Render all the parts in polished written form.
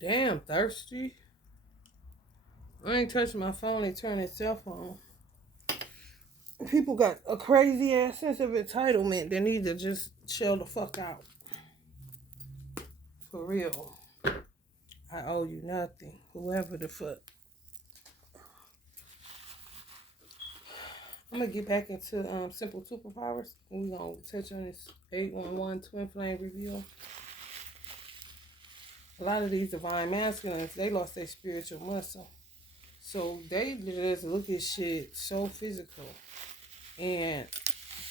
Damn thirsty. I ain't touching my phone. They turn itself on. People got a crazy ass sense of entitlement. They need to just chill the fuck out. For real. I owe you nothing. Whoever the fuck. I'm gonna get back into simple superpowers. We're gonna touch on this 811 twin flame review. A lot of these divine masculines, they lost their spiritual muscle. So they just look at shit so physical. And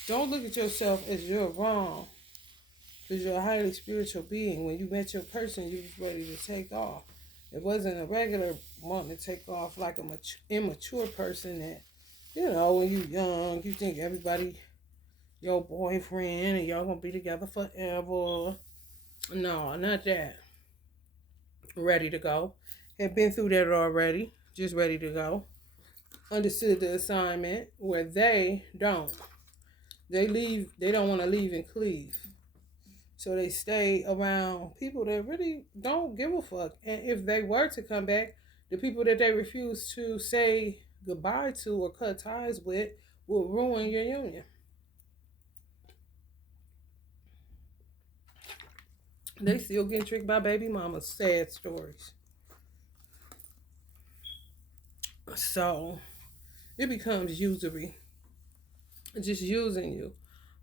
don't look at yourself as you're wrong. Because you're a highly spiritual being. When you met your person, you was ready to take off. It wasn't a regular wanting to take off like a immature person that, when you young, you think everybody your boyfriend and y'all gonna be together forever. No, not that. Ready to go. Had been through that already. Just ready to go. Understood the assignment where they don't. They don't want to leave and cleave. So they stay around people that really don't give a fuck. And if they were to come back, the people that they refuse to say goodbye to or cut ties with will ruin your union. They still getting tricked by baby mamas. Sad stories. So it becomes usury. Just using you.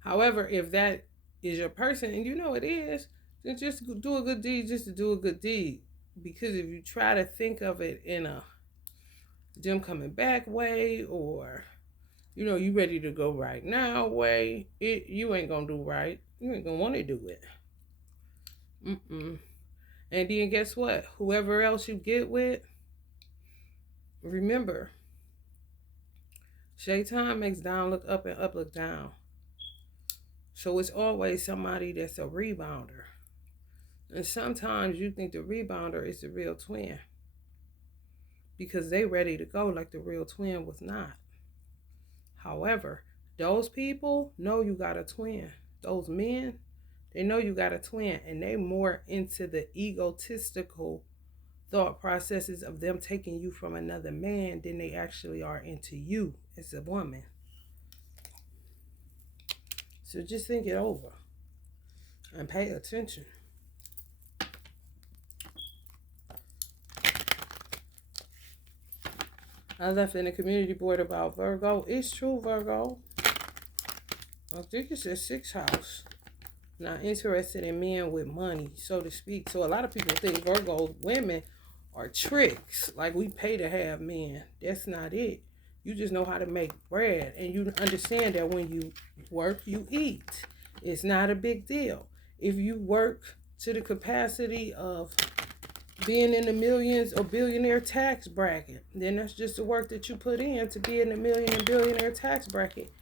However, if that is your person, and you know it is, then just do a good deed just to do a good deed. Because if you try to think of it in a them coming back way, or you ready to go right now way, you ain't gonna do right. You ain't gonna want to do it. Mm-mm. And then guess what? Whoever else you get with, remember, Shaitan makes down look up and up look down. So it's always somebody that's a rebounder. And sometimes you think the rebounder is the real twin because they ready to go like the real twin was not. However, those people know you got a twin. Those men, they know you got a twin, and they more into the egotistical thought processes of them taking you from another man than they actually are into you as a woman. So just think it over and pay attention. I left in the community board about Virgo. It's true, Virgo. I think it's a sixth house. Not interested in men with money, so to speak. So a lot of people think Virgo women are tricks. Like we pay to have men. That's not it. You just know how to make bread. And you understand that when you work, you eat. It's not a big deal. If you work to the capacity of being in the millions or billionaire tax bracket, then that's just the work that you put in to be in the million and billionaire tax bracket.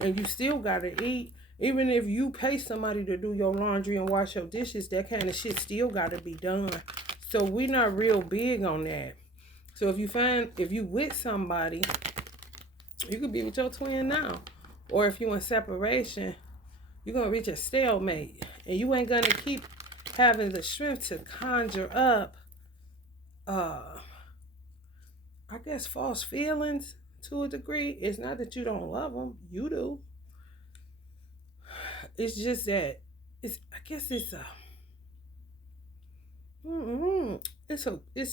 And you still gotta eat. Even if you pay somebody to do your laundry and wash your dishes, that kind of shit still gotta be done. So we're not real big on that. So if you with somebody, you could be with your twin now. Or if you in separation, you're gonna reach a stalemate. And you ain't gonna keep having the strength to conjure up I guess false feelings to a degree. It's not that you don't love them, you do. It's just that I guess it's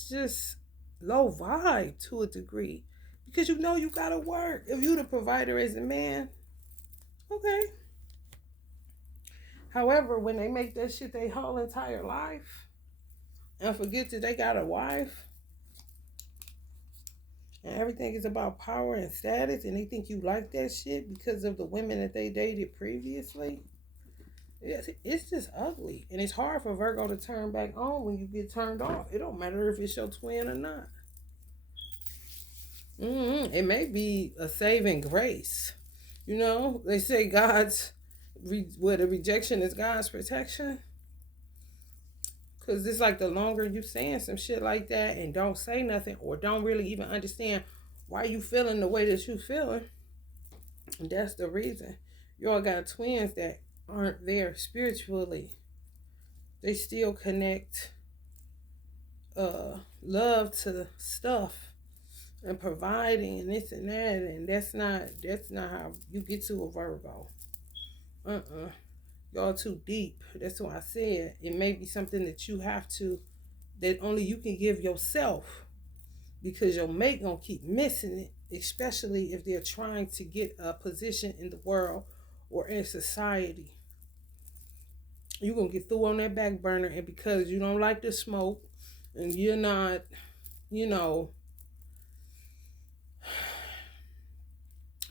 just low vibe to a degree because you gotta work. If you the provider as a man, okay. However, when they make that shit their whole entire life and forget that they got a wife and everything is about power and status, and they think you like that shit because of the women that they dated previously. It's just ugly, and it's hard for Virgo to turn back on when you get turned off. It don't matter if it's your twin or not. It may be a saving grace. They say the rejection is God's protection. Because it's like the longer you saying some shit like that and don't say nothing or don't really even understand why you feeling the way that you feeling, that's the reason. You all got twins that aren't there spiritually. They still connect love to stuff and providing and this and that, and that's not how you get to a Virgo. Y'all too deep. That's why I said it may be something that you have to, that only you can give yourself, because your mate gonna keep missing it, especially if they're trying to get a position in the world or in society. You're gonna get through on that back burner, and because you don't like the smoke and you're not, you know,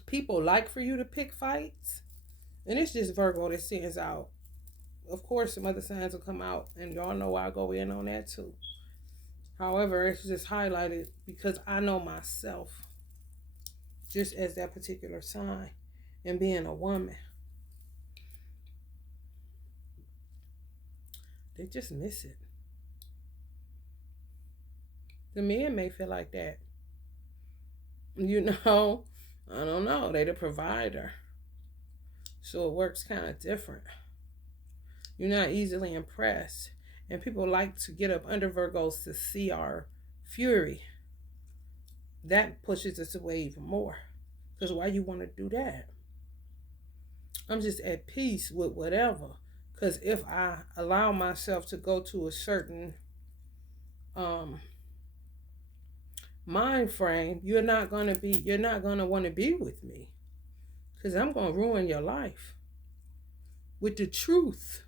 people like for you to pick fights, and it's just Virgo that sends out. Of course, some other signs will come out, and y'all know I go in on that too. However, it's just highlighted because I know myself, just as that particular sign, and being a woman. They just miss it. The men may feel like that. You know, I don't know. They the provider. So it works kind of different. You're not easily impressed. And people like to get up under Virgos to see our fury. That pushes us away even more. Because why you want to do that? I'm just at peace with whatever. Because if I allow myself to go to a certain mind frame, you're not gonna want to be with me. Because I'm gonna ruin your life with the truth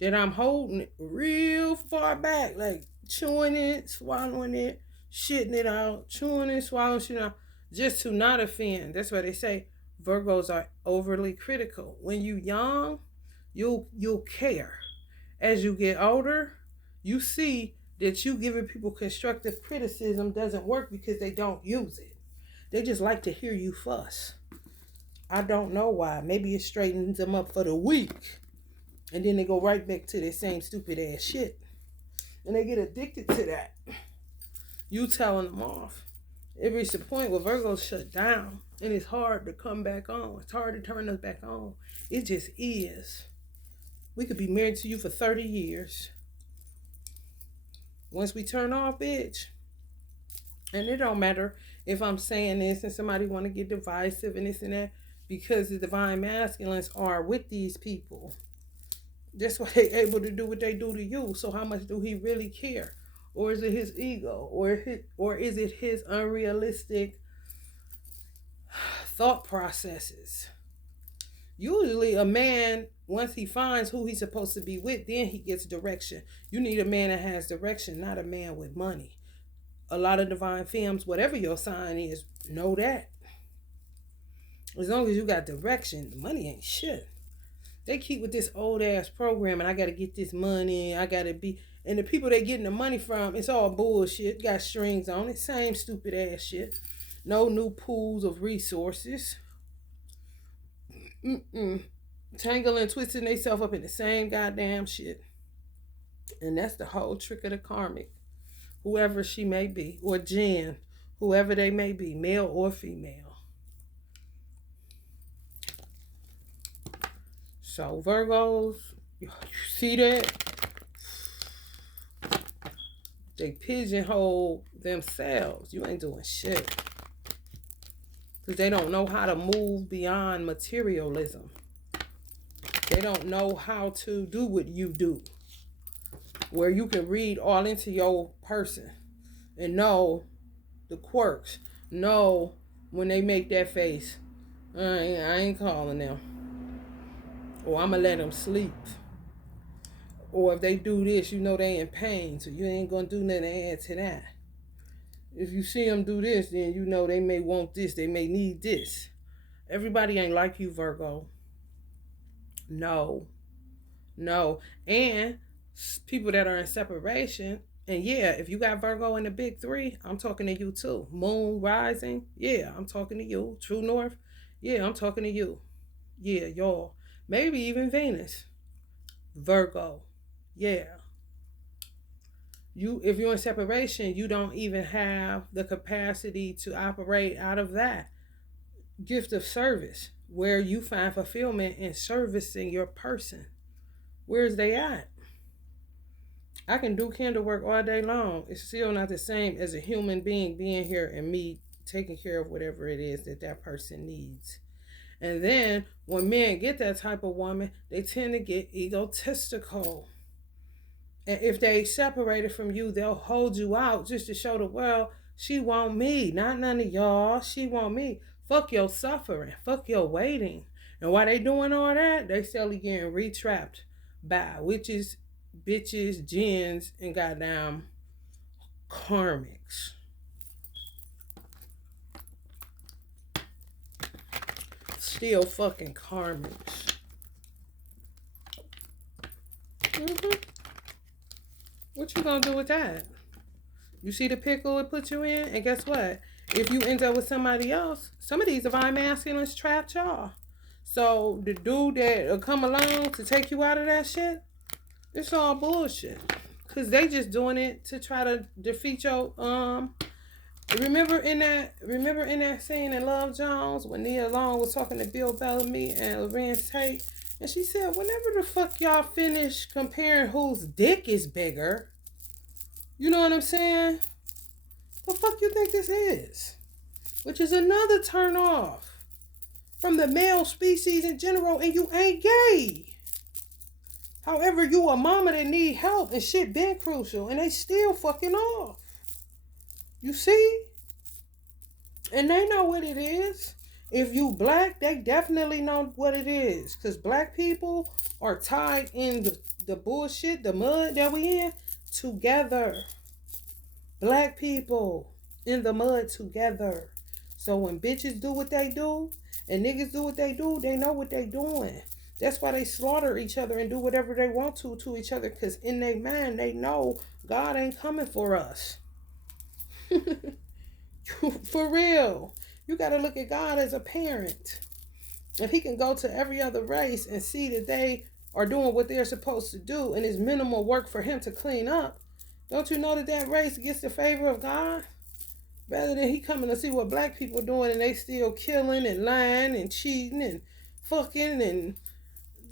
that I'm holding it real far back, like chewing it, swallowing it, shitting it out, chewing it, swallowing shit out, just to not offend. That's why they say Virgos are overly critical. When you young, you'll care. As you get older, you see that you giving people constructive criticism doesn't work because they don't use it. They just like to hear you fuss. I don't know why. Maybe it straightens them up for the week. And then they go right back to their same stupid ass shit. And they get addicted to that. You telling them off. It reaches a point where Virgos shut down. And it's hard to come back on. It's hard to turn us back on. It just is. We could be married to you for 30 years. Once we turn off, bitch. And it don't matter if I'm saying this and somebody want to get divisive and this and that. Because the divine masculines are with these people. That's why they're able to do what they do to you. So how much do he really care? Or is it his ego? Or is it his unrealistic thought processes? Usually a man, once he finds who he's supposed to be with, then he gets direction. You need a man that has direction, not a man with money. A lot of divine femmes, whatever your sign is, know that. As long as you got direction, money ain't shit. They keep with this old ass program, and I gotta get this money, I gotta be, and the people they getting the money from, it's all bullshit, got strings on it, same stupid ass shit. No new pools of resources. Tangling, twisting themselves up in the same goddamn shit. And that's the whole trick of the karmic. Whoever she may be, or Jen, whoever they may be, male or female. So Virgos, you see that? They pigeonhole themselves. You ain't doing shit. Because they don't know how to move beyond materialism. They don't know how to do what you do. Where you can read all into your person and know the quirks. Know when they make that face. I ain't calling them. Or I'm going to let them sleep. Or if they do this, you know they in pain. So you ain't going to do nothing to add to that. If you see them do this, then you know they may want this. They may need this. Everybody ain't like you, Virgo. No. And people that are in separation. And yeah, if you got Virgo in the big three, I'm talking to you too. Moon rising. Yeah, I'm talking to you. True North. Yeah, I'm talking to you. Yeah, y'all. Maybe even Venus. Virgo. Yeah. If you're in separation, you don't even have the capacity to operate out of that gift of service where you find fulfillment in servicing your person. Where's they at? I can do candle work all day long. It's still not the same as a human being being here and me taking care of whatever it is that that person needs. And then when men get that type of woman, they tend to get egotistical. And if they separated from you, they'll hold you out just to show the world she want me, not none of y'all. She want me. Fuck your suffering. Fuck your waiting. And while they doing all that, they still getting retrapped by witches, bitches, jinns, and goddamn karmics. Still fucking karmics. Mm-hmm. What you gonna do with that? You see the pickle it put you in, and guess what? If you end up with somebody else, some of these divine masculines trapped y'all. So the dude that'll come along to take you out of that shit, it's all bullshit. Cause they just doing it to try to defeat your remember in that scene in Love Jones when Nia Long was talking to Bill Bellamy and Lorenz Tate, and she said, whenever the fuck y'all finish comparing whose dick is bigger, you know what I'm saying? The fuck you think this is? Which is another turn off from the male species in general, and you ain't gay. However, you a mama that need help and shit been crucial, and they still fucking off. You see? And they know what it is. If you black, they definitely know what it is. Because black people are tied in the bullshit, the mud that we in, together. Black people in the mud together. So when bitches do what they do, and niggas do what they do, they know what they doing. That's why they slaughter each other and do whatever they want to each other. Because in their mind, they know God ain't coming for us. For real. You got to look at God as a parent. If he can go to every other race and see that they are doing what they're supposed to do and it's minimal work for him to clean up, don't you know that that race gets the favor of God? Rather than he coming to see what black people are doing and they still killing and lying and cheating and fucking and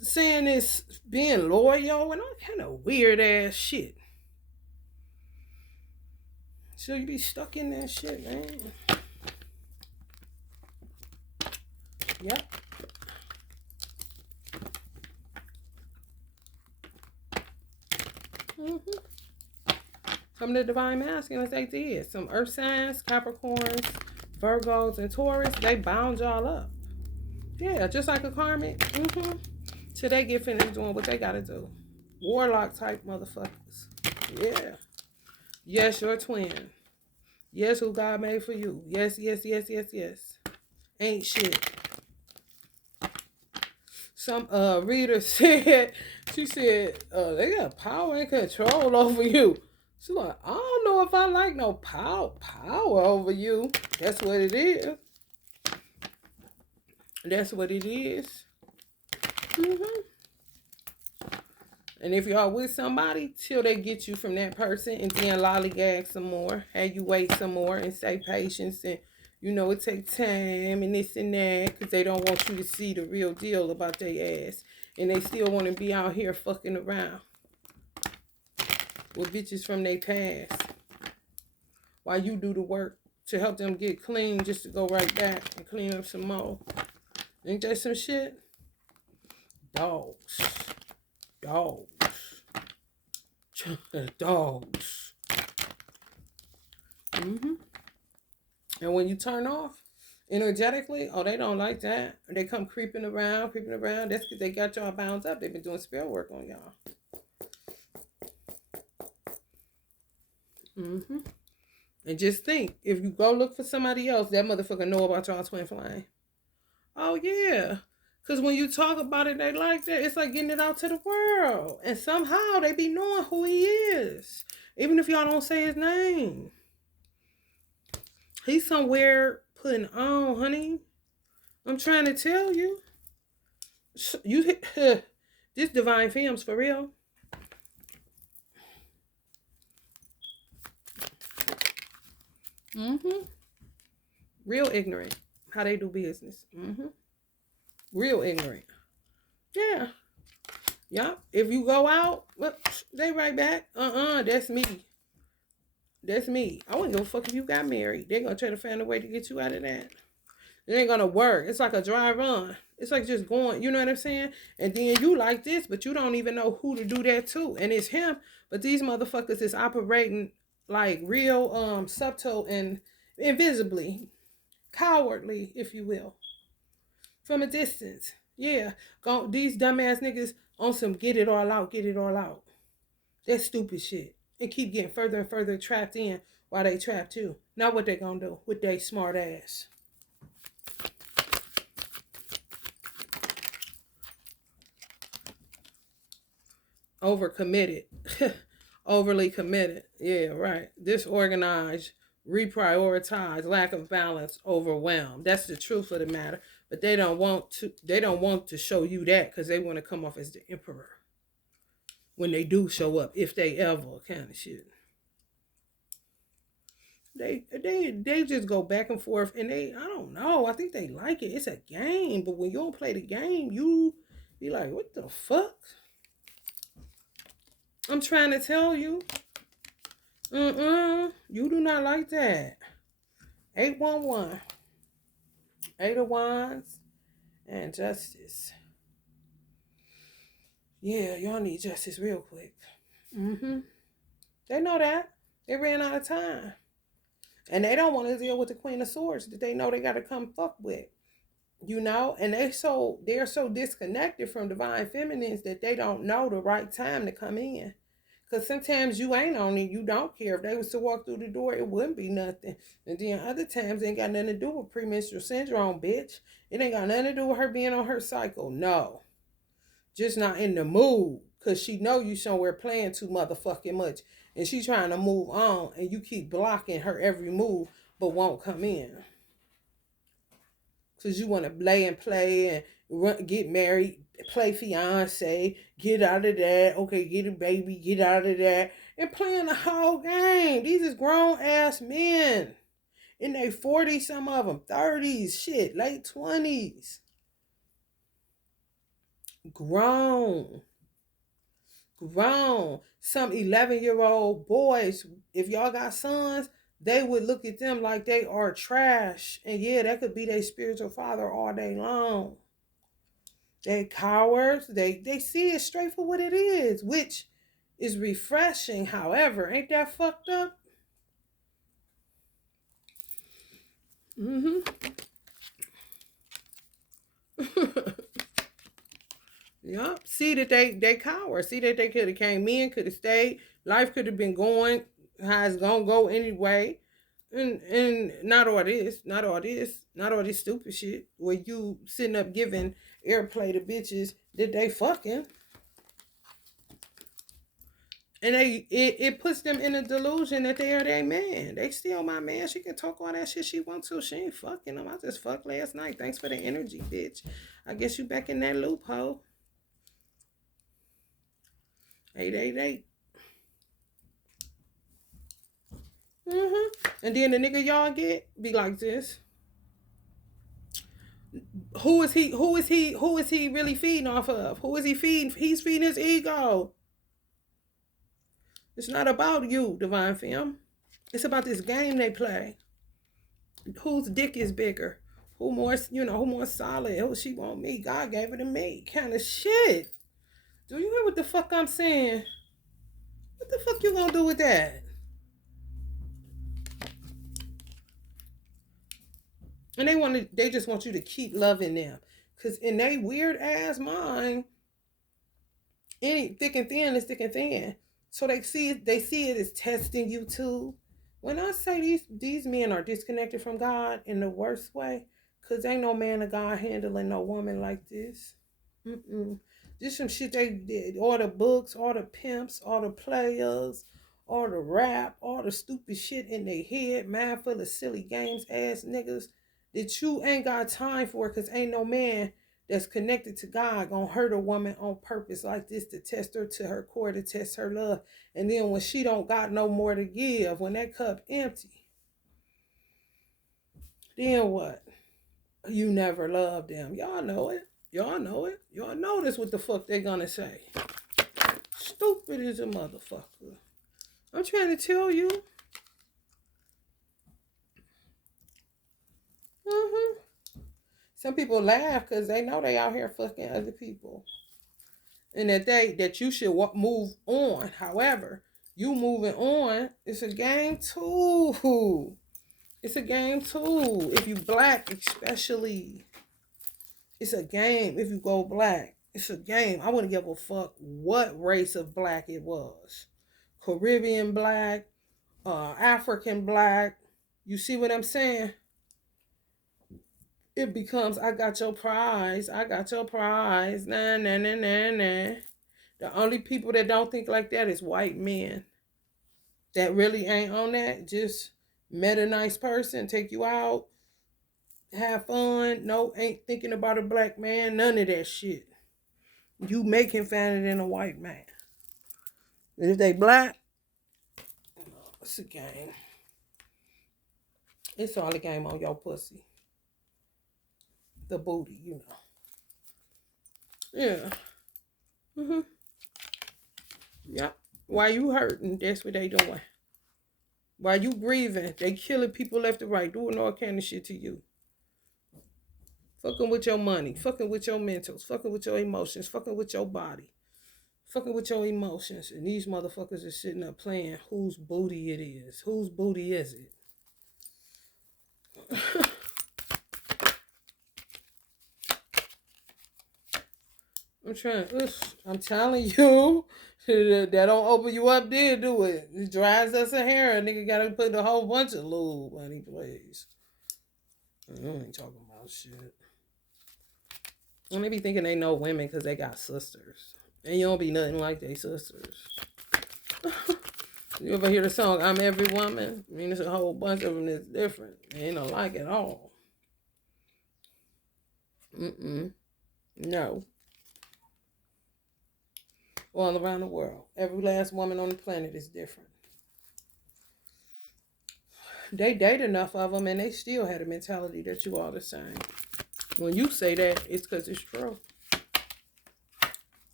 saying this being loyal and all kind of weird ass shit. So you be stuck in that shit, man. Yep. Some of the divine masculines they did. Some earth signs, Capricorns, Virgos, and Taurus, they bound y'all up. Yeah, just like a karmic. Till they get finished doing what they gotta do. Warlock type motherfuckers. Yeah. Yes, your twin. Yes, who God made for you. Yes, yes, yes, yes, yes. Ain't shit. Some reader said, she said, they got power and control over you. She's like, I don't know if I like no power over you. That's what it is. That's what it is. And if y'all with somebody, till they get you from that person and then lollygag some more, have you wait some more and say patience and you know it takes time and this and that because they don't want you to see the real deal about their ass. And they still want to be out here fucking around with bitches from their past. While you do the work to help them get clean just to go right back and clean up some more. Ain't that some shit? Dogs. Dogs. And when you turn off energetically, oh, they don't like that. They come creeping around. That's because they got y'all bound up. They've been doing spell work on y'all. And just think, if you go look for somebody else, that motherfucker know about y'all twin flame. Oh, yeah. Because when you talk about it, they like that. It's like getting it out to the world. And somehow they be knowing who he is. Even if y'all don't say his name. He's somewhere putting on, honey. I'm trying to tell you. This divine films for real. Real ignorant. How they do business. Real ignorant. Yeah. Yeah. If you go out, They right back. That's me. That's me. I wouldn't give a fuck if you got married. They're gonna try to find a way to get you out of that. It ain't gonna work. It's like a dry run. It's like just going, you know what I'm saying? And then you like this, but you don't even know who to do that to. And it's him, but these motherfuckers is operating like real subtle and invisibly, cowardly, if you will, from a distance. Yeah. These dumbass niggas on some get it all out, get it all out. That's stupid shit. And keep getting further and further trapped in while they trapped too. Now what they gonna do with they smart ass? Overcommitted. Overly committed. Yeah, right. Disorganized, reprioritize, lack of balance, overwhelmed. That's the truth of the matter. But they don't want to show you that because they want to come off as the emperor when they do show up, if they ever kind of shit. They just go back and forth and I don't know. I think they like it. It's a game, but when you don't play the game, you be like, what the fuck? I'm trying to tell you. You do not like that. 811. Eight of Wands and Justice. Yeah, y'all need justice real quick. They know that. They ran out of time. And they don't want to deal with the Queen of Swords that they know they got to come fuck with. You know? And they're so disconnected from divine feminines that they don't know the right time to come in. Because sometimes you ain't on it. You don't care. If they was to walk through the door, it wouldn't be nothing. And then other times, it ain't got nothing to do with premenstrual syndrome, bitch. It ain't got nothing to do with her being on her cycle. No. Just not in the mood. Because she know you somewhere playing too motherfucking much. And she trying to move on. And you keep blocking her every move, but won't come in. Because you want to play and get married, play fiance, get out of that. Okay, get a baby, get out of that. And playing the whole game. These is grown ass men. In their 40s, some of them, 30s, shit, late 20s. Grown. Some 11-year-old boys, if y'all got sons, they would look at them like they are trash. And yeah, that could be their spiritual father all day long. They cowards. They see it straight for what it is, which is refreshing. However, ain't that fucked up? Yup. See that they cowards. See that they could have came in, could have stayed. Life could have been going how it's gonna go anyway. And not all this, not all this stupid shit where you sitting up giving airplay to bitches that they fucking. And it puts them in a delusion that they are their man. They still my man. She can talk all that shit she wants to. She ain't fucking them. I just fucked last night. Thanks for the energy, bitch. I guess you back in that loophole. 888. And then the nigga y'all get be like this. Who is he really feeding off of? Who is he feeding? He's feeding his ego. It's not about you, divine femme. It's about this game they play. Whose dick is bigger? Who more solid? Who she want me? God gave it to me. Kind of shit. Do you hear what the fuck I'm saying? What the fuck you gonna do with that? And they just want you to keep loving them. Cause in they weird ass mind, any thick and thin is thick and thin. So they see it as testing you too. When I say these men are disconnected from God in the worst way, cause ain't no man of God handling no woman like this. Just some shit they did. All the books, all the pimps, all the players, all the rap, all the stupid shit in their head, mind full of silly games, ass niggas that you ain't got time for, cause ain't no man that's connected to God gonna hurt a woman on purpose like this to test her to her core, to test her love. And then when she don't got no more to give, when that cup empty, then what? You never loved them. Y'all know it. Y'all know it. Y'all notice what the fuck they gonna say. stupid as a motherfucker. I'm trying to tell you. Some people laugh because they know they out here fucking other people. And that you should move on. However, you moving on, it's a game too. It's a game too. If you black, especially, it's a game. If you go black, it's a game. I wouldn't give a fuck what race of black it was. Caribbean black, African black. You see what I'm saying? It becomes, I got your prize. I got your prize. Nah, nah, nah, nah, nah. The only people that don't think like that is white men. That really ain't on that. Just met a nice person, take you out, have fun. No, ain't thinking about a black man. None of that shit. You make him find it in a white man. And if they black, it's a game. It's all a game on your pussy. The booty, you know. Yeah. Yep. While you hurting, that's what they doing. While you grieving, they killing people left and right, doing all kind of shit to you. Fucking with your money, fucking with your mentals, fucking with your emotions, fucking with your body, fucking with your emotions. And these motherfuckers are sitting up playing whose booty it is. Whose booty is it? I'm telling you, that don't open you up there, do it. It dries us a hair. A nigga gotta put a whole bunch of lube on he plays. I ain't talking about shit. And they be thinking they know women because they got sisters. And you don't be nothing like they sisters. You ever hear the song, I'm Every Woman? I mean, there's a whole bunch of them that's different. They ain't alike at all. No. All around the world. Every last woman on the planet is different. They date enough of them and they still had a mentality that you all the same. When you say that, it's because it's true.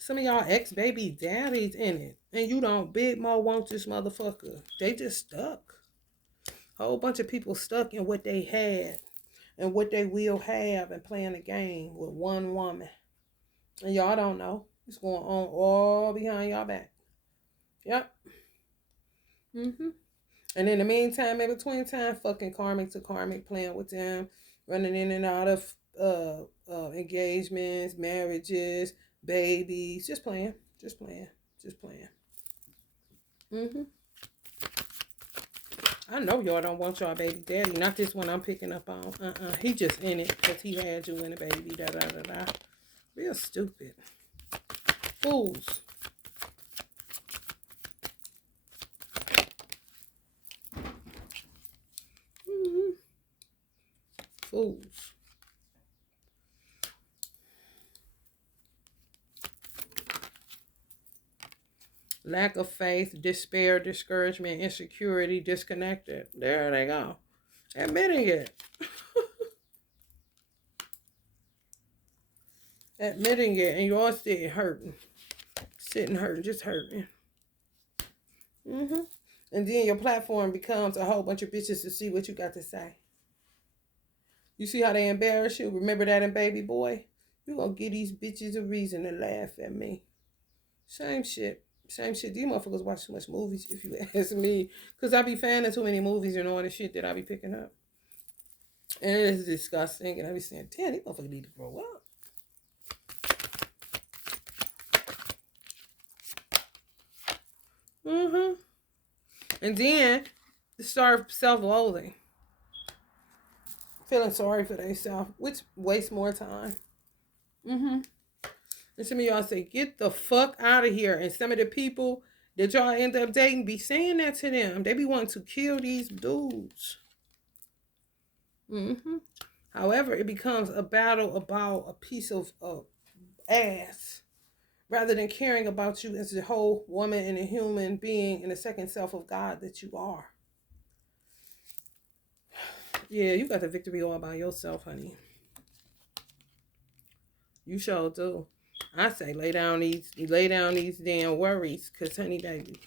Some of y'all ex-baby daddies in it. And you don't big more want this motherfucker. They just stuck. Whole bunch of people stuck in what they had and what they will have and playing a game with one woman. And y'all don't know. It's going on all behind y'all back. Yep. And in the meantime, in between time, fucking karmic to karmic, playing with them, running in and out of engagements, marriages, babies, just playing. I know y'all don't want y'all baby daddy. Not this one I'm picking up on. He just in it because he had you in a baby. Da da da da. Real stupid. Fools. Fools. Lack of faith, despair, discouragement, insecurity, disconnected. There they go. Admitting it. Admitting it. And you're all sitting hurting. Just hurting. And then your platform becomes a whole bunch of bitches to see what you got to say. You see how they embarrass you? Remember that in Baby Boy? You gonna give these bitches a reason to laugh at me. Same shit. These motherfuckers watch too much movies, if you ask me. Because I be fanning too many movies and all the shit that I be picking up. And it is disgusting. And I be saying, damn, these motherfuckers need to grow up. And then start self-loathing. Feeling sorry for themselves, which wastes more time. And some of y'all say, get the fuck out of here. And some of the people that y'all end up dating be saying that to them. They be wanting to kill these dudes. However, it becomes a battle about a piece of ass rather than caring about you as a whole woman and a human being and the second self of God that you are. Yeah, you got the victory all by yourself, honey. You sure do. I say lay down these damn worries, cause honey baby,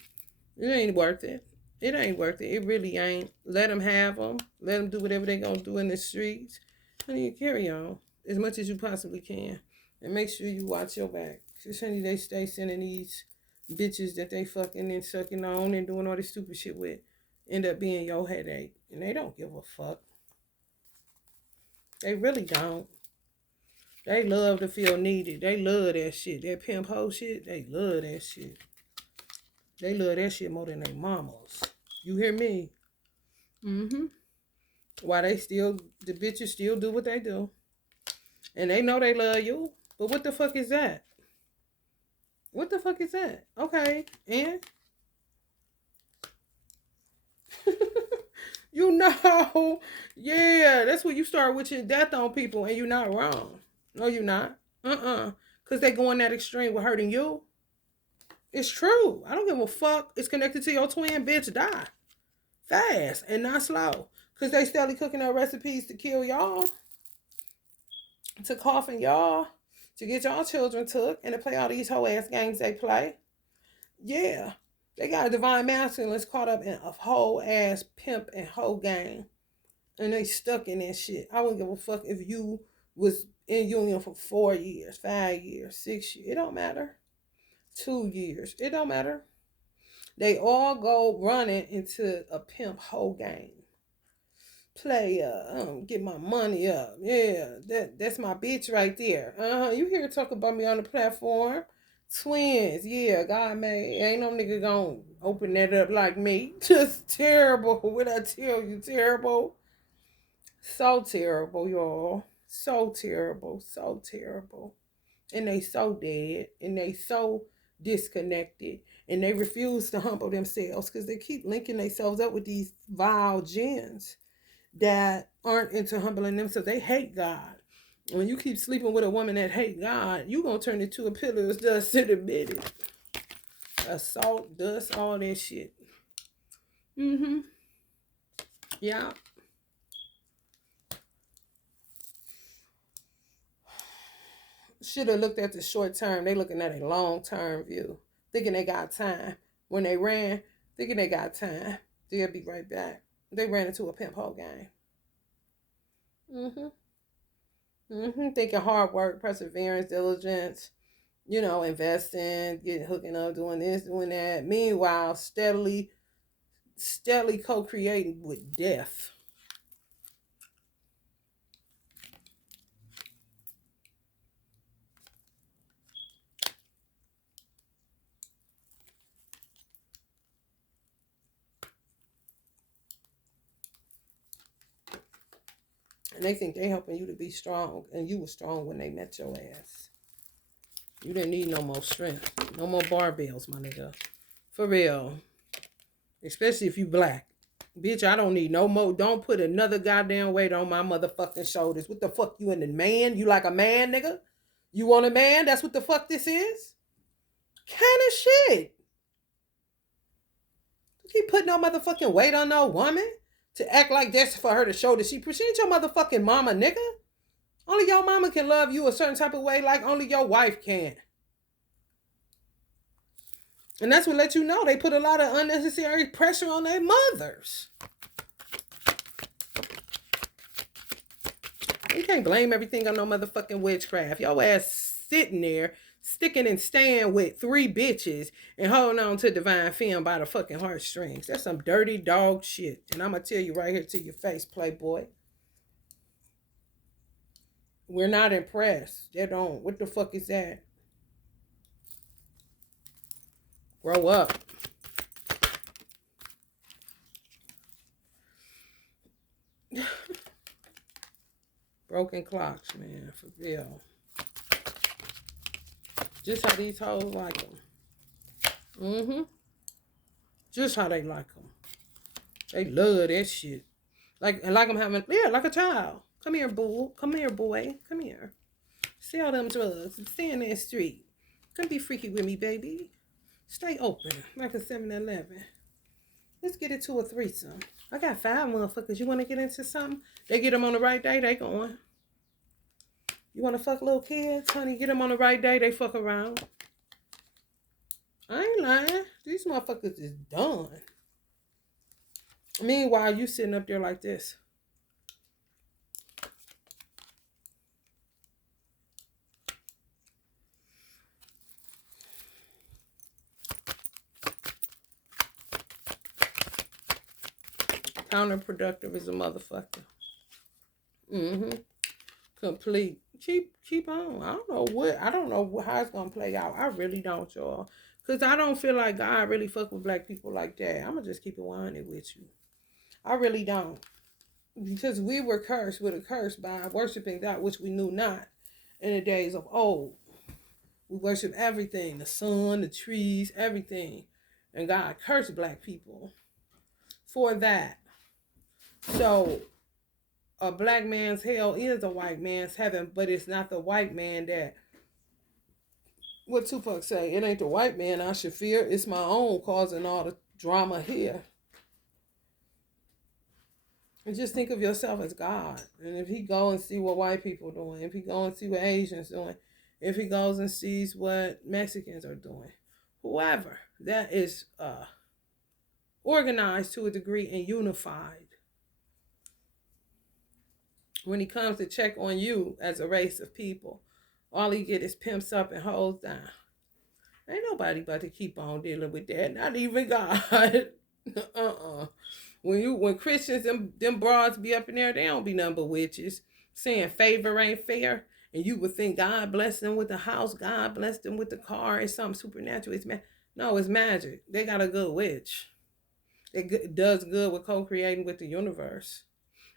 it ain't worth it. It ain't worth it. It really ain't. Let them have them. Let them do whatever they gonna do in the streets. Honey, carry on as much as you possibly can, and make sure you watch your back. Cause honey, they stay sending these bitches that they fucking and sucking on and doing all this stupid shit with, end up being your headache, and they don't give a fuck. They really don't. They love to feel needed. They love that shit. That pimp hoe shit. They love that shit. They love that shit more than their mamas. You hear me? Mm-hmm. Why the bitches still do what they do. And they know they love you. But what the fuck is that? What the fuck is that? Okay. And? You know. Yeah. That's when you start wishing death on people and you're not wrong. No, you're not. Because they go in that extreme with hurting you. It's true. I don't give a fuck. It's connected to your twin, bitch. Die. Fast and not slow. Because they steadily cooking up recipes to kill y'all. To coffin y'all. To get y'all children took. And to play all these hoe ass games they play. Yeah. They got a divine masculine that's caught up in a whole ass pimp and hoe game. And they stuck in that shit. I wouldn't give a fuck if you was in union for 4 years, 5 years, 6 years. It don't matter. 2 years. It don't matter. They all go running into a pimp hoe game. Play get my money up. Yeah, that's my bitch right there. You hear her talk about me on the platform. Twins, yeah, God made. Ain't no nigga gonna open that up like me. Just terrible. What I tell you, terrible. So terrible, y'all. So terrible. So terrible. And they so dead. And they so disconnected. And they refuse to humble themselves because they keep linking themselves up with these vile gens that aren't into humbling themselves. They hate God. When you keep sleeping with a woman that hate God, you gonna turn into a pillar of dust in a minute. Assault, dust, all that shit. Mm-hmm. Yeah. Should have looked at the short term. They looking at a long term view, thinking they got time. When they ran, thinking they got time. They'll be right back. They ran into a pimp hole game. Mm-hmm. Mm-hmm. Thinking hard work, perseverance, diligence, investing, getting hooking up, doing this, doing that. Meanwhile, steadily co-creating with death. And they think they helping you to be strong, and you were strong when they met your ass. You didn't need no more strength, no more barbells, my nigga. For real. Especially if you black. Bitch, I don't need no more. Don't put another goddamn weight on my motherfucking shoulders. What the fuck you in the man? You like a man, nigga? You want a man? That's what the fuck this is? Kind of shit. You keep putting no motherfucking weight on no woman to act like that's for her to show that she ain't your motherfucking mama, nigga. Only your mama can love you a certain type of way like only your wife can. And that's what let you know they put a lot of unnecessary pressure on their mothers. You can't blame everything on no motherfucking witchcraft. Your ass sitting there, sticking and staying with 3 bitches and holding on to divine femme by the fucking heartstrings. That's some dirty dog shit. And I'm going to tell you right here to your face, playboy. We're not impressed. They don't. What the fuck is that? Grow up. Broken clocks, man, for real. Just how these hoes like them. Mm-hmm. Just how they like them. They love that shit. Like I'm having, like a child. Come here, boo. Come here, boy. Come here. Sell them drugs. Stay in that street. Come be freaky with me, baby. Stay open, like a 7-Eleven. Let's get it to a threesome. I got 5 motherfuckers. You want to get into something? They get them on the right day, they going. You want to fuck little kids? Honey, get them on the right day, they fuck around. I ain't lying. These motherfuckers is done. Meanwhile, you sitting up there like this. Counterproductive as a motherfucker. Mm-hmm. Complete. Keep on. I don't know how it's gonna play out. I really don't, y'all. Cause I don't feel like God really fuck with black people like that. I'ma just keep it 100 with you. I really don't. Because we were cursed with a curse by worshiping that which we knew not in the days of old. We worship everything, the sun, the trees, everything. And God cursed black people for that. So a black man's hell is a white man's heaven, but it's not the white man that, what Tupac say, it ain't the white man I should fear, it's my own causing all the drama here. And just think of yourself as God. And if he go and see what white people doing, if he go and see what Asians doing, if he goes and sees what Mexicans are doing, whoever that is organized to a degree and unified, when he comes to check on you as a race of people, all he get is pimps up and hoes down. Ain't nobody about to keep on dealing with that. Not even God. When Christians, them broads be up in there, they don't be nothing but witches. Saying favor ain't fair. And you would think God blessed them with the house, God blessed them with the car. It's something supernatural. No, it's magic. They got a good witch. It does good with co-creating with the universe.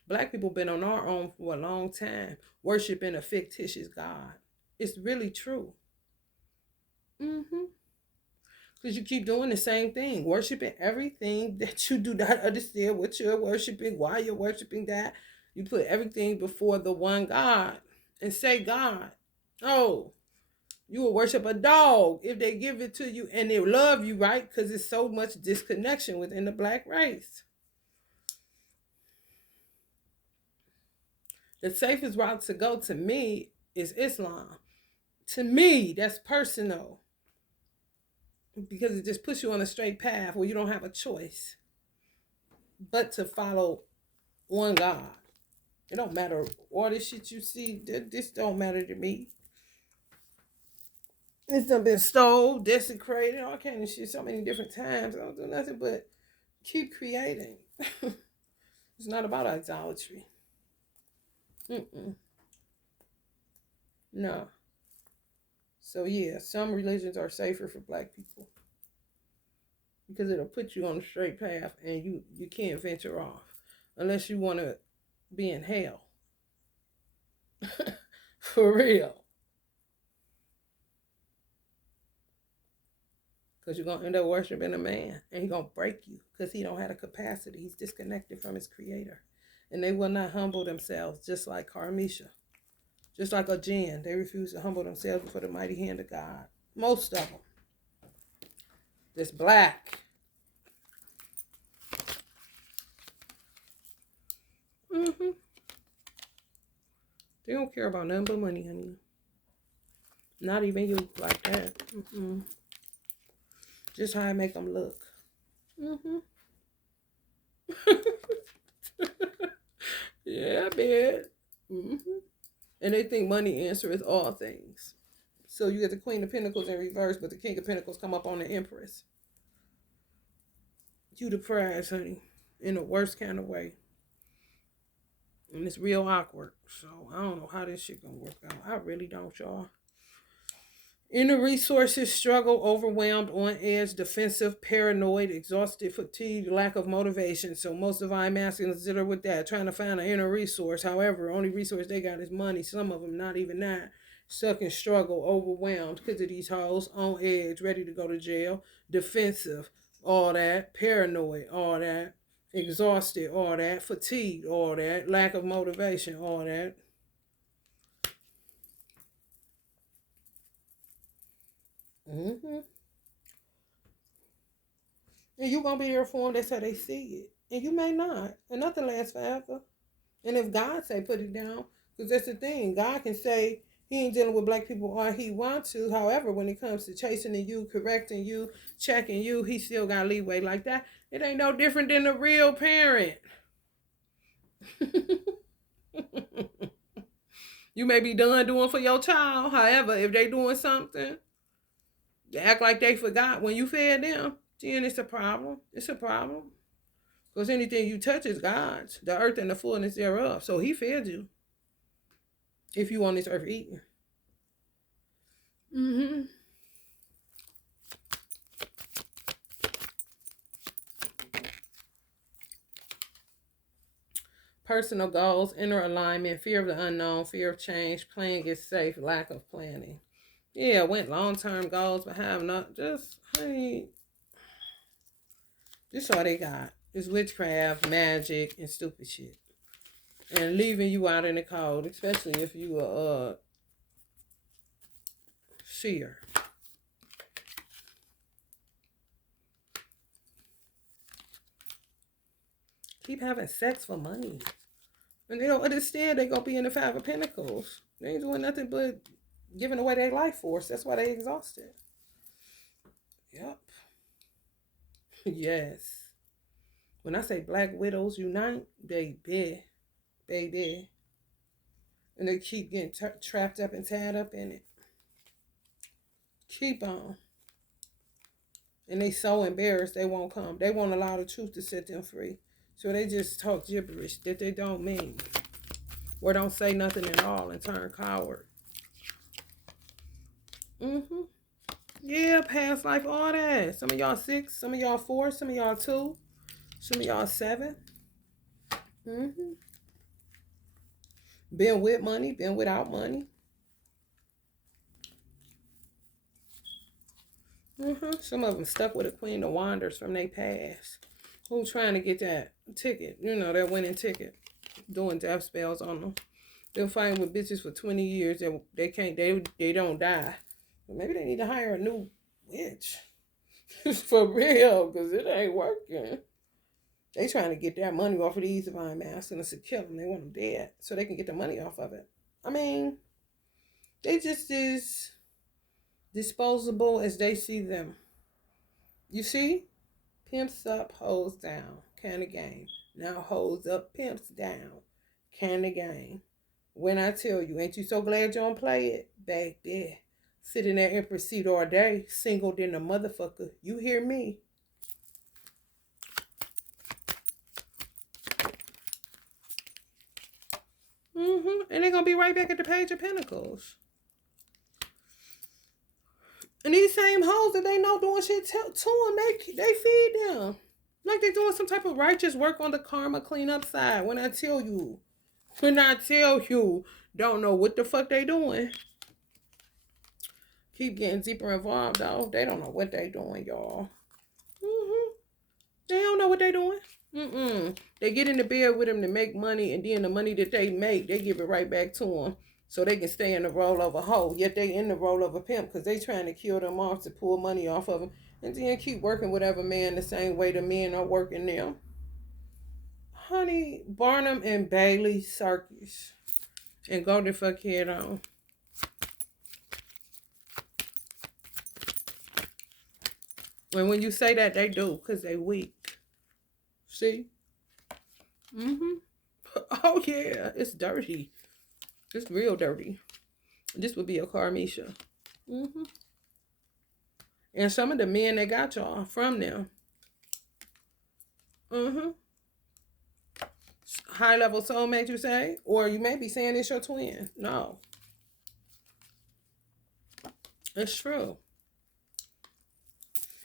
Black people been on our own for a long time, worshiping a fictitious God. It's really true. Mm-hmm. Because you keep doing the same thing, worshiping everything that you do not understand what you're worshiping, why you're worshiping that. You put everything before the one God and say, God, oh, you will worship a dog if they give it to you and they love you, right? Because there's so much disconnection within the black race. The safest route to go to me is Islam. To me, that's personal. Because it just puts you on a straight path where you don't have a choice but to follow one God. It don't matter all this shit you see. This don't matter to me. It's done been stole, desecrated, all kind of shit so many different times. I don't do nothing but keep creating. It's not about idolatry. No. So yeah, some religions are safer for black people because it'll put you on a straight path and you can't venture off unless you want to be in hell. For real. Because you're going to end up worshiping a man and he's going to break you because he don't have the capacity. He's disconnected from his creator. And they will not humble themselves, just like Carmisha. Just like a jinn. They refuse to humble themselves before the mighty hand of God. Most of them. That's black. Mm-hmm. They don't care about nothing but money, honey. Not even you like that. Mm-mm. Just how I make them look. Mm-hmm. Yeah, man. Mm-hmm. And they think money answers all things. So you get the Queen of Pentacles in reverse, but the King of Pentacles come up on the Empress. You the prize, honey. In the worst kind of way. And it's real awkward. So I don't know how this shit gonna work out. I really don't, y'all. Inner resources, struggle, overwhelmed, on edge, defensive, paranoid, exhausted, fatigued, lack of motivation. So most of our masculines deal with that, trying to find an inner resource. However, only resource they got is money. Some of them not even that. Stuck in struggle, overwhelmed because of these hoes, on edge, ready to go to jail, defensive, all that, paranoid, all that, exhausted, all that, fatigued, all that, lack of motivation, all that. Mm-hmm. And you're going to be here for them. That's how they see it. And you may not. And nothing lasts forever. And if God say put it down, Because that's the thing. God can say he ain't dealing with black people or he wants to. However, when it comes to chastening you, correcting you, checking you, he still got leeway like that. It ain't no different than a real parent. You may be done doing for your child. However, if they doing something, they act like they forgot when you fed them, then it's a problem. It's a problem. Because anything you touch is God's, the earth and the fullness thereof. So he fed you if you on this earth eating. Mm-hmm. Personal goals, inner alignment, fear of the unknown, fear of change, playing it safe, lack of planning. Yeah, went long-term goals, but have not just, honey, this all they got. Is witchcraft, magic, and stupid shit. And leaving you out in the cold, especially if you are a seer. Keep having sex for money. And they don't understand they gonna be in the Five of Pentacles. They ain't doing nothing but giving away their life force. That's why they exhausted. Yep. Yes. When I say black widows unite, baby. And they keep getting trapped up and tied up in it. Keep on. And they so embarrassed they won't come. They won't allow the truth to set them free. So they just talk gibberish that they don't mean. Or don't say nothing at all and turn coward. Mm-hmm. Yeah, past life, all that. Some of y'all 6, some of y'all 4, some of y'all 2, some of y'all 7. Mm-hmm. Been with money, been without money. Mm-hmm. Some of them stuck with a Queen of Wanders from their past. Who trying to get that ticket, that winning ticket. Doing death spells on them. They'll fight with bitches for 20 years and they don't die. But maybe they need to hire a new witch. For real, because it ain't working. They trying to get that money off of these divine masculines to kill them. They want them dead so they can get the money off of it. I mean, they just as disposable as they see them. You see? Pimps up, hoes down. Kind of game. Now hoes up, pimps down. Kind of game. When I tell you, ain't you so glad you don't play it? Baby. Sitting there in pursuit all day, single than a motherfucker. You hear me? Mm-hmm. And they're going to be right back at the Page of Pentacles. And these same hoes that they know doing shit to them, they feed them. Like they doing some type of righteous work on the karma cleanup side. When I tell you, don't know what the fuck they doing. Keep getting deeper involved, though. They don't know what they doing, y'all. Mm-hmm. They don't know what they doing. They get in the bed with them to make money, and then the money that they make, they give it right back to them so they can stay in the role of a hoe. Yet they in the role of a pimp because they trying to kill them off to pull money off of them and then keep working with other men the same way the men are working them. Honey, Barnum and Bailey Circus. And go the fuck head on. When you say that, they do because they weak. See? Mm-hmm. Oh, yeah. It's dirty. It's real dirty. This would be a Carmisha. Mm-hmm. And some of the men that got y'all from them. Mm-hmm. High level soulmate, you say? Or you may be saying it's your twin. No. It's true.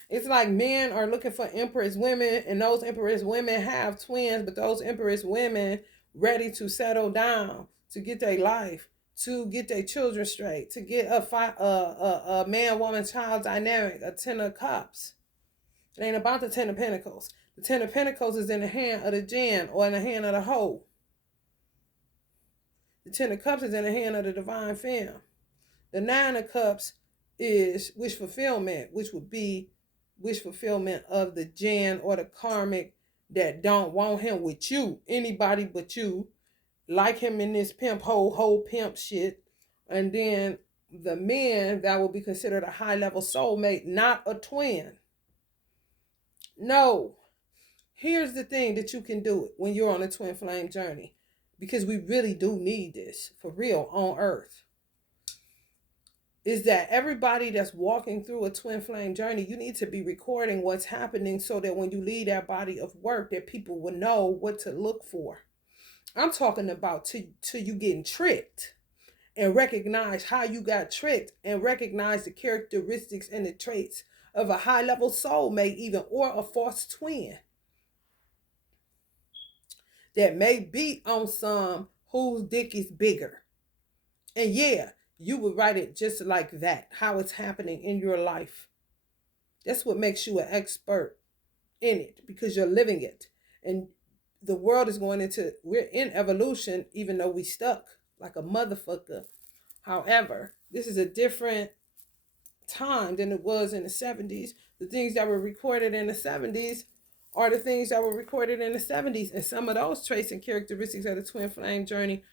It's like men are looking for empress women, and those empress women have twins, but those empress women ready to settle down, to get their life, to get their children straight, to get a man, woman, child dynamic, a 10 of cups. It ain't about the 10 of pentacles. The 10 of pentacles is in the hand of the Jan or in the hand of the hoe. The 10 of cups is in the hand of the divine femme. The 9 of cups is wish fulfillment, which would be wish fulfillment of the Jan or the karmic that don't want him with you, anybody but you, like him in this pimp whole pimp shit. And then the men that will be considered a high level soulmate, not a twin. No. Here's the thing that you can do it when you're on a twin flame journey. Because we really do need this for real on earth. Is that everybody that's walking through a twin flame journey, you need to be recording what's happening so that when you leave that body of work, that people will know what to look for. I'm talking about till you getting tricked and recognize how you got tricked and recognize the characteristics and the traits of a high level soulmate even or a false twin that may be on some whose dick is bigger. And yeah, you would write it just like that, how it's happening in your life. That's what makes you an expert in it because you're living it. And the world is we're in evolution, even though we stuck like a motherfucker. However, this is a different time than it was in the 70s. The things that were recorded in the 70s are the things that were recorded in the 70s. And some of those traits and characteristics of the twin flame journey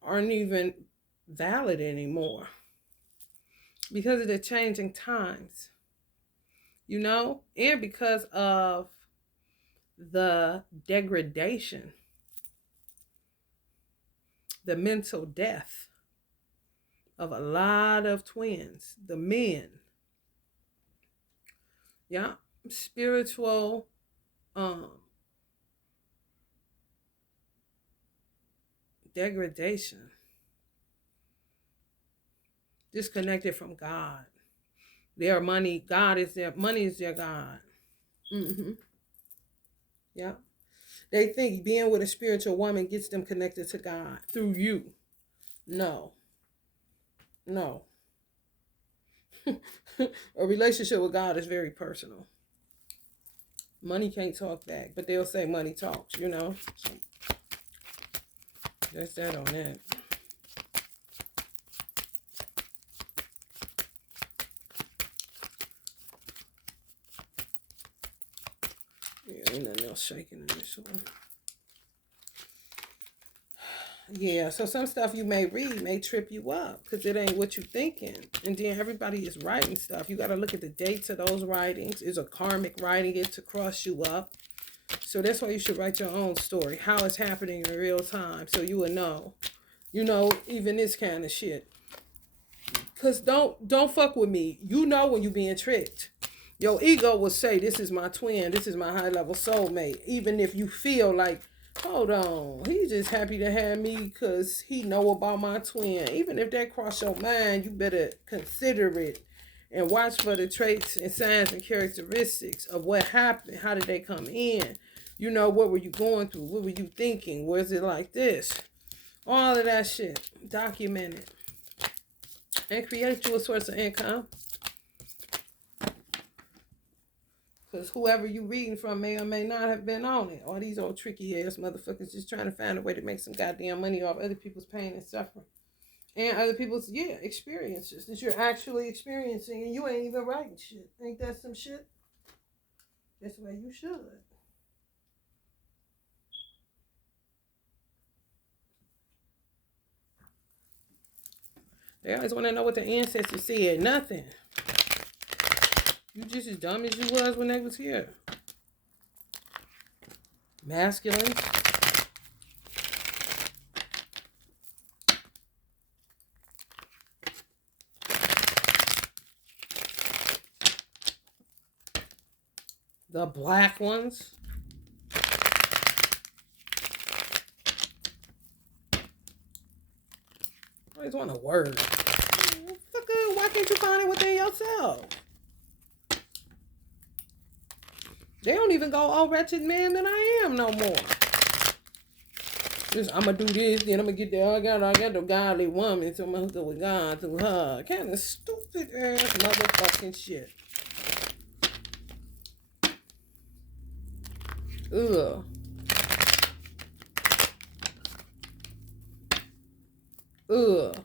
aren't even valid anymore because of the changing times, and because of the degradation, the mental death of a lot of twins, the men. Yeah, spiritual degradation, disconnected from God. Their money, money is their God. Yeah. They think being with a spiritual woman gets them connected to God through you. No. A relationship with God is very personal. Money can't talk back, but they'll say money talks, So that's that on that. Yeah, ain't nothing else shaking in this one. Yeah, so some stuff you may read may trip you up because it ain't what you thinking. And then everybody is writing stuff. You got to look at the dates of those writings. Is a karmic writing it to cross you up? So that's why you should write your own story, how it's happening in real time, so you will know. Even this kind of shit. Because don't fuck with me. When you being tricked. Your ego will say, this is my twin, this is my high level soulmate. Even if you feel like, hold on, he's just happy to have me because he know about my twin. Even if that cross your mind, you better consider it and watch for the traits and signs and characteristics of what happened. How did they come in? What were you going through? What were you thinking? Was it like this? All of that shit. Document it. And create you a source of income. Because whoever you reading from may or may not have been on it. All these old tricky ass motherfuckers just trying to find a way to make some goddamn money off other people's pain and suffering. And other people's, experiences that you're actually experiencing and you ain't even writing shit. Ain't that some shit? That's the way you should. They always want to know what the ancestors said. Nothing. You just as dumb as you was when they was here. Masculine. The black ones. Always want a word. Fucker, why can't you find it within yourself? They don't even go, oh, wretched man that I am no more. Just, I'm going to do this, then I'm going to get there. I got the godly woman, so I'm going to hook up with God through her. Kind of stupid ass motherfucking shit. Ugh. Ugh.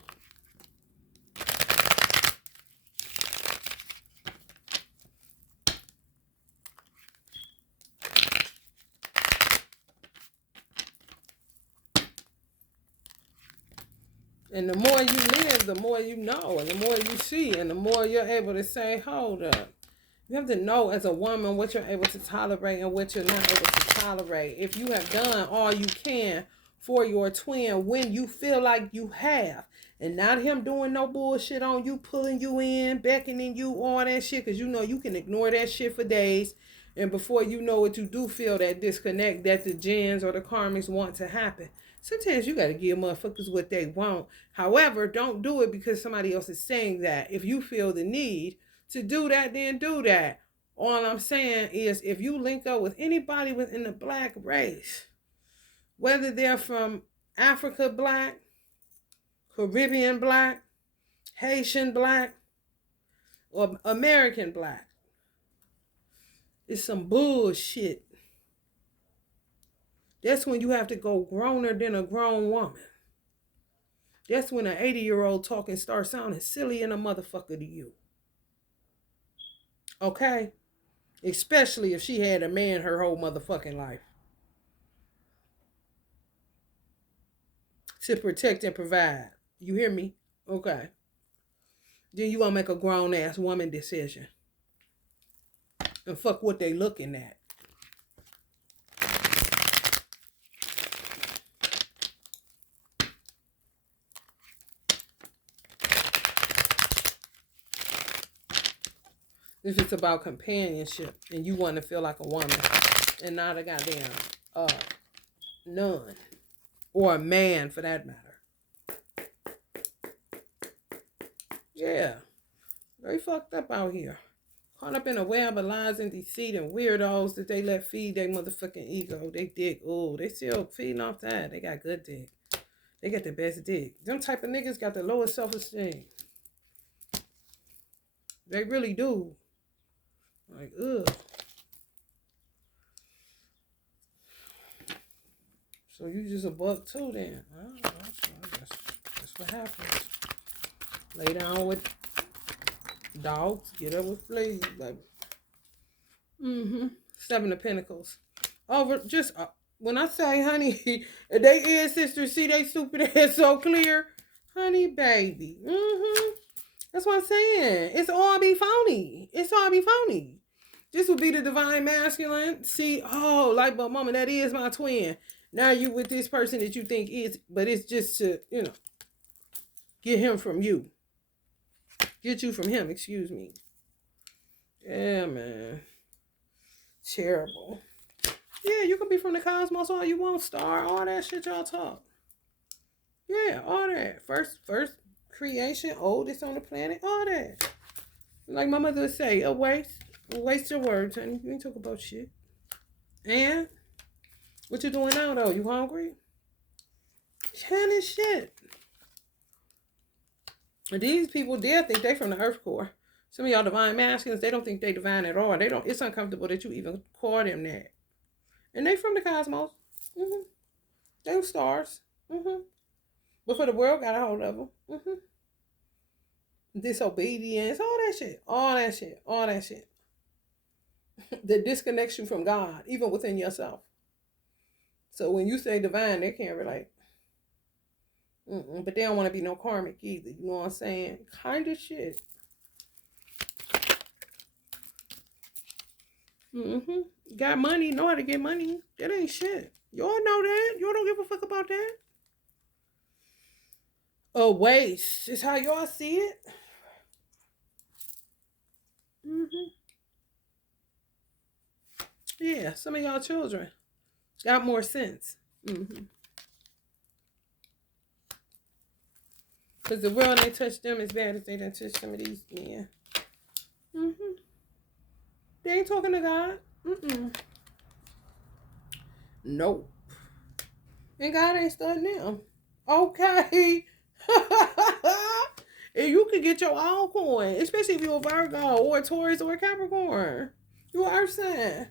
And the more you live, the more you know, and the more you see, and the more you're able to say, hold up. You have to know as a woman what you're able to tolerate and what you're not able to tolerate. If you have done all you can for your twin when you feel like you have, and not him doing no bullshit on you, pulling you in, beckoning you, all that shit, because you know you can ignore that shit for days. And before you know it, you do feel that disconnect that the gens or the karmics want to happen. Sometimes you got to give motherfuckers what they want. However, don't do it because somebody else is saying that. If you feel the need to do that, then do that. All I'm saying is if you link up with anybody within the black race, whether they're from Africa black, Caribbean black, Haitian black, or American black, it's some bullshit. That's when you have to go growner than a grown woman. That's when an 80-year-old talking starts sounding silly and a motherfucker to you. Okay? Especially if she had a man her whole motherfucking life to protect and provide. You hear me? Okay. Then you gonna make a grown ass woman decision. And fuck what they looking at. If it's about companionship and you want to feel like a woman and not a goddamn nun or a man for that matter. Yeah. Very fucked up out here. Caught up in a web of lies and deceit and weirdos that they let feed their motherfucking ego. They dick. Oh, they still feeding off that. They got good dick. They got the best dick. Them type of niggas got the lowest self-esteem. They really do. Like, ugh. So you just a buck too then. Oh, that's what happens. Lay down with dogs, get up with fleas, baby. Seven of Pentacles. Over just when I say, honey, they ancestors see they stupid ass so clear, honey, baby. That's what I'm saying. It's all be phony. It's all be phony. This would be the divine masculine. See, oh, like, but mama, that is my twin. Now you with this person that you think is, but it's just to, get him from you. Get you from him, excuse me. Yeah, man. Terrible. Yeah, you can be from the cosmos all you want, star. All that shit y'all talk. Yeah, all that. First creation, oldest on the planet, all that. Like my mother would say, a waste. Waste your words, honey. You ain't talk about shit. And what you doing now, though? You hungry? Honey, shit. These people there think they from the earth core. Some of y'all divine masculines, they don't think they divine at all. They don't. It's uncomfortable that you even call them that. And they from the cosmos. They were stars. But for the world, got a hold of them. Disobedience, all that shit. All that shit. All that shit. The disconnection from God, even within yourself. So when you say divine, they can't relate. But they don't want to be no karmic either. You know what I'm saying? Kind of shit. Got money, know how to get money. That ain't shit. Y'all know that. Y'all don't give a fuck about that. A waste is how y'all see it. Yeah, some of y'all children got more sense. Because the world ain't touch them as bad as they done touch some of these men. They ain't talking to God. Nope. And God ain't studying them. Okay. And you can get your own coin, especially if you're a Virgo or a Taurus or a Capricorn. You are Earth sign.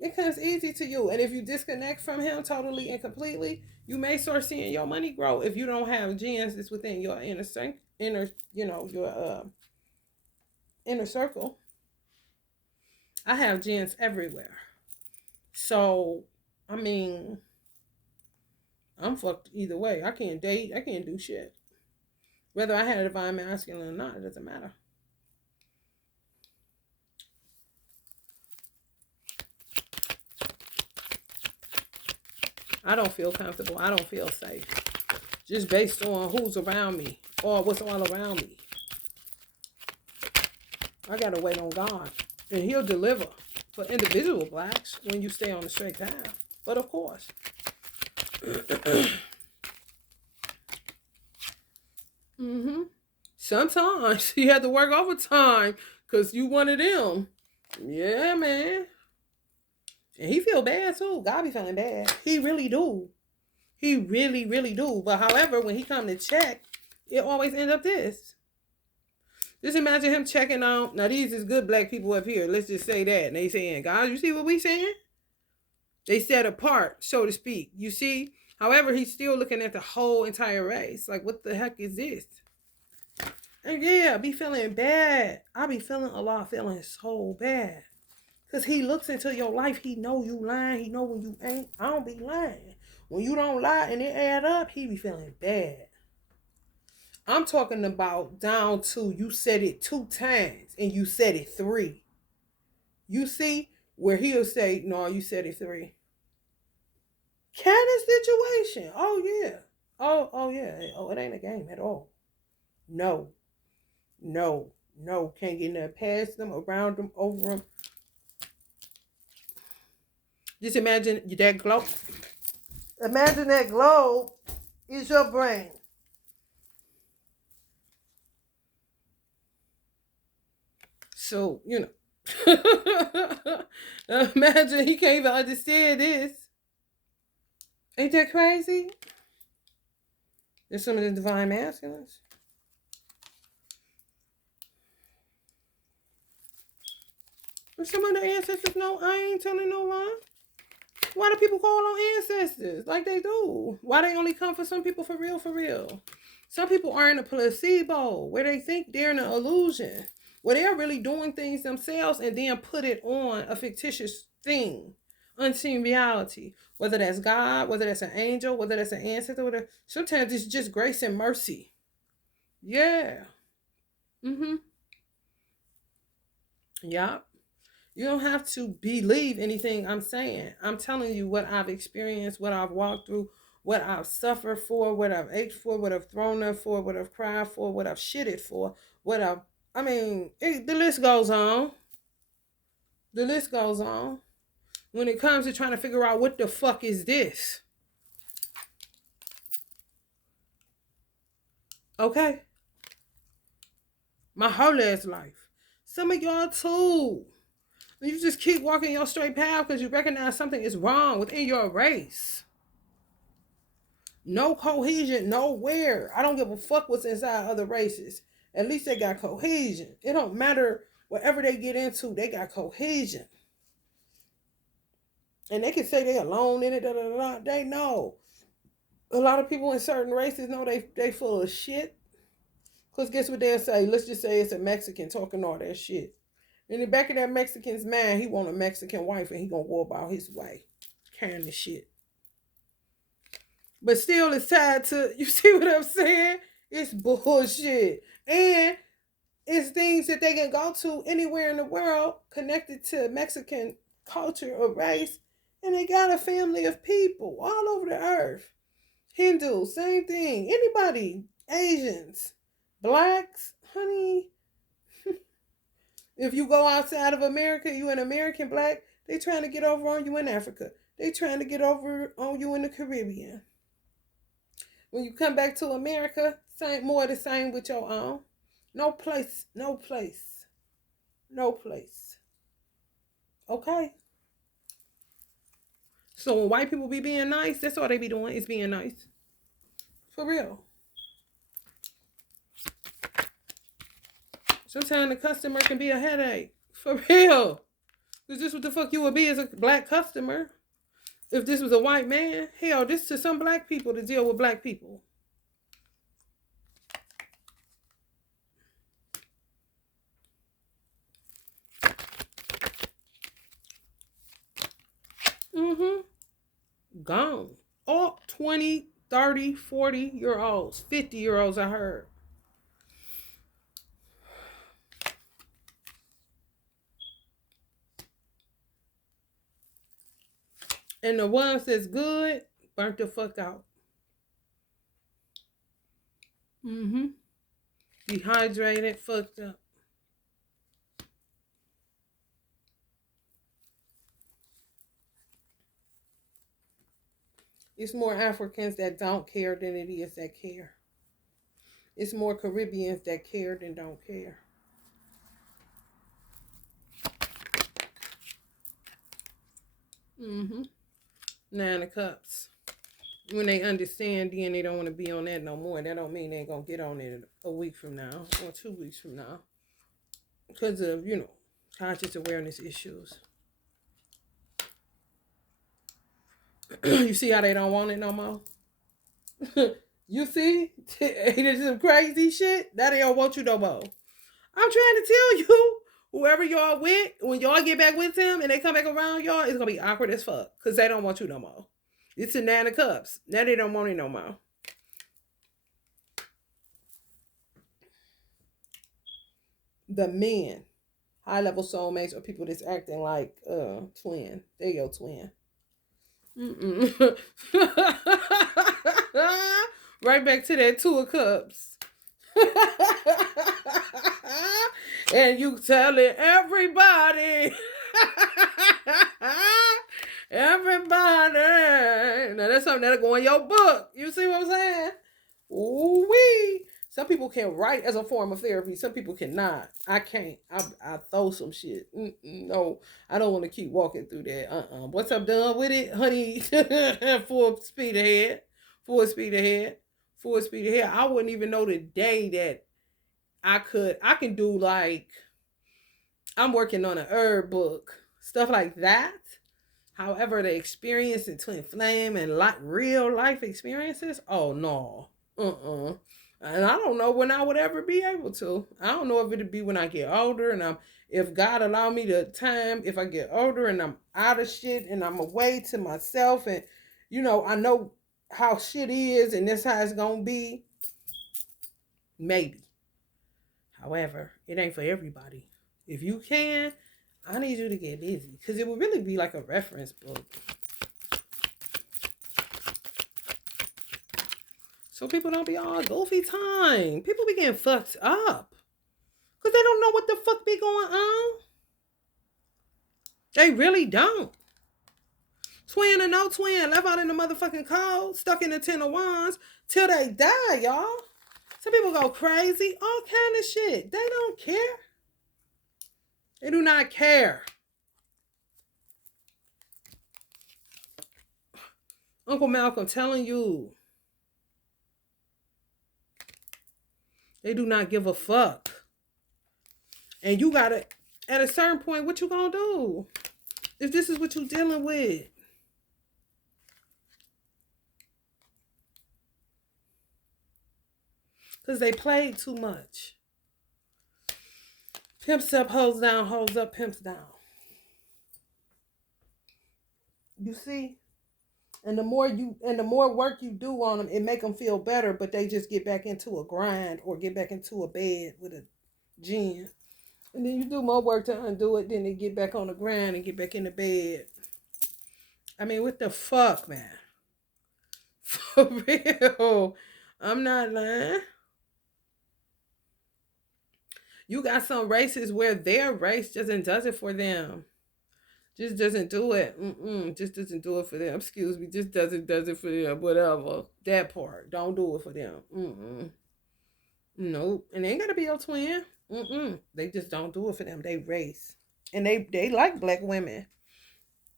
It comes easy to you. And if you disconnect from him totally and completely, you may start seeing your money grow if you don't have gens that's within your inner circle. I have gens everywhere. So, I mean, I'm fucked either way. I can't date. I can't do shit. Whether I had a divine masculine or not, it doesn't matter. I don't feel comfortable. I don't feel safe. Just based on who's around me or what's all around me. I gotta wait on God. And He'll deliver for individual blacks when you stay on the straight path. But of course. Sometimes you have to work overtime because you one of them. Yeah, man. And he feel bad too. God be feeling bad. He really do. He really, really do. But however, when he come to check, it always end up this. Just imagine him checking out. Now these is good black people up here. Let's just say that. And they saying, God, you see what we saying? They set apart, so to speak. You see? However, he's still looking at the whole entire race. Like, what the heck is this? And yeah, I be feeling bad. I be feeling a lot, feeling so bad. Because he looks into your life. He know you lying. He know when you ain't. I don't be lying. When you don't lie and it add up, he be feeling bad. I'm talking about down to you said it 2 times and you said it 3. You see where he'll say, no, you said it 3. Kind of situation. Oh, yeah. Oh, yeah. Oh, it ain't a game at all. No. Can't get nothing past them, around them, over them. Just imagine that globe. Imagine that globe is your brain. So, imagine he can't even understand this. Ain't that crazy? There's some of the divine masculines. And some of the ancestors know I ain't telling no lie. Why do people call on ancestors like they do? Why they only come for some people for real, for real? Some people are in a placebo where they think they're in an illusion, where they're really doing things themselves and then put it on a fictitious thing, unseen reality. Whether that's God, whether that's an angel, whether that's an ancestor, whether sometimes it's just grace and mercy. Yeah. Yeah. You don't have to believe anything I'm saying. I'm telling you what I've experienced, what I've walked through, what I've suffered for, what I've ached for, what I've thrown up for, what I've cried for, what I've shitted for, the list goes on. The list goes on. When it comes to trying to figure out what the fuck is this. Okay? My whole ass life. Some of y'all too. You just keep walking your straight path because you recognize something is wrong within your race. No cohesion nowhere. I don't give a fuck what's inside other races. At least they got cohesion. It don't matter whatever they get into, they got cohesion. And they can say they alone in it, They know. A lot of people in certain races know they full of shit. Because guess what they'll say? Let's just say it's a Mexican talking all that shit. In the back of that Mexican's mind, he want a Mexican wife and he gonna go about his way. Carrying the shit. But still it's tied to, you see what I'm saying? It's bullshit. And it's things that they can go to anywhere in the world connected to Mexican culture or race. And they got a family of people all over the earth. Hindus, same thing. Anybody, Asians, blacks, honey. If you go outside of America, you an American black, they trying to get over on you in Africa. They trying to get over on you in the Caribbean. When you come back to America, more of the same with your own. No place. Okay? So when white people be being nice, that's all they be doing is being nice. For real. Sometimes the customer can be a headache. For real. Is this what the fuck you would be as a black customer? If this was a white man? Hell, this to some black people to deal with black people. Gone. All 20, 30, 40-year-olds, 50-year-olds I heard. And the ones that's good, burnt the fuck out. Mm-hmm. Dehydrated, fucked up. It's more Africans that don't care than it is that care. It's more Caribbeans that care than don't care. Mm-hmm. Nine of Cups. When they understand, then they don't want to be on that no more. That don't mean they ain't gonna get on it a week from now or 2 weeks from now, because of conscious awareness issues. You see how they don't want it no more. You see, it is some crazy shit that they don't want you no more. I'm trying to tell you, whoever y'all with, when y'all get back with them and they come back around y'all, it's gonna be awkward as fuck because they don't want you no more. It's a Nine of Cups. Now they don't want it no more. The men, high level soulmates, or people that's acting like twin. They your twin. Mm-mm. Right back to that Two of Cups. And you telling everybody. Everybody. Now that's something that'll go in your book. You see what I'm saying? Ooh wee. Some people can write as a form of therapy. Some people cannot. I can't. I throw some shit. No, I don't want to keep walking through that. Once I'm done with it, honey, full speed ahead. Full speed ahead. Full speed ahead. I wouldn't even know the day that I can do, like, I'm working on a herb book. Stuff like that. However, the experience in twin flame and like real life experiences, oh no. And I don't know when I would ever be able to. I don't know if it'd be when I get older and if God allow me the time, if I get older and I'm out of shit and I'm away to myself and I know how shit is and this how it's gonna be. Maybe. However, it ain't for everybody. If you can, I need you to get busy because it would really be like a reference book. So people don't be all goofy time. People be getting fucked up because they don't know what the fuck be going on. They really don't. Twin or no twin, left out in the motherfucking cold, stuck in the 10 of Wands till they die, y'all. Some people go crazy, all kind of shit. They don't care. They do not care. Uncle Malcolm telling you, they do not give a fuck. And you gotta, at a certain point, what you gonna do? If this is what you dealing with. Because they played too much. Pimps up, hoes down, hoes up, pimps down. You see? And the more work you do on them, it make them feel better, but they just get back into a grind or get back into a bed with a gin. And then you do more work to undo it, then they get back on the grind and get back in the bed. I mean, what the fuck, man? For real. I'm not lying. You got some races where their race just does it for them. Just doesn't do it. Just doesn't do it for them. Excuse me. Just does it for them. Whatever. That part. Don't do it for them. Nope. And they ain't gotta be your twin. They just don't do it for them. They race. And they like black women.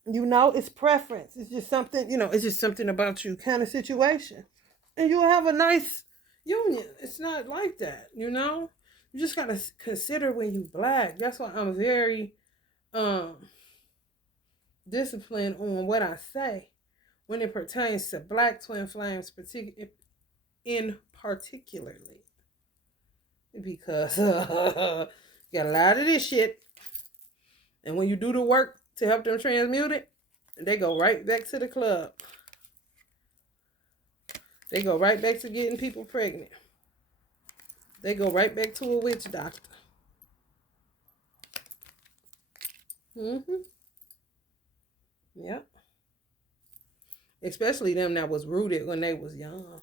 It's preference. It's just something, it's just something about you kind of situation. And you'll have a nice union. It's not like that, You just gotta consider when you black. That's why I'm very disciplined on what I say when it pertains to black twin flames, in particularly, because you got a lot of this shit, and when you do the work to help them transmute it, they go right back to the club. They go right back to getting people pregnant. They go right back to a witch doctor. Yep. Especially them that was rooted when they was young.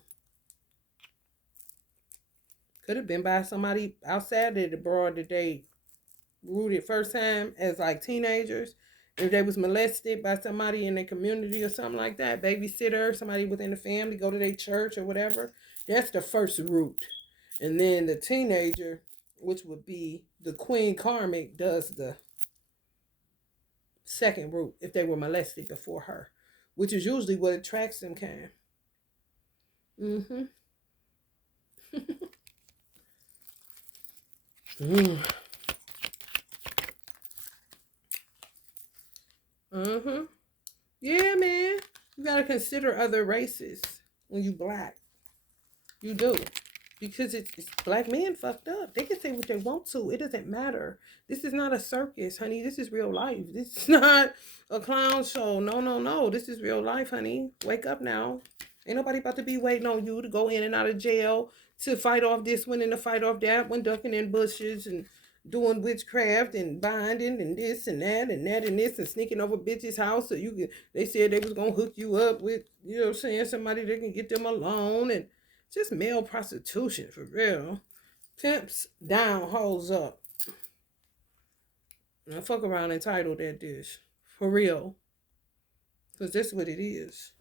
Could have been by somebody outside of the broad that they rooted first time as like teenagers. If they was molested by somebody in their community or something like that, babysitter, somebody within the family, go to their church or whatever, that's the first root. And then the teenager, which would be the queen karmic, does the second root if they were molested before her, which is usually what attracts them, Cam. Mm-hmm. Mm. Mm-hmm. Yeah, man. You gotta consider other races when you black. You do. Because it's black men fucked up. They can say what they want to. It doesn't matter. This is not a circus, honey. This is real life. This is not a clown show. No, no, no. This is real life, honey. Wake up now. Ain't nobody about to be waiting on you to go in and out of jail to fight off this one and to fight off that one, ducking in bushes and doing witchcraft and binding and this and that and that and this and sneaking over bitches' house so you can. They said they was gonna hook you up with, you know what I'm saying, somebody that can get them alone and just male prostitution for real. Pimps down, hoes up. Now fuck around and title that dish. For real. Because that's what it is.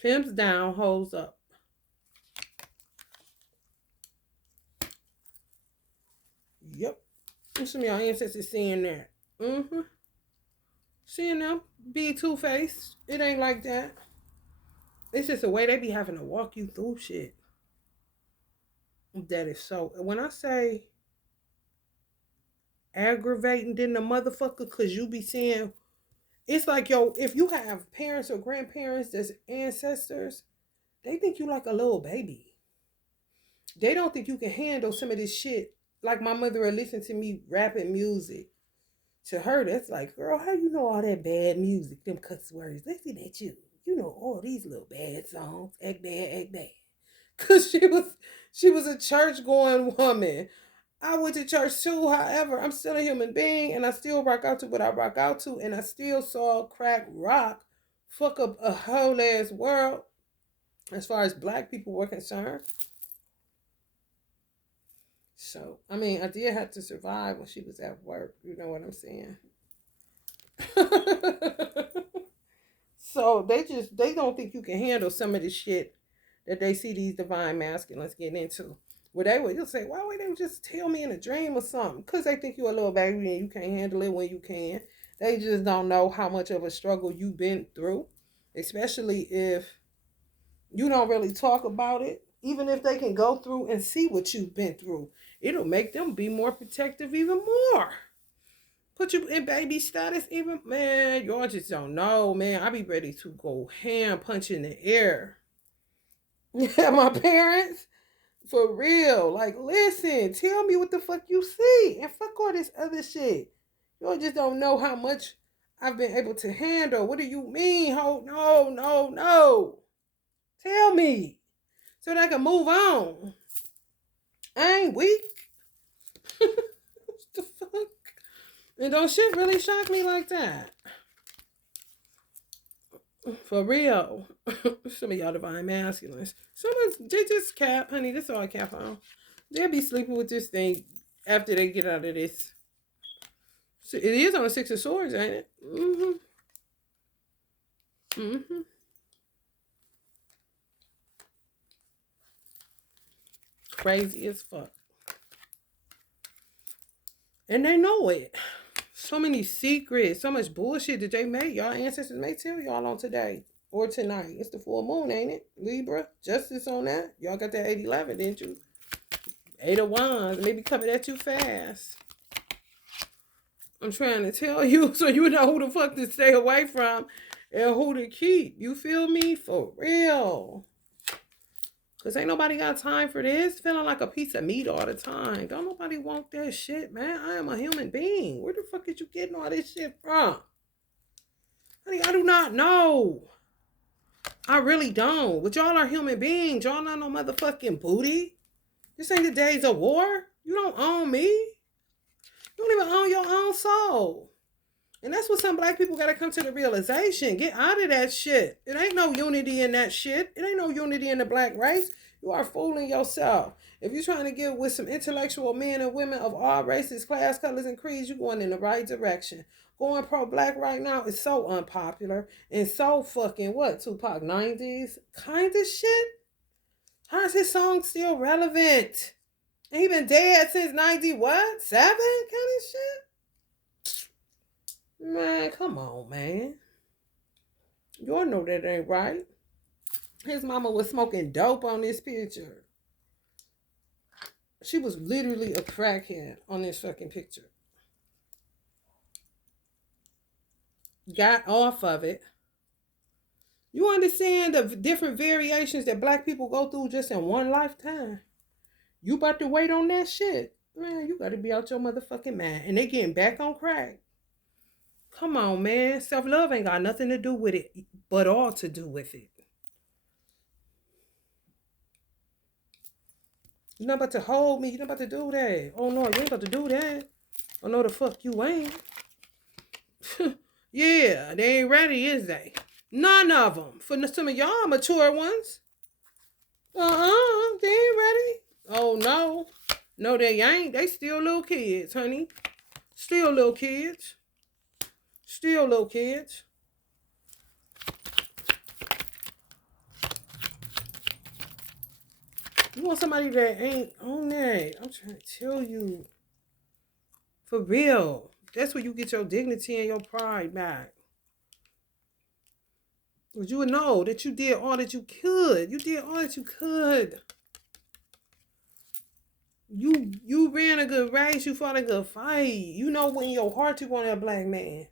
Pimps down, hoes up. Yep. Some of y'all ancestors seeing that. Mm-hmm. Seeing them be two-faced. It ain't like that. It's just the way they be having to walk you through shit. That is so. When I say aggravating than the motherfucker, because you be seeing, it's like, yo, if you have parents or grandparents that's ancestors, they think you like a little baby. They don't think you can handle some of this shit. Like my mother would listen to me rapping music. To her, that's like, girl, how you know all that bad music, them cuss words? Listen at you. You know all these little bad songs. Act bad, act bad. Cause she was a church going woman. I went to church too. However, I'm still a human being and I still rock out to what I rock out to. And I still saw crack rock fuck up a whole ass world as far as black people were concerned. So, I mean, I did have to survive when she was at work. You know what I'm saying? So they don't think you can handle some of the shit that they see these divine masculines getting into. Where they would, you'll say, why would they just tell me in a dream or something? Because they think you're a little baby and you can't handle it when you can. They just don't know how much of a struggle you've been through. Especially if you don't really talk about it. Even if they can go through and see what you've been through, it'll make them be more protective even more. Put you in baby status even, man, y'all just don't know, man. I be ready to go ham punch in the air. Yeah, my parents, for real. Like, listen, tell me what the fuck you see. And fuck all this other shit. Y'all just don't know how much I've been able to handle. What do you mean? Oh, no, no, no. Tell me. So that I can move on. I ain't weak. What the fuck? And don't shit really shock me like that. For real. Some of y'all divine masculines. They just cap, honey. This all cap on. They'll be sleeping with this thing after they get out of this. So it is on the Six of Swords, ain't it? Mm-hmm. Mm-hmm. Crazy as fuck. And they know it. So many secrets, so much bullshit that they made. Y'all ancestors may tell y'all on today or tonight. It's the full moon, ain't it? Libra, justice on that. Y'all got that 811, didn't you? 8 of Wands, maybe coming at you fast. I'm trying to tell you so you know who the fuck to stay away from and who to keep. You feel me? For real. Because ain't nobody got time for this. Feeling like a piece of meat all the time. Don't nobody want that shit, man. I am a human being. Where the fuck is you getting all this shit from? Honey, I do not know. I really don't. But y'all are human beings. Y'all not no motherfucking booty. This ain't the days of war. You don't own me. You don't even own your own soul. And that's what some black people got to come to the realization. Get out of that shit. It ain't no unity in that shit. It ain't no unity in the black race. You are fooling yourself. If you're trying to get with some intellectual men and women of all races, class, colors, and creeds, you're going in the right direction. Going pro-black right now is so unpopular and so fucking what, Tupac 90s kind of shit? How's his song still relevant? And he been dead since 90 what? 7 kind of shit? Man, come on, man. Y'all know that ain't right. His mama was smoking dope on this picture. She was literally a crackhead on this fucking picture. Got off of it. You understand the different variations that black people go through just in one lifetime? You about to wait on that shit? Man, you gotta be out your motherfucking mind. And they getting back on crack. Come on, man. Self-love ain't got nothing to do with it, but all to do with it. You're not about to hold me. You're not about to do that. Oh, no, you ain't about to do that. Oh, no, the fuck you ain't. Yeah, they ain't ready, is they? None of them. For some of y'all mature ones. They ain't ready. Oh, no. No, they ain't. They still little kids, honey. Still little kids. Still little kids. You want somebody that ain't on that. I'm trying to tell you. For real. That's where you get your dignity and your pride back. Because you would know that you did all that you could. You did all that you could. You ran a good race. You fought a good fight. You know when in your heart you want a black man.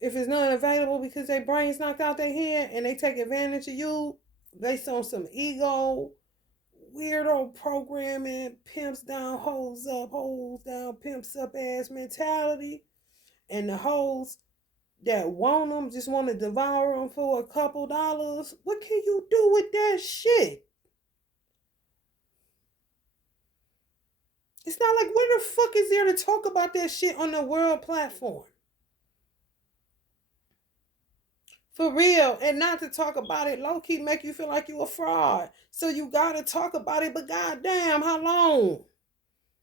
If it's not available because their brains knocked out their head and they take advantage of you based on some ego, weirdo programming, pimps down, hoes down, pimps up ass mentality, and the hoes that want them just want to devour them for a couple dollars. What can you do with that shit? It's not like where the fuck is there to talk about that shit on the world platform? For real, and not to talk about it low-key make you feel like you a fraud. So you gotta talk about it, but goddamn, how long?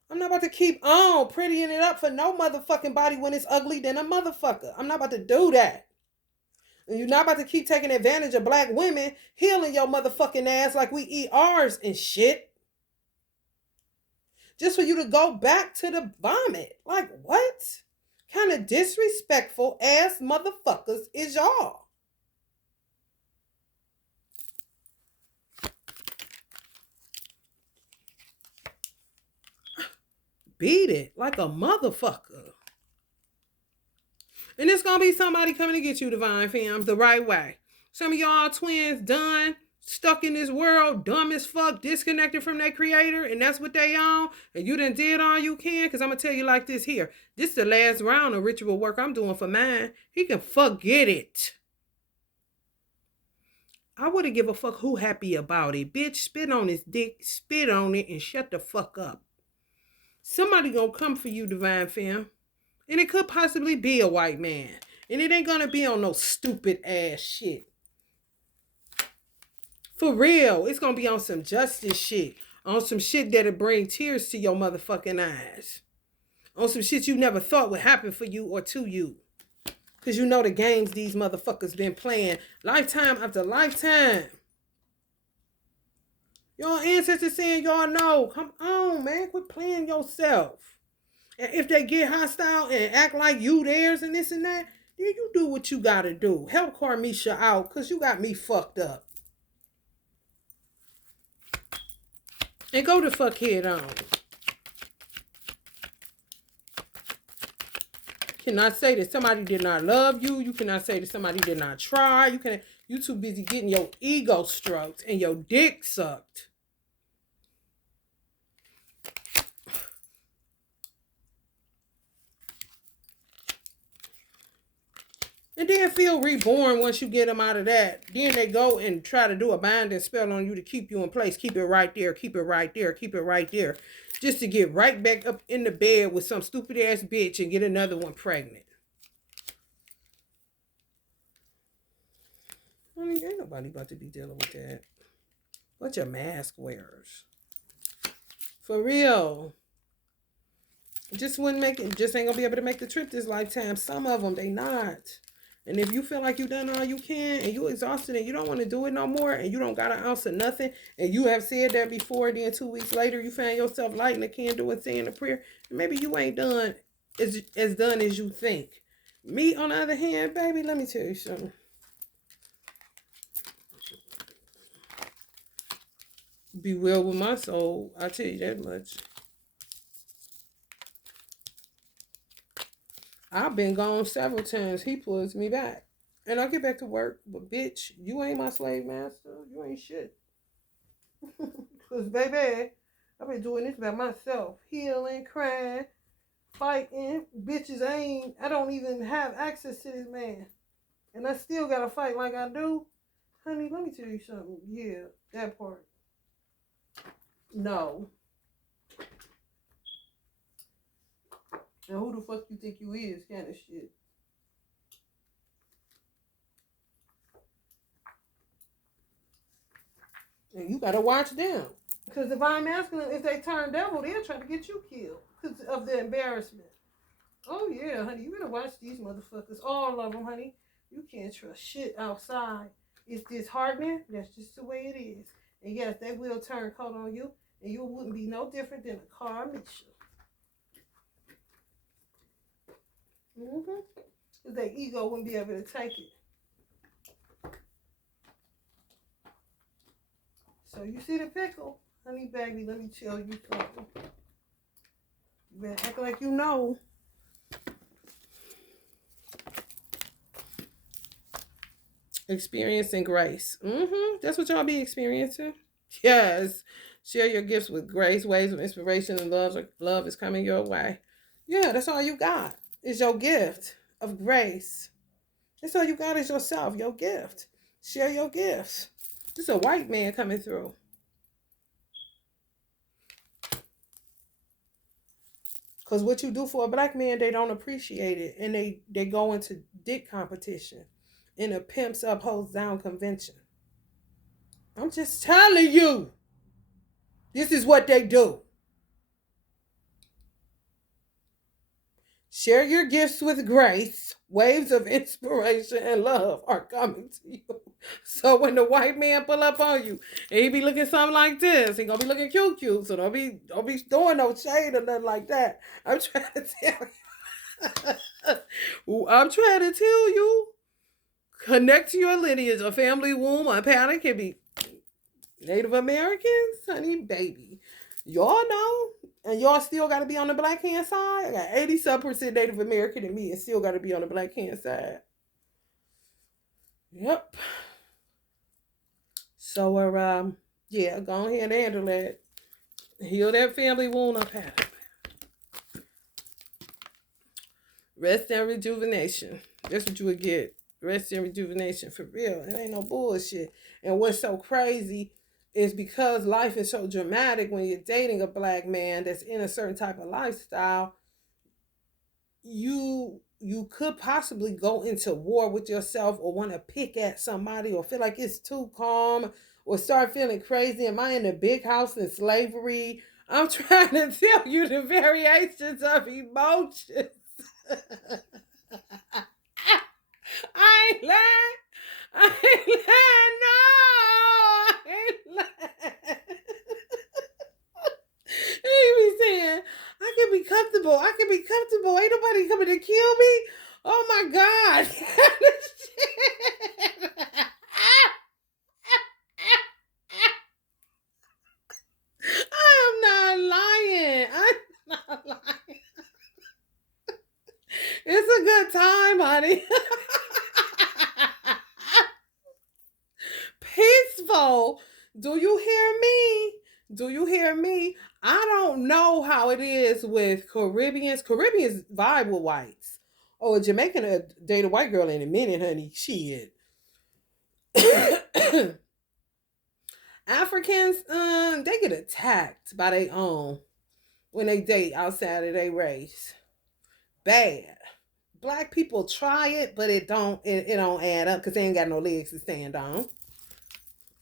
I'm not about to keep on prettying it up for no motherfucking body when it's ugly than a motherfucker. I'm not about to do that. And you're not about to keep taking advantage of black women, healing your motherfucking ass like we eat ours and shit. Just for you to go back to the vomit. Like, what kind of disrespectful ass motherfuckers is y'all? Beat it like a motherfucker. And it's gonna be somebody coming to get you, Divine Fam, the right way. Some of y'all twins done, stuck in this world, dumb as fuck, disconnected from their creator, and that's what they on, and you done did all you can, because I'm gonna tell you like this here. This is the last round of ritual work I'm doing for mine. He can forget it. I wouldn't give a fuck who happy about it. Bitch, spit on his dick, spit on it, and shut the fuck up. Somebody gonna come for you, Divine Fam. And it could possibly be a white man. And it ain't gonna be on no stupid ass shit. For real. It's gonna be on some justice shit. On some shit that'll bring tears to your motherfucking eyes. On some shit you never thought would happen for you or to you. Because you know the games these motherfuckers been playing lifetime after lifetime. Your ancestors saying y'all know. Come on, man. Quit playing yourself. And if they get hostile and act like you theirs and this and that, then you do what you gotta do. Help Carmisha out, because you got me fucked up. And go the fuck head on. You cannot say that somebody did not love you. You cannot say that somebody did not try. You too busy getting your ego stroked and your dick sucked. And then feel reborn once you get them out of that. Then they go and try to do a binding spell on you to keep you in place. Keep it right there. Keep it right there. Keep it right there. Just to get right back up in the bed with some stupid ass bitch and get another one pregnant. Honey, ain't nobody about to be dealing with that. Bunch of mask wearers. For real. Just wouldn't make it. Just ain't gonna be able to make the trip this lifetime. Some of them, they not. And if you feel like you done all you can and you exhausted and you don't want to do it no more and you don't got an ounce of nothing and you have said that before, then 2 weeks later you find yourself lighting a candle and saying a prayer, maybe you ain't done as done as you think. Me, on the other hand, baby, let me tell you something. Be well with my soul, I tell you that much. I've been gone several times. He pulls me back. And I'll get back to work. But bitch, you ain't my slave master. You ain't shit. Because baby, I've been doing this by myself. Healing, crying, fighting. Bitches, I don't even have access to this man. And I still gotta fight like I do. Honey, let me tell you something. Yeah, that part. No. And who the fuck you think you is kind of shit. And you gotta watch them. Because if I'm asking them if they turn devil, they'll try to get you killed. Because of the embarrassment. Oh yeah, honey, you better watch these motherfuckers. All of them, honey. You can't trust shit outside. It's disheartening. That's just the way it is. And yes, they will turn coat on you. And you wouldn't be no different than a car Misha. Because their ego wouldn't be able to take it. So you see the pickle? Honey, baby, let me tell you something. You better act like you know. Experiencing grace. That's what y'all be experiencing. Yes. Share your gifts with grace, waves of inspiration, and love is coming your way. Yeah, that's all you got. Is your gift of grace. That's all you got is yourself, your gift. Share your gifts. This is a white man coming through. Because what you do for a black man, they don't appreciate it. And they go into dick competition in a pimps up, hoes down convention. I'm just telling you. This is what they do. Share your gifts with grace. Waves of inspiration and love are coming to you. So when the white man pull up on you, and he be looking something like this, he gonna be looking cute. So don't be throwing no shade or nothing like that. I'm trying to tell you. I'm trying to tell you. Connect to your lineage, a family womb, a pattern can be Native Americans, honey, baby. Y'all know. And y'all still got to be on the black hand side. I got 80% Native American in me and still got to be on the black hand side. Yep. So, yeah, go ahead and handle that. Heal that family wound up. Rest and rejuvenation. That's what you would get. Rest and rejuvenation for real. It ain't no bullshit. And what's so crazy is because life is so dramatic when you're dating a black man that's in a certain type of lifestyle, you could possibly go into war with yourself or want to pick at somebody or feel like it's too calm or start feeling crazy. Am I in a big house in slavery? I'm trying to tell you the variations of emotions. I ain't lying. I ain't lying. No, I ain't lying. He be saying, I can be comfortable. I can be comfortable. Ain't nobody coming to kill me. Oh my God. I am not lying. I'm not lying. It's a good time, honey. Peaceful. Do you hear me? Do you hear me? I don't know how it is with Caribbeans. Caribbeans vibe with whites. Oh, a Jamaican date a white girl in a minute, honey. Shit. Africans, they get attacked by their own when they date outside of their race. Bad. Black people try it, but it don't add up because they ain't got no legs to stand on.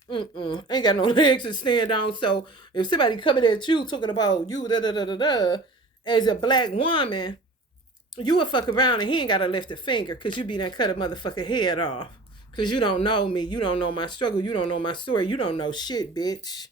Ain't got no legs to stand on. So if somebody coming at you talking about you da da da da da as a black woman, you would fuck around and he ain't gotta lift a finger because you be done cut a motherfucker head off. Cause you don't know me, you don't know my struggle, you don't know my story, you don't know shit, bitch.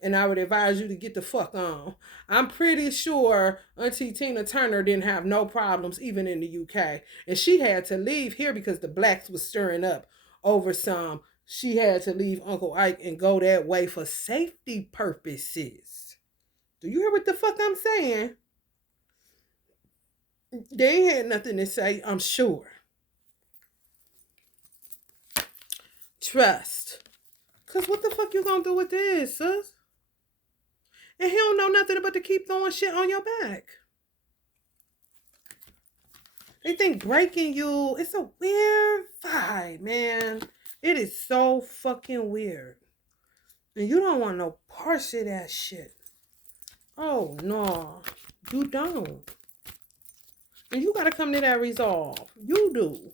And I would advise you to get the fuck on. I'm pretty sure Auntie Tina Turner didn't have no problems even in the UK. And she had to leave here because the blacks was stirring up over some. She had to leave Uncle Ike and go that way for safety purposes. Do you hear what the fuck I'm saying? They ain't had nothing to say, I'm sure. Trust. Cause what the fuck you gonna do with this, sis? And he don't know nothing but to keep throwing shit on your back. They think breaking you, it's a weird vibe, man. It is so fucking weird. And you don't want no parts of that shit. Oh, no. You don't. And you gotta come to that resolve. You do.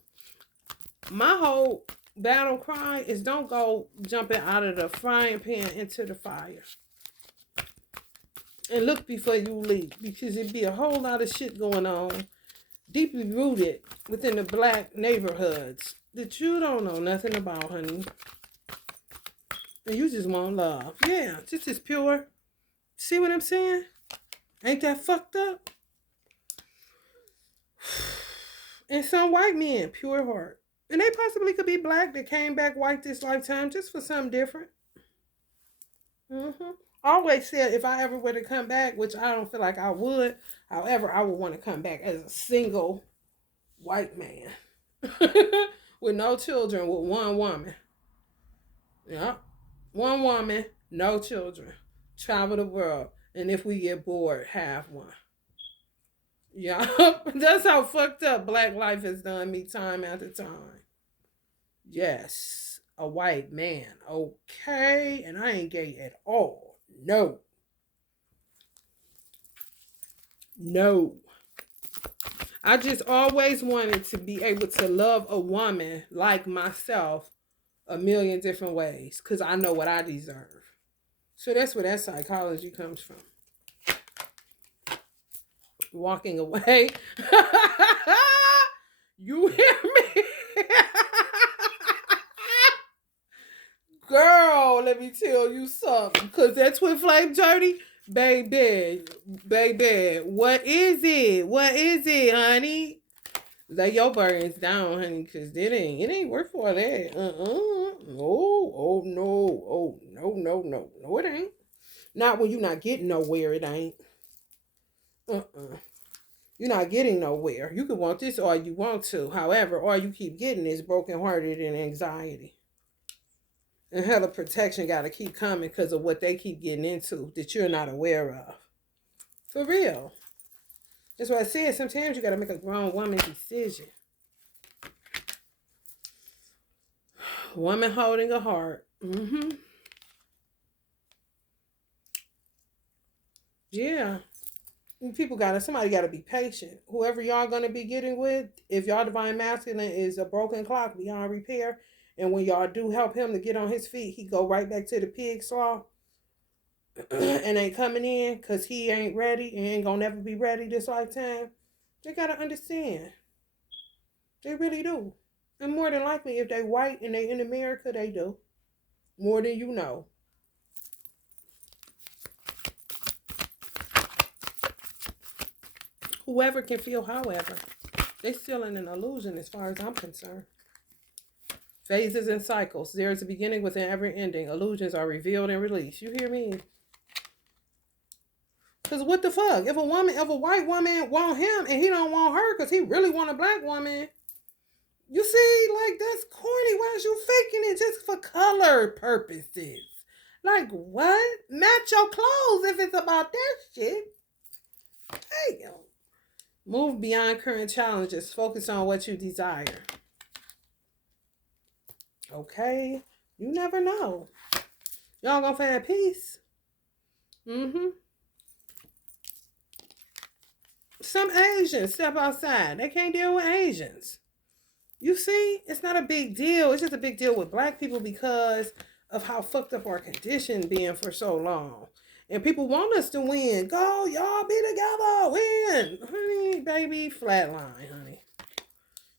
My whole battle cry is don't go jumping out of the frying pan into the fire. And look before you leap. Because it'd be a whole lot of shit going on deeply rooted within the black neighborhoods that you don't know nothing about, honey. And you just want love. Yeah, just as pure. See what I'm saying? Ain't that fucked up? And some white men, pure heart. And they possibly could be black that came back white this lifetime just for something different. I always said if I ever were to come back, which I don't feel like I would, however, I would want to come back as a single white man with no children, with one woman. Yeah, one woman, no children. Travel the world, and if we get bored, have one. Yeah, that's how fucked up black life has done me time after time. Yes, a white man. Okay, and I ain't gay at all. No. No. I just always wanted to be able to love a woman like myself a million different ways because I know what I deserve. So that's where that psychology comes from. Walking away. You hear me? Girl, let me tell you something. Because that twin flame journey, baby, what is it? What is it, honey? Lay your burdens down, honey, because it ain't worth all that. No, oh, no, oh, no, no, no. No, it ain't. Not when you're not getting nowhere, it ain't. You're not getting nowhere. You can want this all you want to. However, all you keep getting is brokenhearted and anxiety. And hella protection got to keep coming because of what they keep getting into that you're not aware of. For real. That's why I said sometimes you got to make a grown woman decision. Woman holding a heart. Yeah. Somebody got to be patient. Whoever y'all going to be getting with, if y'all divine masculine is a broken clock beyond repair, and when y'all do help him to get on his feet, he go right back to the pig slaw and ain't coming in because he ain't ready and ain't going to never be ready this lifetime. They got to understand. They really do. And more than likely, if they white and they in America, they do. More than you know. Whoever can feel however, they still in an illusion as far as I'm concerned. Phases and cycles. There is a beginning with an ever ending. Illusions are revealed and released. You hear me? Because what the fuck? If a white woman want him and he don't want her because he really want a black woman, you see, like, that's corny. Why is you faking it just for color purposes? Like, what? Match your clothes if it's about that shit. Hey, yo. Move beyond current challenges. Focus on what you desire. Okay? You never know. Y'all gonna find peace. Some Asians step outside. They can't deal with Asians. You see, it's not a big deal. It's just a big deal with black people because of how fucked up our condition been for so long. And people want us to win. Go, y'all be together, win. Honey, baby, flatline, honey.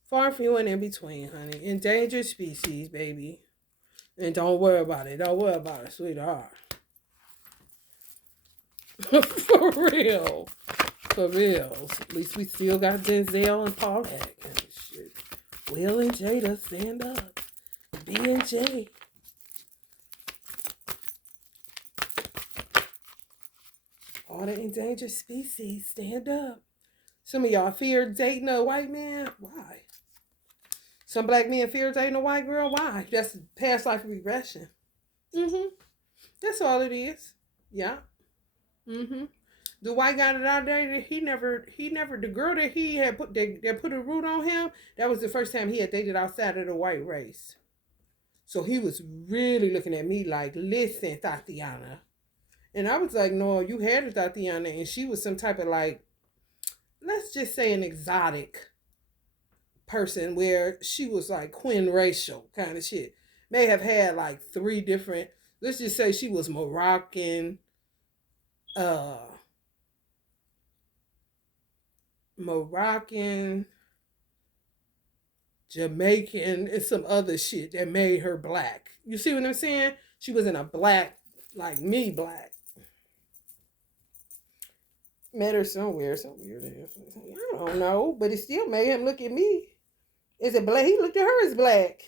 Far few and in between, honey. Endangered species, baby. And don't worry about it. Don't worry about it, sweetheart. For real. For real. At least we still got Denzel and Paulette and shit. Will and Jada, stand up. B and J. All the endangered species, stand up. Some of y'all fear dating a white man. Why? Some black men fear dating a white girl. Why? That's past life regression. Mm-hmm. That's all it is. Yeah. Mm-hmm. The white guy that I dated, he never, the girl that he had put, that put a root on him, that was the first time he had dated outside of the white race. So he was really looking at me like, listen, Tatiana. And I was like, no, you had a Tatiana, and she was some type of like, let's just say an exotic person where she was like queen racial kind of shit. May have had like 3 different, let's just say she was Moroccan, Jamaican, and some other shit that made her black. You see what I'm saying? She wasn't a black, like me black. Met her somewhere, some weird ass. I don't know, but it still made him look at me as a black. He looked at her as black.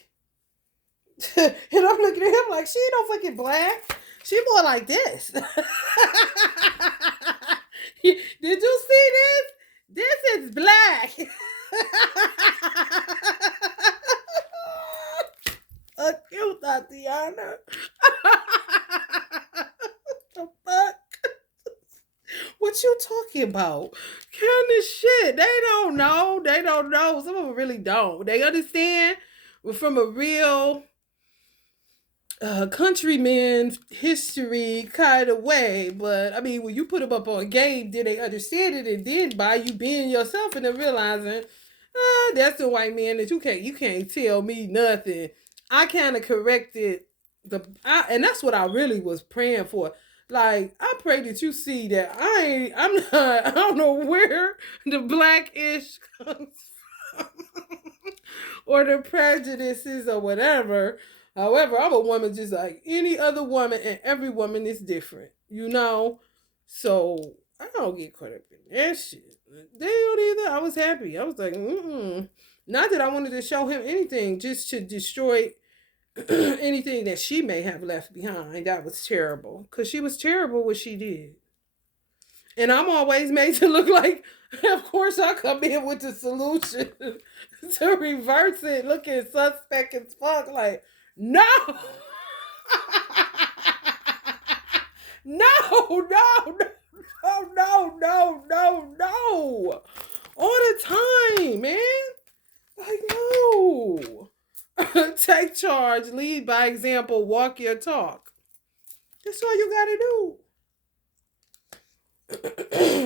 And I'm looking at him like, she ain't no fucking black. She more like this. Did you see this? This is black. A cute Tatiana. The fuck? What you talking about? Kind of shit. They don't know. They don't know. Some of them really don't. They understand from a real countryman history kind of way, but I mean, when you put them up on a game, then they understand it, and then by you being yourself and then realizing, that's the white man that you can't tell me nothing. I kind of corrected and that's what I really was praying for. Like, I pray that you see that I don't know where the blackish comes from or the prejudices or whatever. However, I'm a woman just like any other woman, and every woman is different, you know? So I don't get caught up in that shit. They don't either. I was happy. I was like, Not that I wanted to show him anything, just to destroy anything that she may have left behind. That was terrible. Because she was terrible what she did. And I'm always made to look like, of course, I come in with the solution to reverse it, looking suspect as fuck. Like, no! No, no, no. All the time, man. Like, no. Take charge, lead by example, walk your talk. That's all you gotta do.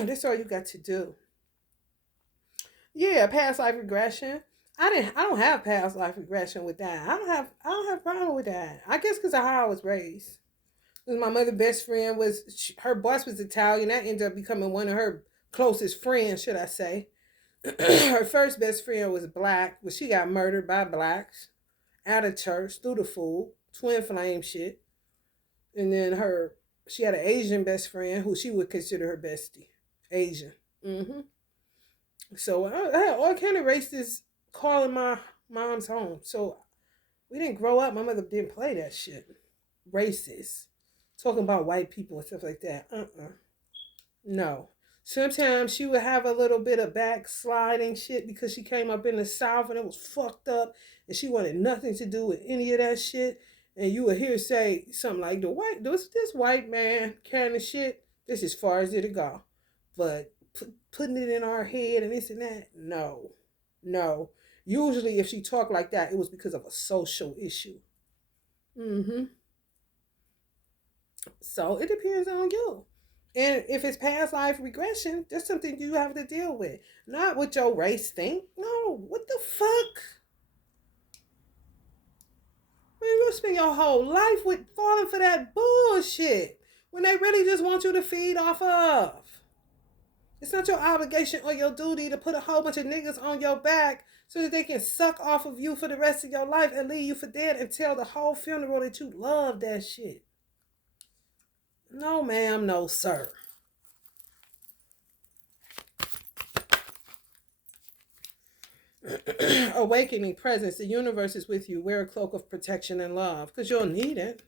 That's all you got to do. Yeah, past life regression. I don't have past life regression with that. I don't have a problem with that. I guess because of how I was raised. Because my mother's best friend her boss was Italian. That ended up becoming one of her closest friends, should I say. Her first best friend was black, but she got murdered by blacks out of church through the food, twin flame shit. And then she had an Asian best friend who she would consider her bestie. Asian. Mm-hmm. So I had all kind of racists calling my mom's home. So we didn't grow up. My mother didn't play that shit. Racist. Talking about white people and stuff like that. No. Sometimes she would have a little bit of backsliding shit because she came up in the South and it was fucked up and she wanted nothing to do with any of that shit. And you would hear say something like, this white man kind of shit, this is as far as it'll go. But putting it in our head and this and that, no. Usually if she talked like that, it was because of a social issue. Mm-hmm. So it depends on you. And if it's past life regression, that's something you have to deal with. Not what your race think. No, what the fuck? Man, you spend your whole life with falling for that bullshit when they really just want you to feed off of. It's not your obligation or your duty to put a whole bunch of niggas on your back so that they can suck off of you for the rest of your life and leave you for dead and tell the whole funeral that you love that shit. No, ma'am, no, sir. Awakening presence. The universe is with you. Wear a cloak of protection and love because you'll need it.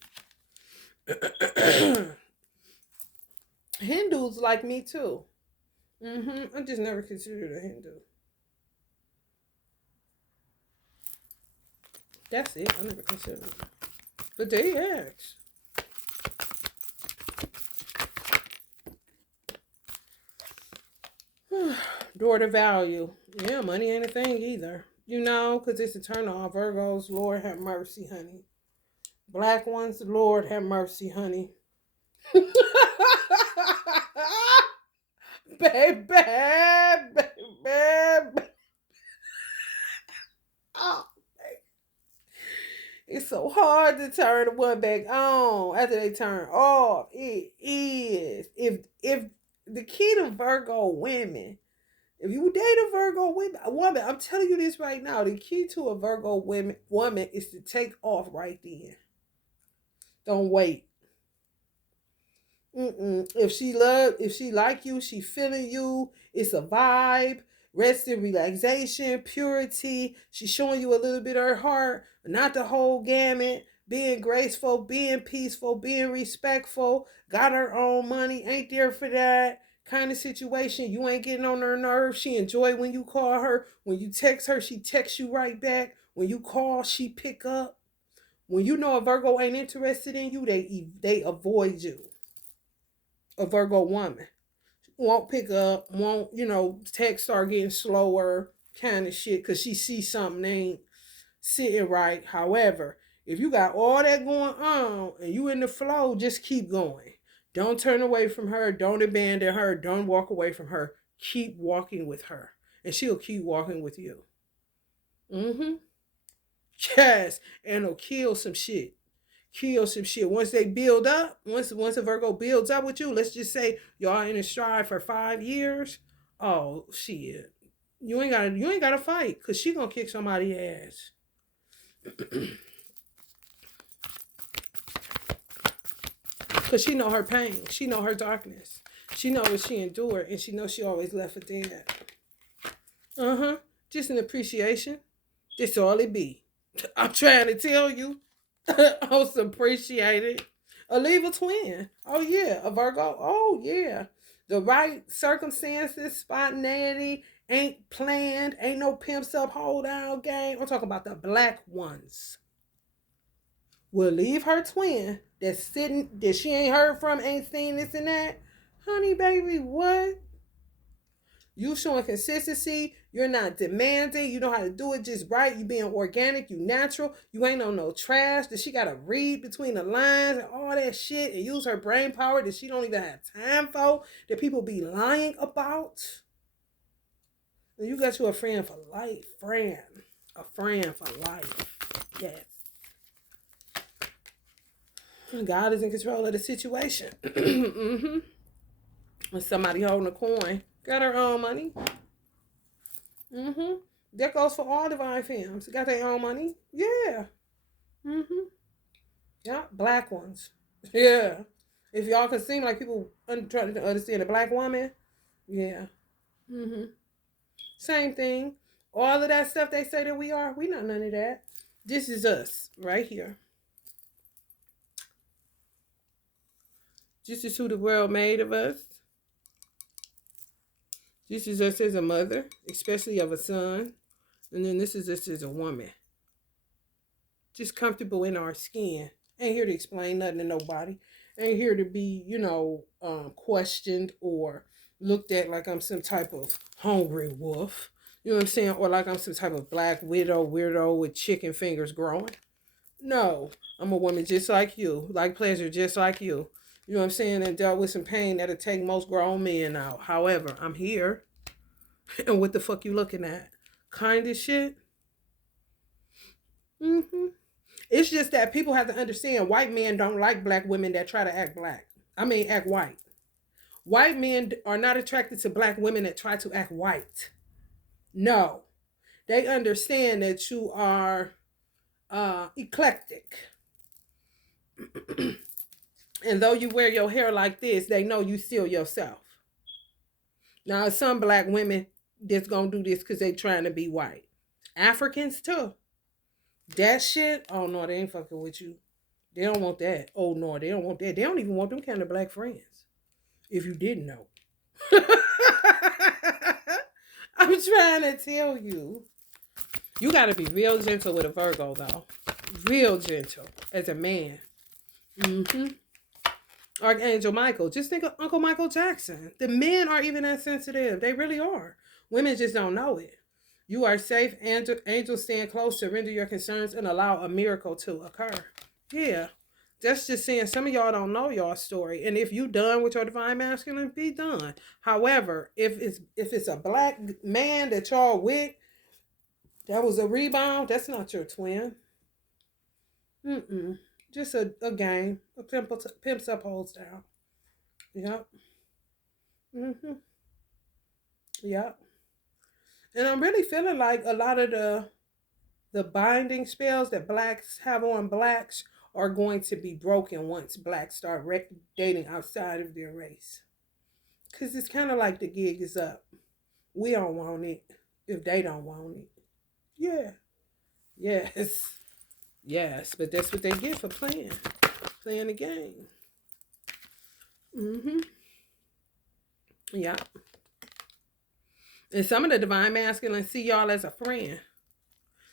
Hindus like me too. I just never considered a Hindu. That's it. I never considered it. But they ask. Door to value. Yeah, money ain't a thing either. You know, because it's a turn off. Virgos, Lord have mercy, honey. Black ones, Lord have mercy, honey. Baby, baby. Oh, it's so hard to turn one back on after they turn off. It is. If the key to Virgo women, if you date a Virgo woman, I'm telling you this right now, the key to a Virgo woman is to take off right then. Don't wait. If she like you, she feeling you. It's a vibe, rest and relaxation, purity. She's showing you a little bit of her heart, not the whole gamut. Being graceful, being peaceful, being respectful. Got her own money, ain't there for that kind of situation. You ain't getting on her nerves. She enjoy when you call her. When you text her, she texts you right back. When you call, she pick up. When you know a Virgo ain't interested in you, they avoid you. A Virgo woman won't pick up, won't, text start getting slower, kind of shit, because she sees something ain't sitting right. However, if you got all that going on and you in the flow, just keep going. Don't turn away from her. Don't abandon her. Don't walk away from her. Keep walking with her. And she'll keep walking with you. Yes. And it'll kill some shit. Once they build up, once a Virgo builds up with you, let's just say y'all in a stride for 5 years. Oh shit. You ain't gotta fight because she gonna kick somebody's ass. Cause she know her pain. She know her darkness. She know what she endured and she knows she always left for dead. Just an appreciation. That's all it be. I'm trying to tell you. Also appreciate it. A Libra twin. Oh yeah. A Virgo. Oh yeah. The right circumstances, spontaneity, ain't planned, ain't no pimps up, hold down game. I'm talking about the black ones. Will leave her twin that's sitting that she ain't heard from, ain't seen this and that. Honey baby, what? You showing consistency. You're not demanding. You know how to do it just right. You being organic. You natural. You ain't on no trash that she got to read between the lines and all that shit and use her brain power that she don't even have time for, that people be lying about. And you got you a friend for life. A friend for life. Yes. God is in control of the situation. When somebody holding a coin, got her own money. That goes for all divine femmes. Got their own money. Yeah. Yeah. Black ones. Yeah. If y'all can seem like people trying to understand a black woman, yeah. Same thing. All of that stuff they say that we are, we not none of that. This is us right here. This is who the world made of us. This is us as a mother, especially of a son. And then this is us as a woman. Just comfortable in our skin. Ain't here to explain nothing to nobody. Ain't here to be, questioned or looked at like I'm some type of hungry wolf. You know what I'm saying? Or like I'm some type of black widow weirdo with chicken fingers growing. No, I'm a woman just like you. Like pleasure just like you. You know what I'm saying? And dealt with some pain that'll take most grown men out. However, I'm here. And what the fuck you looking at? Kind of shit? Mm-hmm. It's just that people have to understand white men don't like black women that try to act black. I mean, act white. White men are not attracted to black women that try to act white. No. They understand that you are eclectic. And though you wear your hair like this, they know you still yourself. Now, some black women that's gonna do this because they trying to be white. Africans too. That shit, oh no, they ain't fucking with you. They don't want that. Oh no, they don't want that. They don't even want them kind of black friends. If you didn't know. I'm trying to tell you. You gotta be real gentle with a Virgo though. Real gentle as a man. Mm-hmm. Archangel Michael. Just think of Uncle Michael Jackson. The men are even as sensitive. They really are. Women just don't know it. You are safe. Angels stand close to render your concerns and allow a miracle to occur. Yeah. That's just saying some of y'all don't know y'all story. And if you done with your divine masculine, be done. However, if it's a black man that y'all with, that was a rebound, that's not your twin. Mm-mm. Just a game. A pimps up, holds down. Yep. Mm-hmm. Yep. And I'm really feeling like a lot of the binding spells that blacks have on blacks are going to be broken once blacks start dating outside of their race. Because it's kind of like the gig is up. We don't want it if they don't want it. Yeah. Yes. Yes. But that's what they get for playing the game. Mm-hmm. Yeah. And some of the divine masculine see y'all as a friend.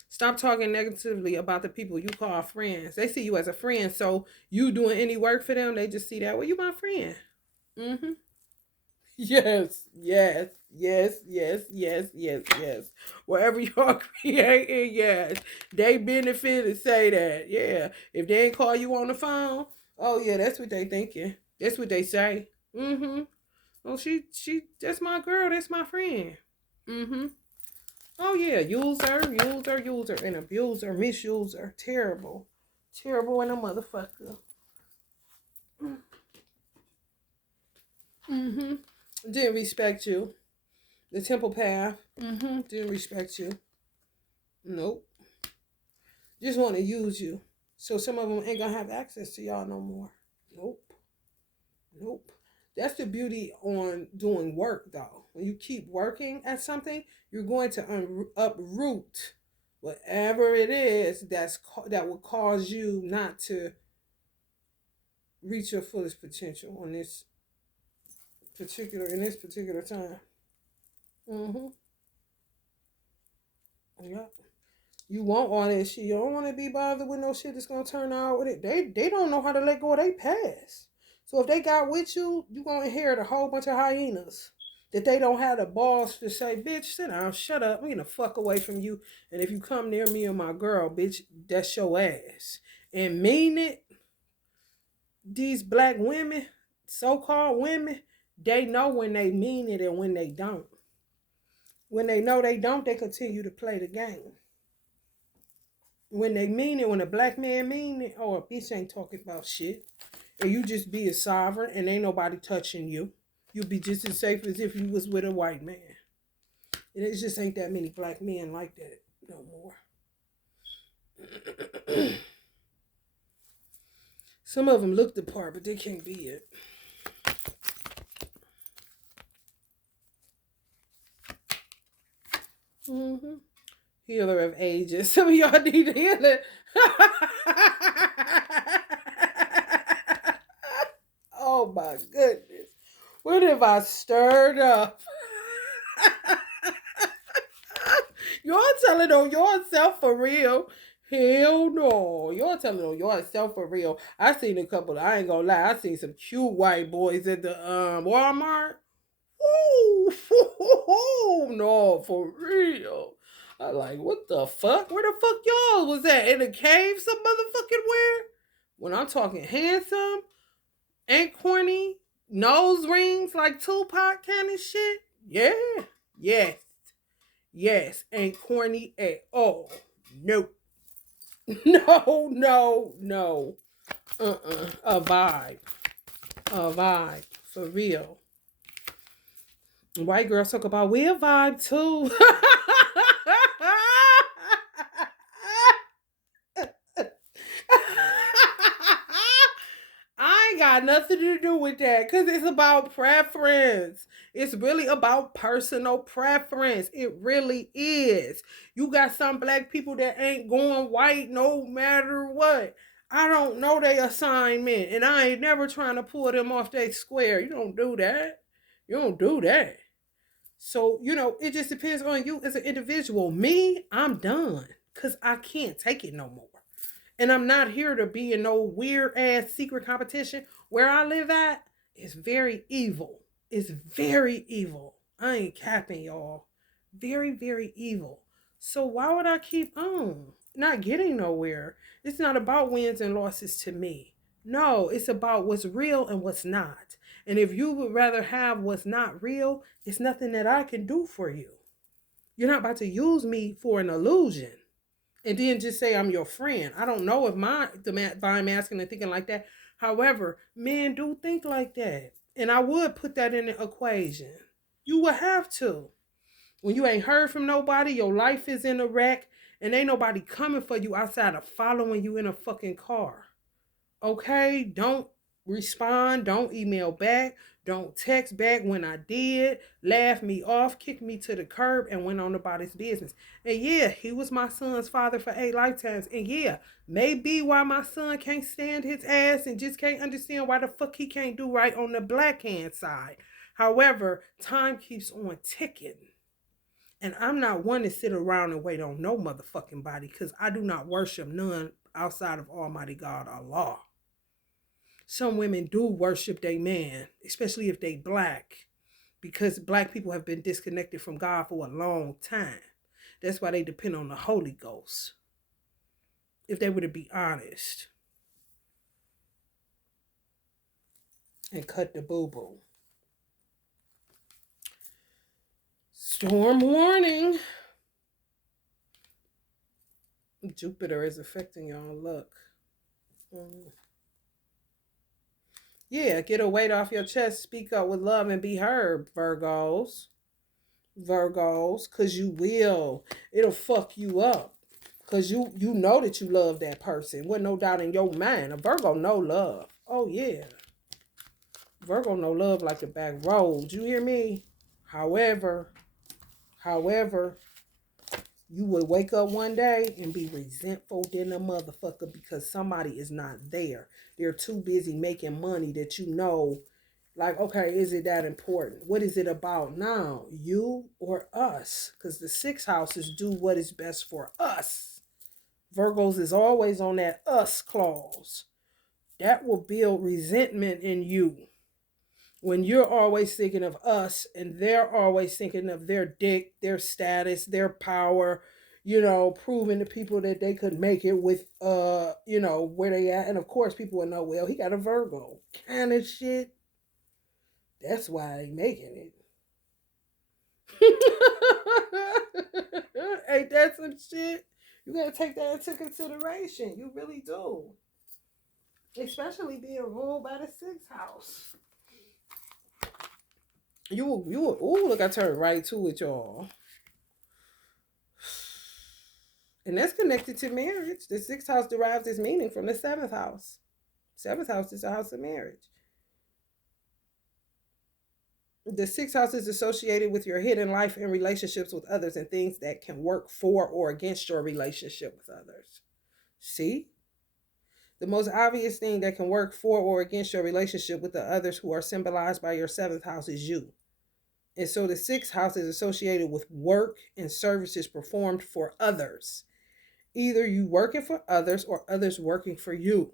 Stop talking negatively about the people you call friends. They see you as a friend, so you doing any work for them, they just see that. Well, you my friend. Mm-hmm. Yes, yes, yes, yes, yes, yes, yes. Wherever y'all creating, yes. They benefit and say that. Yeah. If they ain't call you on the phone, oh yeah, that's what they thinking. That's what they say. Mm-hmm. Oh, that's my girl, that's my friend. Mm-hmm. Oh yeah, user, and abuser, misuser. Terrible. Terrible and a motherfucker. Mm-hmm. Didn't respect you. The temple path. Mm-hmm. Didn't respect you. Nope. Just want to use you. So some of them ain't gonna have access to y'all no more. Nope. Nope. That's the beauty on doing work though. When you keep working at something, you're going to uproot whatever it is that will cause you not to reach your fullest potential on this particular time. Mm-hmm. Yep. You want all that shit. You don't want to be bothered with no shit that's gonna turn out with it. They don't know how to let go of their past. So if they got with you, you gonna inherit a whole bunch of hyenas. That they don't have the balls to say, bitch, sit down, shut up, I'm gonna fuck away from you. And if you come near me and my girl, bitch, that's your ass. And mean it, these black women, so-called women, they know when they mean it and when they don't. When they know they don't, they continue to play the game. When they mean it, when a black man mean it, oh, a bitch ain't talking about shit. And you just be a sovereign and ain't nobody touching you. You'll be just as safe as if you was with a white man. And it just ain't that many black men like that no more. Some of them look the part, but they can't be it. Mm-hmm. Healer of ages. Some of y'all need a healer. Oh my goodness. What have I stirred up? Y'all telling on yourself for real? Hell no. Y'all telling on yourself for real. I seen a couple, I ain't gonna lie, I seen some cute white boys at the Walmart. Ooh, no, for real. I like, what the fuck? Where the fuck y'all was at? In a cave some motherfucking where? When I'm talking handsome, Ain't corny. Nose rings like Tupac kind of shit. Yeah. Yes. Yes. Ain't corny at all. Nope. No, no, no. A vibe. A vibe. For real. White girls talk about we a vibe too. I ain't got nothing to do with that because it's about preference. It's really about personal preference. It really is. You got some black people that ain't going white no matter what. I don't know their assignment and I ain't never trying to pull them off their square. You don't do that. You don't do that. So, it just depends on you as an individual. Me, I'm done because I can't take it no more. And I'm not here to be in no weird ass secret competition. Where I live at is very evil. It's very evil. I ain't capping y'all. Very, very evil. So why would I keep on? Not getting nowhere. It's not about wins and losses to me. No, it's about what's real and what's not. And if you would rather have what's not real, it's nothing that I can do for you. You're not about to use me for an illusion and then just say I'm your friend. I don't know if the divine masculine thinking like that. However, men do think like that. And I would put that in the equation. You would have to. When you ain't heard from nobody, your life is in a wreck, and ain't nobody coming for you outside of following you in a fucking car. Okay? Don't respond. Don't email back. Don't text back when I did. Laugh me off, kick me to the curb, and went on about his business. And yeah, he was my son's father for 8 lifetimes. And yeah, maybe why my son can't stand his ass and just can't understand why the fuck he can't do right on the black hand side. However, time keeps on ticking. And I'm not one to sit around and wait on no motherfucking body because I do not worship none outside of Almighty God Allah. Some women do worship their man, especially if they black, because black people have been disconnected from God for a long time. That's why they depend on the Holy Ghost. If they were to be honest and cut the boo-boo. Storm warning. Jupiter is affecting y'all. Look. Yeah, get a weight off your chest. Speak up with love and be heard, Virgos. Virgos, because you will. It'll fuck you up. Because you know that you love that person. With no doubt in your mind. A Virgo know love. Oh, yeah. Virgo know love like the back road. You hear me? However, you would wake up one day and be resentful than a motherfucker because somebody is not there. They're too busy making money that you know, like, okay, is it that important? What is it about now? You or us? Because the 6 houses do what is best for us. Virgos is always on that us clause. That will build resentment in you. When you're always thinking of us and they're always thinking of their dick, their status, their power, proving to people that they could make it with, where they at. And of course, people will know, well, he got a Virgo kind of shit. That's why they making it. Ain't that some shit? You gotta take that into consideration. You really do. Especially being ruled by the 6th house. Look, I turned right to it, y'all. And that's connected to marriage. The 6th house derives its meaning from the 7th house. 7th house is the house of marriage. The 6th house is associated with your hidden life and relationships with others and things that can work for or against your relationship with others. See? The most obvious thing that can work for or against your relationship with the others who are symbolized by your 7th house is you. And so the 6th house is associated with work and services performed for others. Either you working for others or others working for you.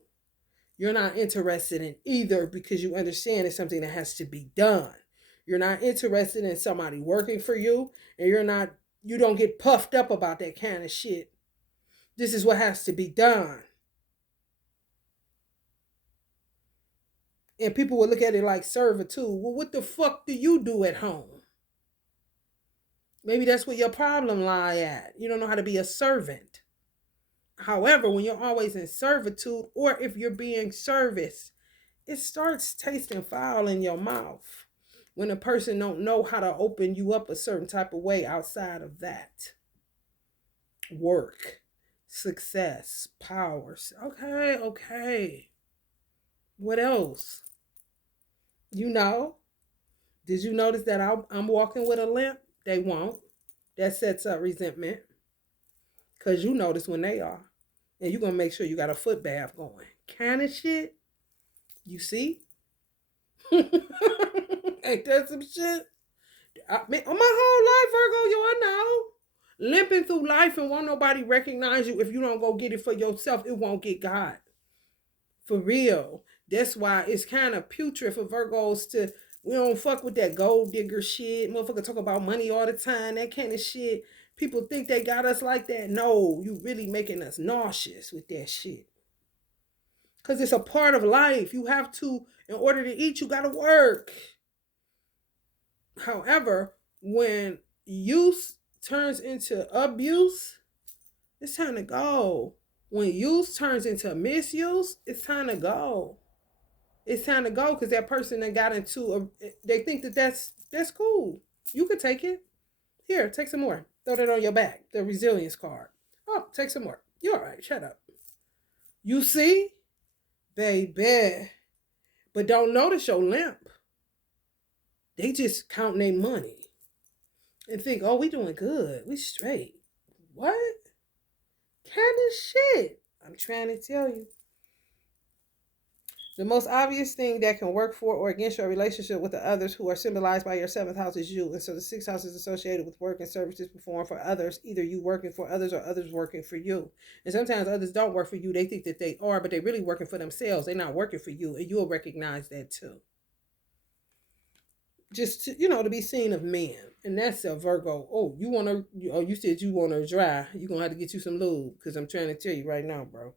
You're not interested in either because you understand it's something that has to be done. You're not interested in somebody working for you, and you don't get puffed up about that kind of shit. This is what has to be done. And people will look at it like servitude. Well, what the fuck do you do at home? Maybe that's where your problem lie at. You don't know how to be a servant. However, when you're always in servitude, or if you're being serviced, it starts tasting foul in your mouth when a person don't know how to open you up a certain type of way outside of that. Work, success, powers. Okay, okay. What else? You know, did you notice that I'm walking with a limp? They won't. That sets up resentment because you notice when they are. And you're going to make sure you got a foot bath going. Kind of shit. You see? Ain't that some shit? My whole life, Virgo, I know. Limping through life and won't nobody recognize you. If you don't go get it for yourself, it won't get God. For real. That's why it's kind of putrid for Virgos to, we don't fuck with that gold digger shit. Motherfucker talk about money all the time, that kind of shit. People think they got us like that. No, you really making us nauseous with that shit. Because it's a part of life. You have to, in order to eat, you got to work. However, when use turns into abuse, it's time to go. When use turns into misuse, it's time to go. It's time to go because that person that got into they think that that's cool. You could take it. Here, take some more. Throw that on your back. The resilience card. Oh, take some more. You're all right. Shut up. You see? Baby. But don't notice your limp. They just counting their money and think, oh, we doing good. We straight. What? Kind of shit. I'm trying to tell you. The most obvious thing that can work for or against your relationship with the others who are symbolized by your seventh house is you. And so the sixth house is associated with work and services performed for others. Either you working for others or others working for you. And sometimes others don't work for you. They think that they are, but they're really working for themselves. They're not working for you. And you'll recognize that too. Just to, to be seen of men. And that's a Virgo. Oh, you said you want her dry. You're going to have to get you some lube because I'm trying to tell you right now, bro.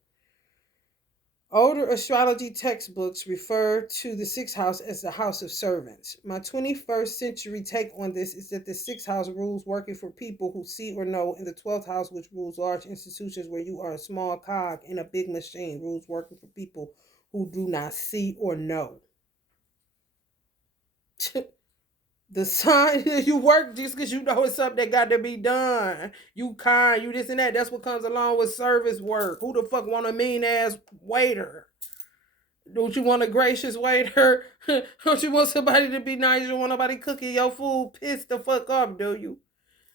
Older astrology textbooks refer to the sixth house as the house of servants. My 21st century take on this is that the sixth house rules working for people who see or know, and the 12th house, which rules large institutions where you are a small cog in a big machine, rules working for people who do not see or know. The sign you work just because you know it's something that got to be done. You kind, you this and that. That's what comes along with service work. Who the fuck want a mean ass waiter? Don't you want a gracious waiter? Don't you want somebody to be nice? You don't want nobody cooking your food pissed the fuck off, do you?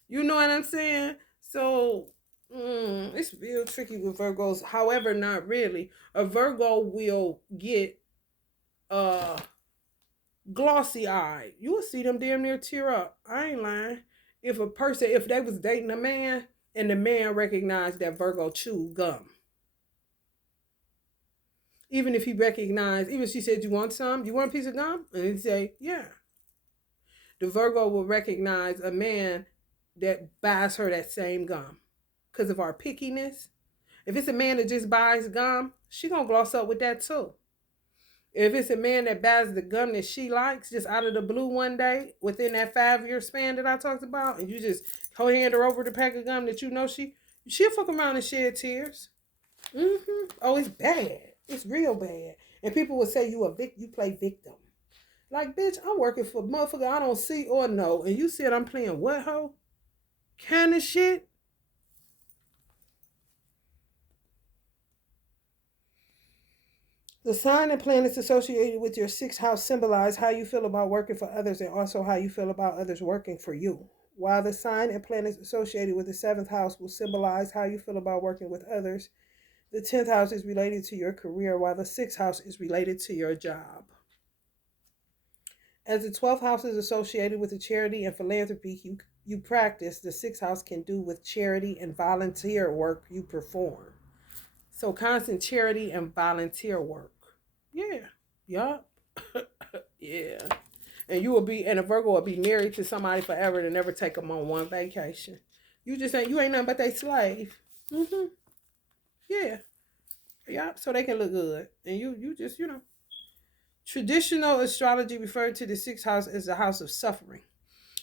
You know what I'm saying? So it's real tricky with Virgos. However, not really. A Virgo will get glossy eyed. You will see them damn near tear up. I ain't lying. If they was dating a man and the man recognized that Virgo chewed gum. Even if he recognized, even if she said, you want some? You want a piece of gum? And he'd say, yeah. The Virgo will recognize a man that buys her that same gum because of our pickiness. If it's a man that just buys gum, she gonna gloss up with that too. If it's a man that buys the gum that she likes just out of the blue one day within that 5-year span that I talked about, and you just hand her over the pack of gum that you know she'll fuck around and shed tears. Oh, it's bad. It's real bad. And people will say you play victim. Like, bitch, I'm working for motherfucker I don't see or know, and you said I'm playing what, hoe? Kind of shit. The sign and planets associated with your sixth house symbolize how you feel about working for others and also how you feel about others working for you. While the sign and planets associated with the seventh house will symbolize how you feel about working with others, the 10th house is related to your career, while the 6th house is related to your job. As the 12th house is associated with the charity and philanthropy you practice, the 6th house can do with charity and volunteer work you perform. So constant charity and volunteer work. Yeah. Yup. Yeah. And a Virgo will be married to somebody forever to never take them on one vacation. You ain't nothing but their slave. Yeah. Yup. So they can look good. And you just, Traditional astrology referred to the sixth house as the house of suffering.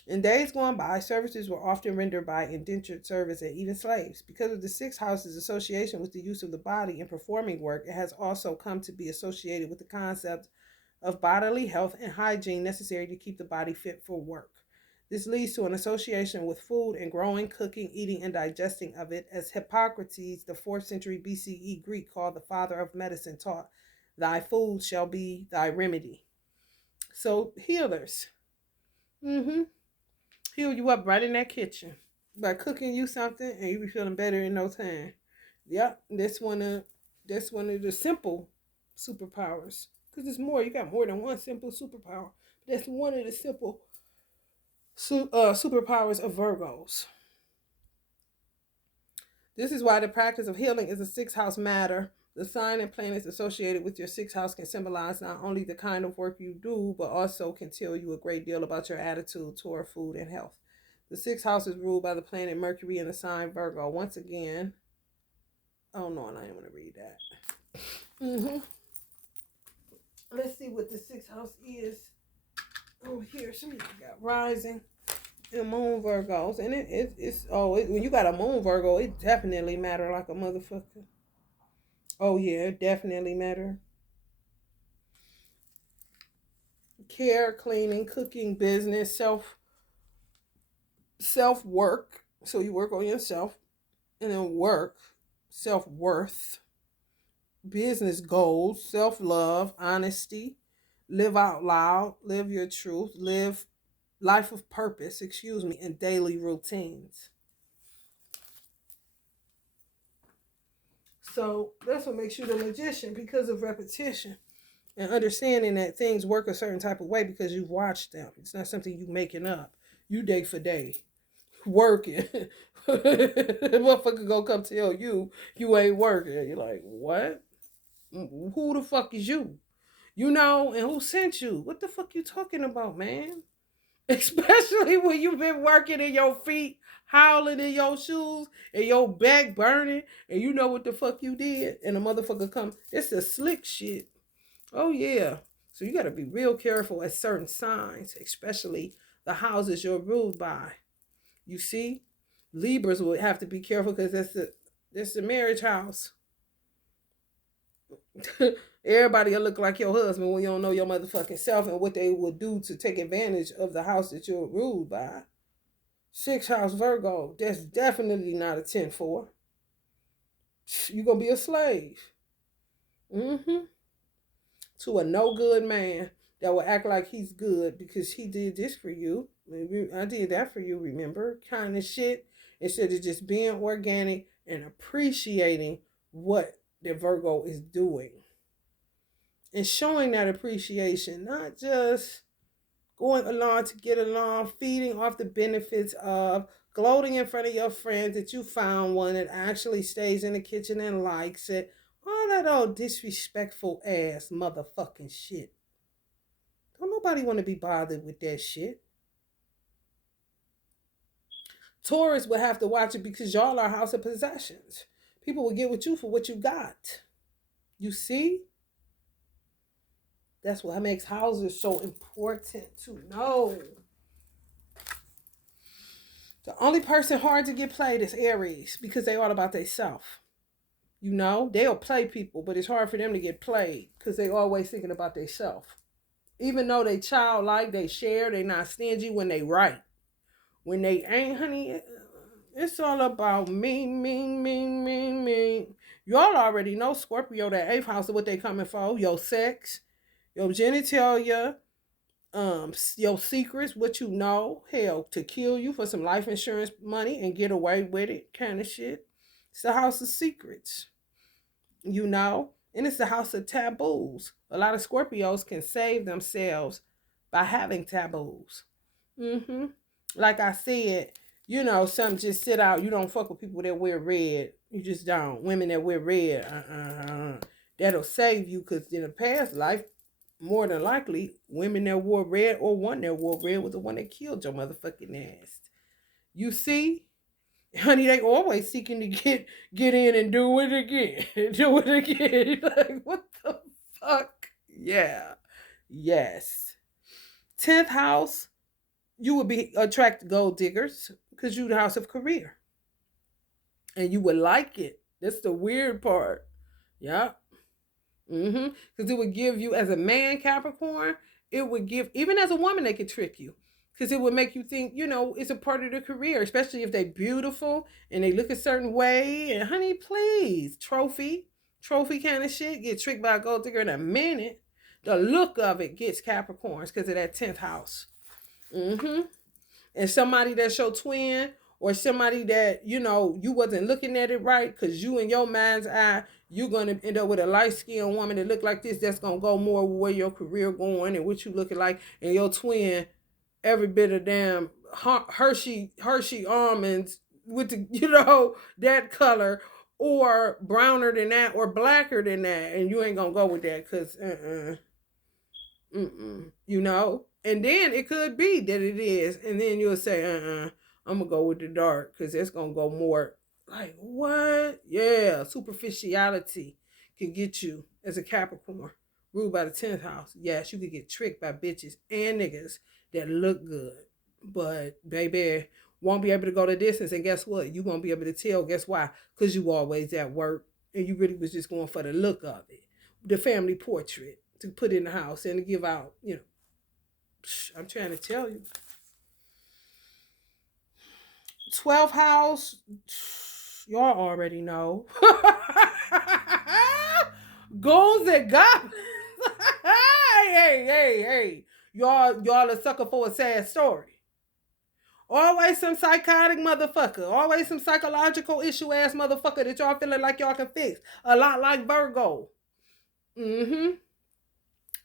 In days gone by, services were often rendered by indentured servants and even slaves. Because of the sixth house's association with the use of the body in performing work, it has also come to be associated with the concept of bodily health and hygiene necessary to keep the body fit for work. This leads to an association with food and growing, cooking, eating, and digesting of it, as Hippocrates, the 4th century BCE Greek called the father of medicine, taught, "Thy food shall be thy remedy." So, healers. Mm-hmm. Heal you up right in that kitchen by cooking you something, and you be feeling better in no time. Yep, that's one of the simple superpowers. Cause there's more. You got more than one simple superpower. That's one of the simple superpowers of Virgos. This is why the practice of healing is a sixth house matter. The sign and planets associated with your sixth house can symbolize not only the kind of work you do, but also can tell you a great deal about your attitude toward food and health. The sixth house is ruled by the planet Mercury in the sign Virgo. Once again, oh no, I didn't want to read that. Let's see what the sixth house is. Oh, here, some of you got rising and moon Virgos, and when you got a moon Virgo, it definitely matter like a motherfucker. Oh yeah, it definitely matter. Care, cleaning, cooking, business, self work. So you work on yourself, and then work, self worth, business goals, self love, honesty, live out loud, live your truth, live life of purpose, and daily routines. So that's what makes you the magician, because of repetition and understanding that things work a certain type of way because you've watched them. It's not something you making up. You day for day working. Motherfucker gonna come tell you ain't working. You're like, what? Who the fuck is you? You know, and who sent you? What the fuck you talking about, man? Especially when you've been working in your feet, howling in your shoes, and your back burning, and you know what the fuck you did, and a motherfucker come. It's a slick shit. Oh yeah. So you gotta be real careful at certain signs, especially the houses you're ruled by. You see, Libras would have to be careful because that's the marriage house. Everybody will look like your husband when you don't know your motherfucking self and what they will do to take advantage of the house that you're ruled by. Sixth house Virgo, that's definitely not a 10-4. You're going to be a slave. Mm-hmm. To a no good man that will act like he's good because he did this for you. I did that for you, remember? Kind of shit. Instead of just being organic and appreciating what the Virgo is doing. And showing that appreciation, not just going along to get along, feeding off the benefits of, gloating in front of your friends that you found one that actually stays in the kitchen and likes it. All that old disrespectful ass motherfucking shit. Don't nobody want to be bothered with that shit. Taurus will have to watch it because y'all are house of possessions. People will get with you for what you got. You see? That's what makes houses so important to know. The only person hard to get played is Aries because they all about themselves. You know, they'll play people, but it's hard for them to get played because they always thinking about themselves. Even though they childlike, they share, they not stingy when they right. When they ain't, honey, it's all about me, me, me, me, me. Y'all already know Scorpio, that 8th house, of what they coming for. Your sex, your genitalia, your secrets, what you know, hell, to kill you for some life insurance money and get away with it, kind of shit. It's the house of secrets, you know, and it's the house of taboos. A lot of Scorpios can save themselves by having taboos. Like I said, you know, some just sit out. You don't fuck with people that wear red. You just don't. Women that wear red, that'll save you, because in the past life, more than likely, women that wore red or one that wore red was the one that killed your motherfucking ass. You see? Honey, they always seeking to get in and do it again. Do it again. Like, what the fuck? Yeah. Yes. 10th house, you would be attract gold diggers because you the house of career. And you would like it. That's the weird part. Yeah. Mm-hmm. Because it would give you, as a man, Capricorn, it would give, even as a woman, they could trick you. Because it would make you think, it's a part of their career, especially if they beautiful and they look a certain way. And honey, please, trophy kind of shit, get tricked by a gold digger in a minute. The look of it gets Capricorns because of that 10th house. Mm-hmm. And somebody that's your twin, or somebody that you wasn't looking at it right, because you in your mind's eye you're gonna end up with a light-skinned woman that look like this, that's gonna go more with where your career going and what you looking like, and your twin every bit of damn Hershey almonds with the that color, or browner than that, or blacker than that, and you ain't gonna go with that because and then it could be that it is, and then you'll say, I'm gonna go with the dark because it's gonna go more like what? Yeah, superficiality can get you as a Capricorn, ruled by the 10th house. Yes, you could get tricked by bitches and niggas that look good, but baby won't be able to go the distance. And guess what? You won't be able to tell. Guess why? Because you always at work and you really was just going for the look of it, the family portrait to put in the house and to give out, I'm trying to tell you. 12th house, y'all already know. Goons and goblins. hey. Y'all a sucker for a sad story. Always some psychotic motherfucker. Always some psychological issue ass motherfucker that y'all feeling like y'all can fix. A lot like Virgo. Mm-hmm.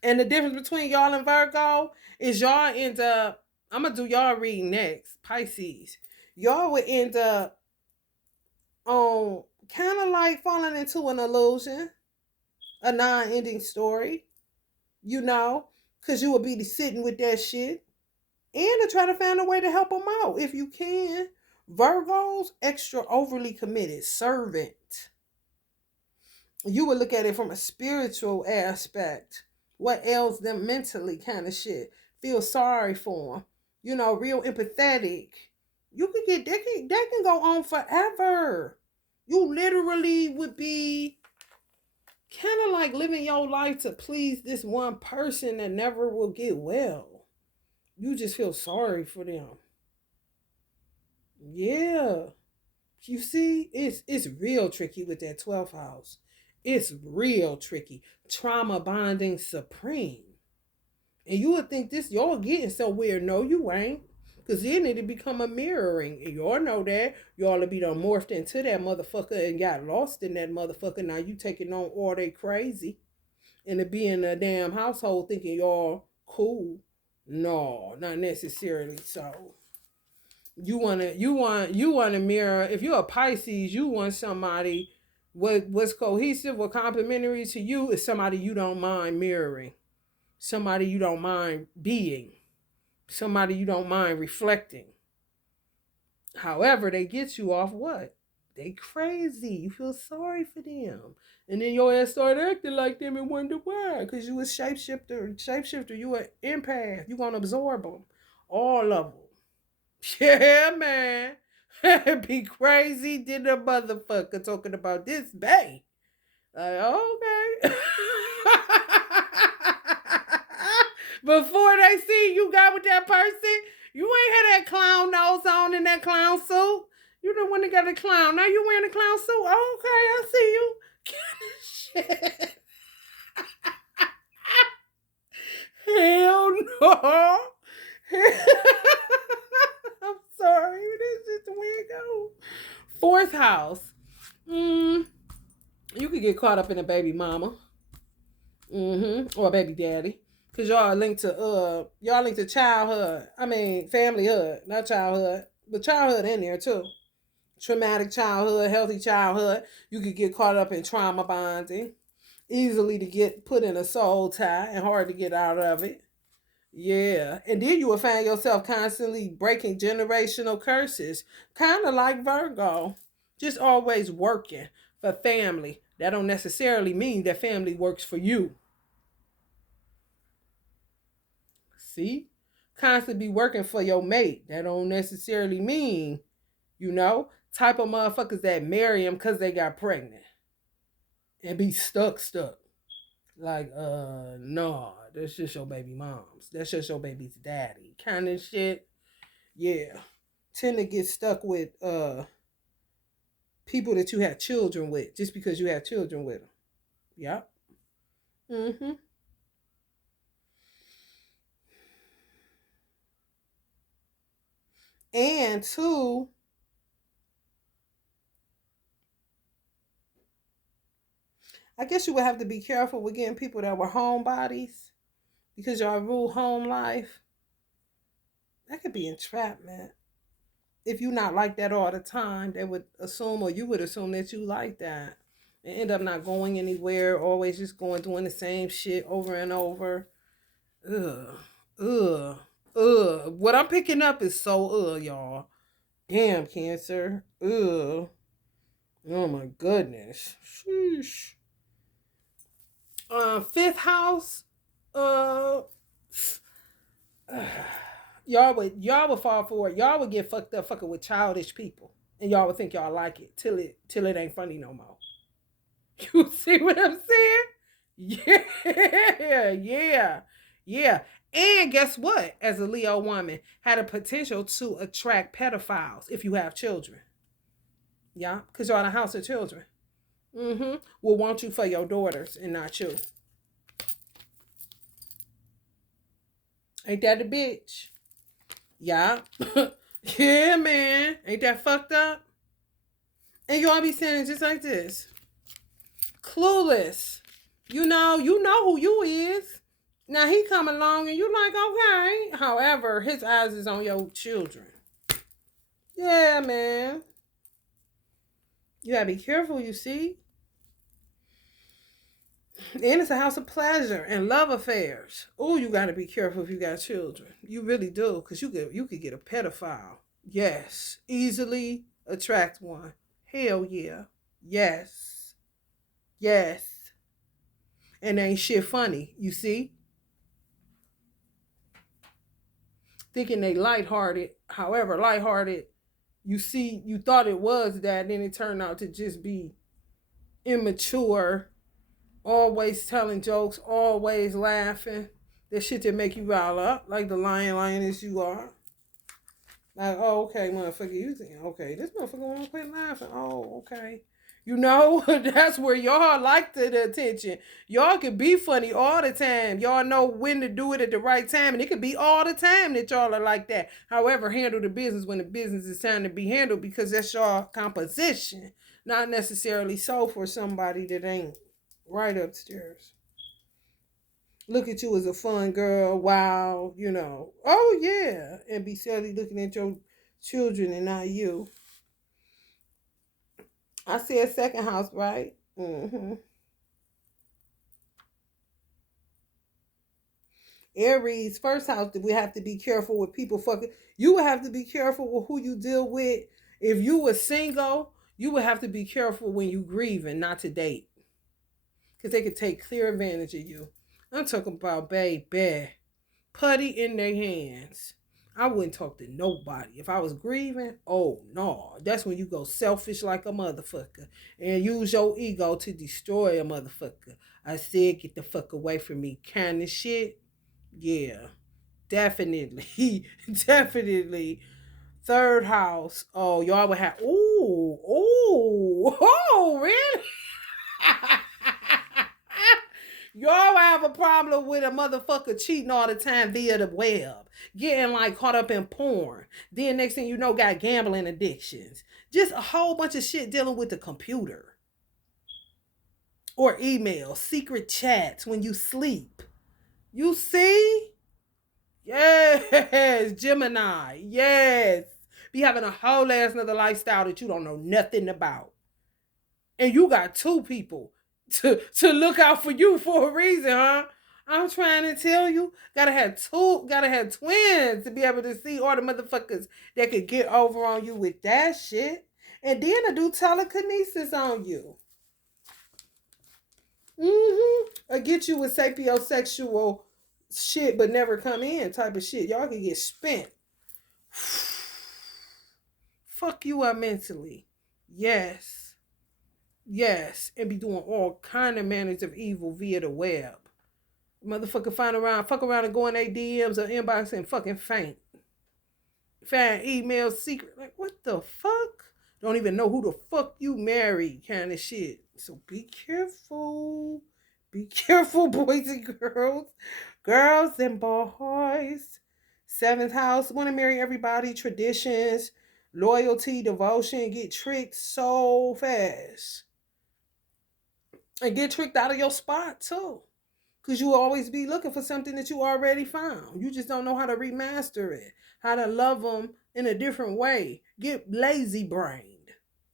And the difference between y'all and Virgo is y'all end up, I'm going to do y'all read next, Pisces. Y'all would end up on kind of like falling into an illusion, a non-ending story, because you would be sitting with that shit and to try to find a way to help them out if you can. Virgos, extra overly committed, servant. You would look at it from a spiritual aspect. What ails them mentally, kind of shit. Feel sorry for them. Real empathetic. You could get that can go on forever. You literally would be kind of like living your life to please this one person that never will get well. You just feel sorry for them. Yeah. You see, it's real tricky with that 12th house. It's real tricky. Trauma bonding supreme. And you would think this, y'all getting so weird. No, you ain't. Because then it'd become a mirroring. And y'all know that. Y'all will be done morphed into that motherfucker and got lost in that motherfucker. Now you taking on all they crazy. And to be in a damn household thinking y'all cool. No, not necessarily so. You want to mirror. If you're a Pisces, you want somebody what's cohesive or complementary to you is somebody you don't mind mirroring, somebody you don't mind being, somebody you don't mind reflecting. However, they get you off what? They crazy. You feel sorry for them. And then your ass start acting like them and wonder why. Because you a shapeshifter. You an empath. You gonna absorb them. All of them. Yeah, man. Be crazy did a motherfucker talking about this bay. Like, okay. Before they see you got with that person, you ain't had that clown nose on in that clown suit. You the one that got a clown. Now you wearing a clown suit. Oh, okay, I see you. Shit. Hell no. I'm sorry. This is the way it goes. 4th house. You could get caught up in a baby mama. Or a baby daddy. Cause y'all linked to childhood. I mean familyhood, not childhood. But childhood in there too. Traumatic childhood, healthy childhood. You could get caught up in trauma bonding. Easily to get put in a soul tie and hard to get out of it. Yeah. And then you will find yourself constantly breaking generational curses. Kind of like Virgo. Just always working for family. That don't necessarily mean that family works for you. See? Constantly be working for your mate. That don't necessarily mean, type of motherfuckers that marry him because they got pregnant and be stuck. Like, no, that's just your baby mom's. That's just your baby's daddy. Kind of shit. Yeah. Tend to get stuck with people that you have children with just because you have children with them. Yep. Mm-hmm. And two, I guess you would have to be careful with getting people that were homebodies because y'all rule home life. That could be entrapment. If you not like that all the time, they would assume, or you would assume that you like that, and end up not going anywhere. Always just going doing the same shit over and over. Ugh, ugh, ugh. What I'm picking up is so y'all. Damn, Cancer. Ugh. Oh my goodness. Sheesh. Fifth house. Uh. y'all would fall for it. Y'all would get fucked up fucking with childish people, and y'all would think y'all like it till it ain't funny no more. You see what I'm saying? Yeah. And guess what? As a Leo woman, had a potential to attract pedophiles if you have children. Yeah, because you're in a house of children. Mm-hmm. Will want you for your daughters and not you. Ain't that a bitch? Yeah. Yeah, man. Ain't that fucked up? And y'all be saying it just like this. Clueless. You know who you is. Now he come along and you like, okay. However, his eyes is on your children. Yeah, man. You gotta be careful, you see. And it's a house of pleasure and love affairs. Oh, you gotta be careful if you got children. You really do, because you could get a pedophile. Yes. Easily attract one. Hell yeah. Yes. Yes. And ain't shit funny, you see? Thinking they lighthearted. However, lighthearted, you thought it was that, then it turned out to just be immature, always telling jokes, always laughing. That shit that make you rile up, like the lioness you are. Like, oh, okay, motherfucker, you think, okay, this motherfucker won't quit laughing. Oh, okay. That's where y'all like the attention. Y'all can be funny all the time. Y'all know when to do it at the right time. And it could be all the time that y'all are like that. However, handle the business when the business is time to be handled, because that's y'all composition. Not necessarily so for somebody that ain't right upstairs. Look at you as a fun girl. Wow, Oh, yeah. And be silly looking at your children and not you. I said second house, right? Mm-hmm. Aries, first house, we have to be careful with people fucking. You would have to be careful with who you deal with. If you were single, you would have to be careful when you grieving, not to date. Because they could take clear advantage of you. I'm talking about, baby, putty in their hands. I wouldn't talk to nobody. If I was grieving, oh no. That's when you go selfish like a motherfucker and use your ego to destroy a motherfucker. I said, get the fuck away from me kind of shit. Yeah, definitely. Definitely. Third house. Oh, y'all would have, really? Y'all have a problem with a motherfucker cheating all the time via the web, getting like caught up in porn. Then next thing you know, got gambling addictions. Just a whole bunch of shit dealing with the computer or email, secret chats when you sleep. You see? Yes, Gemini. Yes. Be having a whole ass another lifestyle that you don't know nothing about. And you got two people to look out for you for a reason, huh? I'm trying to tell you, gotta have twins to be able to see all the motherfuckers that could get over on you with that shit. And then to do telekinesis on you. Mm-hmm. Or get you with sapiosexual shit but never come in type of shit. Y'all can get spent. Fuck you up mentally. Yes. Yes. And be doing all kind of manners of evil via the web. Motherfucker fuck around and go in their DMs or inbox and fucking faint. Find email secret. Like, what the fuck? Don't even know who the fuck you married kind of shit. So be careful. Be careful, boys and girls. Girls and boys. Seventh house. Want to marry everybody. Traditions. Loyalty. Devotion. Get tricked so fast. And get tricked out of your spot too. Because you will always be looking for something that you already found. You just don't know how to remaster it, how to love them in a different way. Get lazy brained.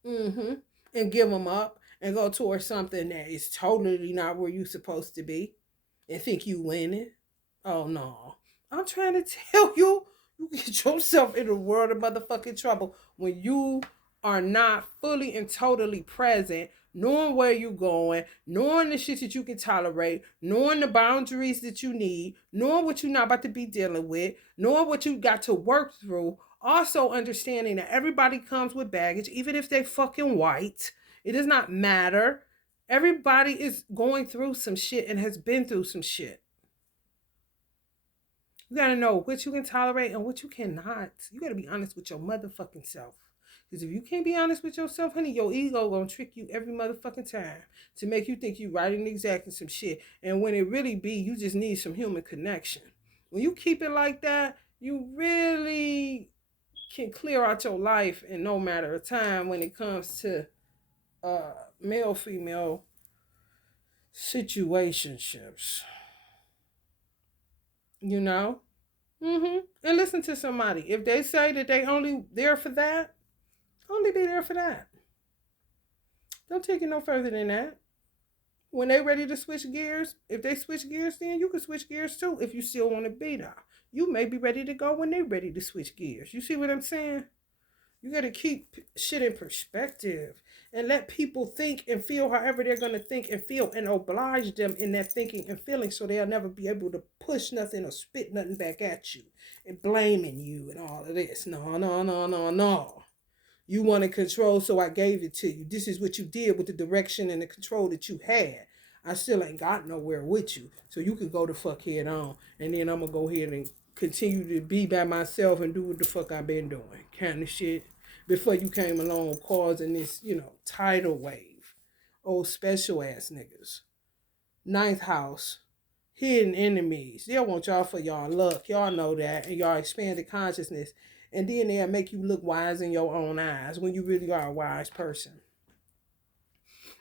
And give them up and go towards something that is totally not where you're supposed to be and think you winning. Oh no. I'm trying to tell you, you get yourself in a world of motherfucking trouble when you are not fully and totally present, knowing where you're going, knowing the shit that you can tolerate, knowing the boundaries that you need, knowing what you're not about to be dealing with, knowing what you got to work through. Also understanding that everybody comes with baggage, even if they fucking white. It does not matter. Everybody is going through some shit and has been through some shit. You gotta know what you can tolerate and what you cannot. You gotta be honest with your motherfucking self. Because if you can't be honest with yourself, honey, your ego gonna trick you every motherfucking time to make you think you right and exacting some shit. And when it really be, you just need some human connection. When you keep it like that, you really can clear out your life in no matter of time when it comes to male-female situationships. You know? And listen to somebody. If they say that they only there for that, only be there for that. Don't take it no further than that. When they ready to switch gears, if they switch gears, then you can switch gears too if you still want to be there. You may be ready to go when they ready to switch gears. You see what I'm saying? You got to keep shit in perspective and let people think and feel however they're going to think and feel and oblige them in that thinking and feeling so they'll never be able to push nothing or spit nothing back at you and blaming you and all of this. No, no, no, no, no. You wanted control, so I gave it to you. This is what you did with the direction and the control that you had. I still ain't got nowhere with you. So you could go the fuck head on. And then I'm going to go ahead and continue to be by myself and do what the fuck I've been doing. Kind of shit. Before you came along causing this, tidal wave. Old special ass niggas. Ninth house. Hidden enemies. They'll want y'all for y'all luck. Y'all know that. And y'all expanded consciousness. And then they'll make you look wise in your own eyes when you really are a wise person.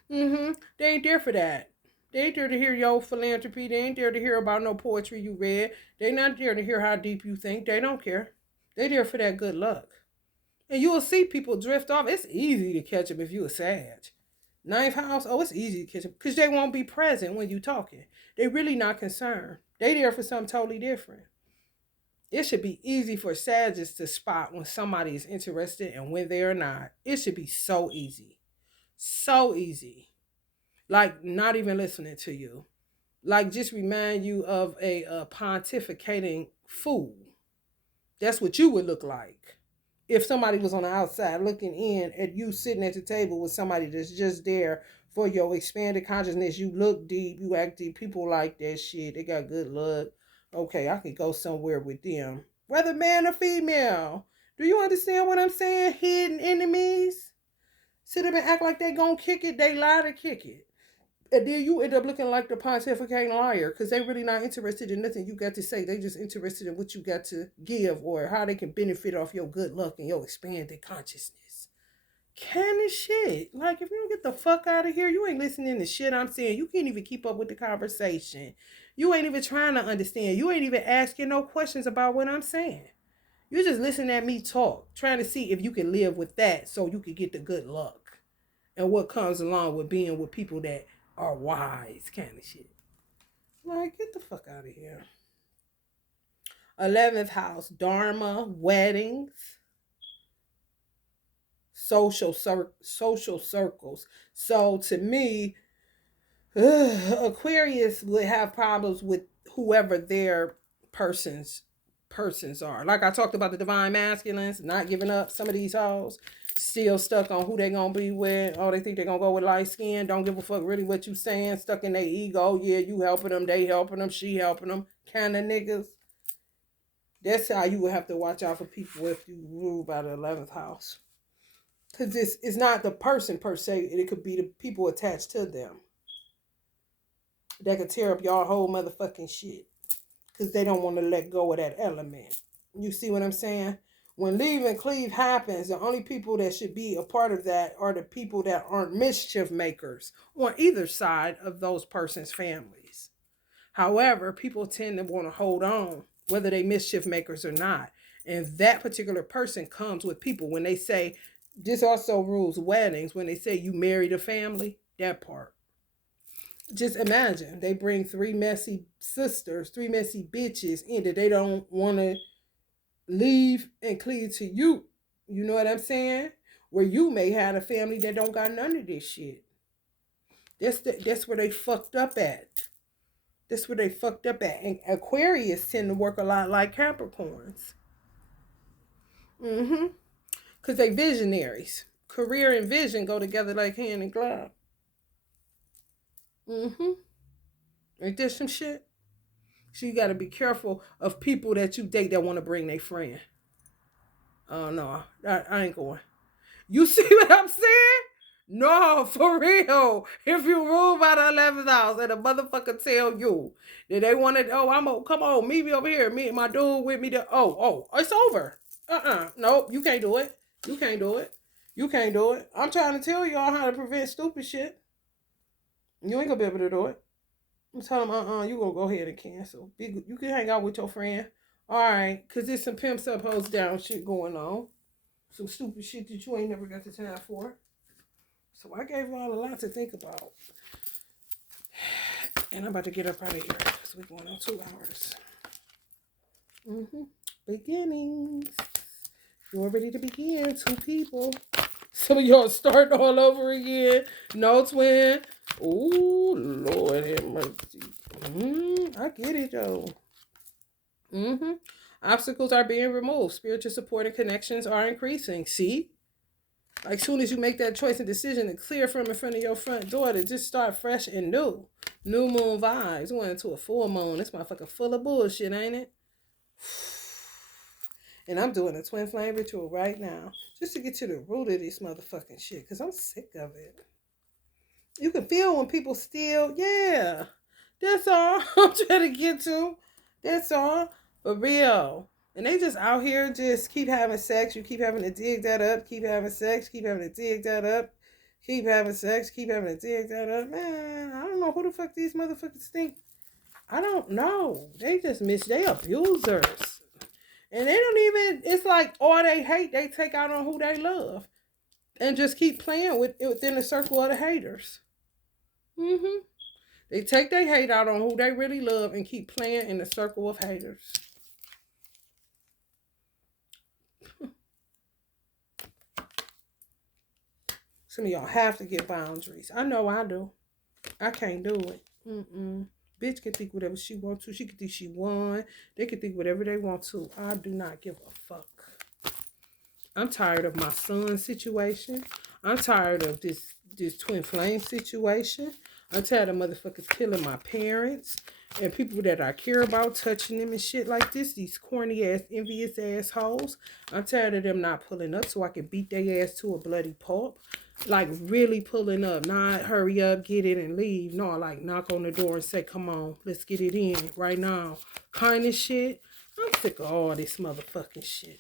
They ain't there for that. They ain't there to hear your philanthropy. They ain't there to hear about no poetry you read. They not there to hear how deep you think. They don't care. They there for that good luck. And you will see people drift off. It's easy to catch them if you a Sag. Ninth house, it's easy to catch them because they won't be present when you talking. They really not concerned. They there for something totally different. It should be easy for Sagittarius to spot when somebody is interested and when they are not. It should be so easy. So easy. Like not even listening to you. Like just remind you of a pontificating fool. That's what you would look like. If somebody was on the outside looking in at you sitting at the table with somebody that's just there for your expanded consciousness. You look deep, you act deep. People like that shit. They got good luck. Okay, I could go somewhere with them. Whether man or female. Do you understand what I'm saying? Hidden enemies. Sit up and act like they gonna kick it. They lie to kick it. And then you end up looking like the pontificating liar because they really not interested in nothing you got to say. They just interested in what you got to give or how they can benefit off your good luck and your expanded consciousness. Kind of shit. Like, if you don't get the fuck out of here, you ain't listening to shit I'm saying. You can't even keep up with the conversation. You ain't even trying to understand. You ain't even asking no questions about what I'm saying. You just listening at me talk, trying to see if you can live with that so you can get the good luck. And what comes along with being with people that are wise kind of shit. Like, get the fuck out of here. 11th house, Dharma, weddings, social circles. So to me, Aquarius would have problems with whoever their persons are. Like I talked about the divine masculines, not giving up. Some of these hoes still stuck on who they gonna be with. Oh, they think they gonna go with light skin. Don't give a fuck really what you saying. Stuck in their ego. Yeah, you helping them, they helping them, she helping them. Kind of niggas. That's how you would have to watch out for people if you rule by the 11th house. Because it's not the person per se. It could be the people attached to them that could tear up y'all whole motherfucking shit. Because they don't want to let go of that element. You see what I'm saying? When leave and cleave happens, the only people that should be a part of that are the people that aren't mischief makers on either side of those persons' families. However, people tend to want to hold on, whether they mischief makers or not. And that particular person comes with people. When they say, this also rules weddings, when they say you married a family, that part. Just imagine, they bring 3 messy sisters, 3 messy bitches in that they don't want to leave and cleave to you. You know what I'm saying? Where you may have a family that don't got none of this shit. That's where they fucked up at. That's where they fucked up at. And Aquarius tend to work a lot like Capricorns. Because they visionaries. Career and vision go together like hand and glove. Ain't there some shit? So you got to be careful of people that you date that want to bring their friend. Oh, no. I ain't going. You see what I'm saying? No, for real. If you rule by the 11th house and a motherfucker tell you that they want to, come on, meet me over here. Me and my dude with me. It's over. Nope, you can't do it. You can't do it. You can't do it. I'm trying to tell y'all how to prevent stupid shit. You ain't gonna be able to do it. I'm telling them, you gonna go ahead and cancel. You can hang out with your friend. Alright, because there's some pimps up, hoes down shit going on. Some stupid shit that you ain't never got the time for. So I gave y'all a lot to think about. And I'm about to get up out of here. So we're going on 2 hours. Beginnings. You're ready to begin. 2 people. Some of y'all starting all over again. No twin. Ooh, Lord have mercy. I get it, though. Obstacles are being removed. Spiritual support and connections are increasing. See? Like, soon as you make that choice and decision to clear from in front of your front door to just start fresh and new. New moon vibes. We went into a full moon. This motherfucker full of bullshit, ain't it? And I'm doing a twin flame ritual right now. Just to get to the root of this motherfucking shit. Because I'm sick of it. You can feel when people steal. Yeah. That's all I'm trying to get to. That's all. For real. And they just out here just keep having sex. You keep having to dig that up. Keep having sex. Keep having to dig that up. Keep having sex. Keep having to dig that up. Man, I don't know who the fuck these motherfuckers think. I don't know. They just they abusers. And they don't even, it's like all they hate, they take out on who they love. And just keep playing within the circle of the haters. They take their hate out on who they really love and keep playing in the circle of haters. Some of y'all have to get boundaries. I know I do. I can't do it. Bitch can think whatever she wants to. She can think she won. They can think whatever they want to. I do not give a fuck. I'm tired of my son's situation. I'm tired of this twin flame situation. I'm tired of motherfuckers killing my parents and people that I care about touching them and shit like this. These corny ass, envious assholes. I'm tired of them not pulling up so I can beat their ass to a bloody pulp. Like really pulling up, not hurry up, get it and leave. No, like knock on the door and say, come on, let's get it in right now. Kind of shit. I'm sick of all this motherfucking shit.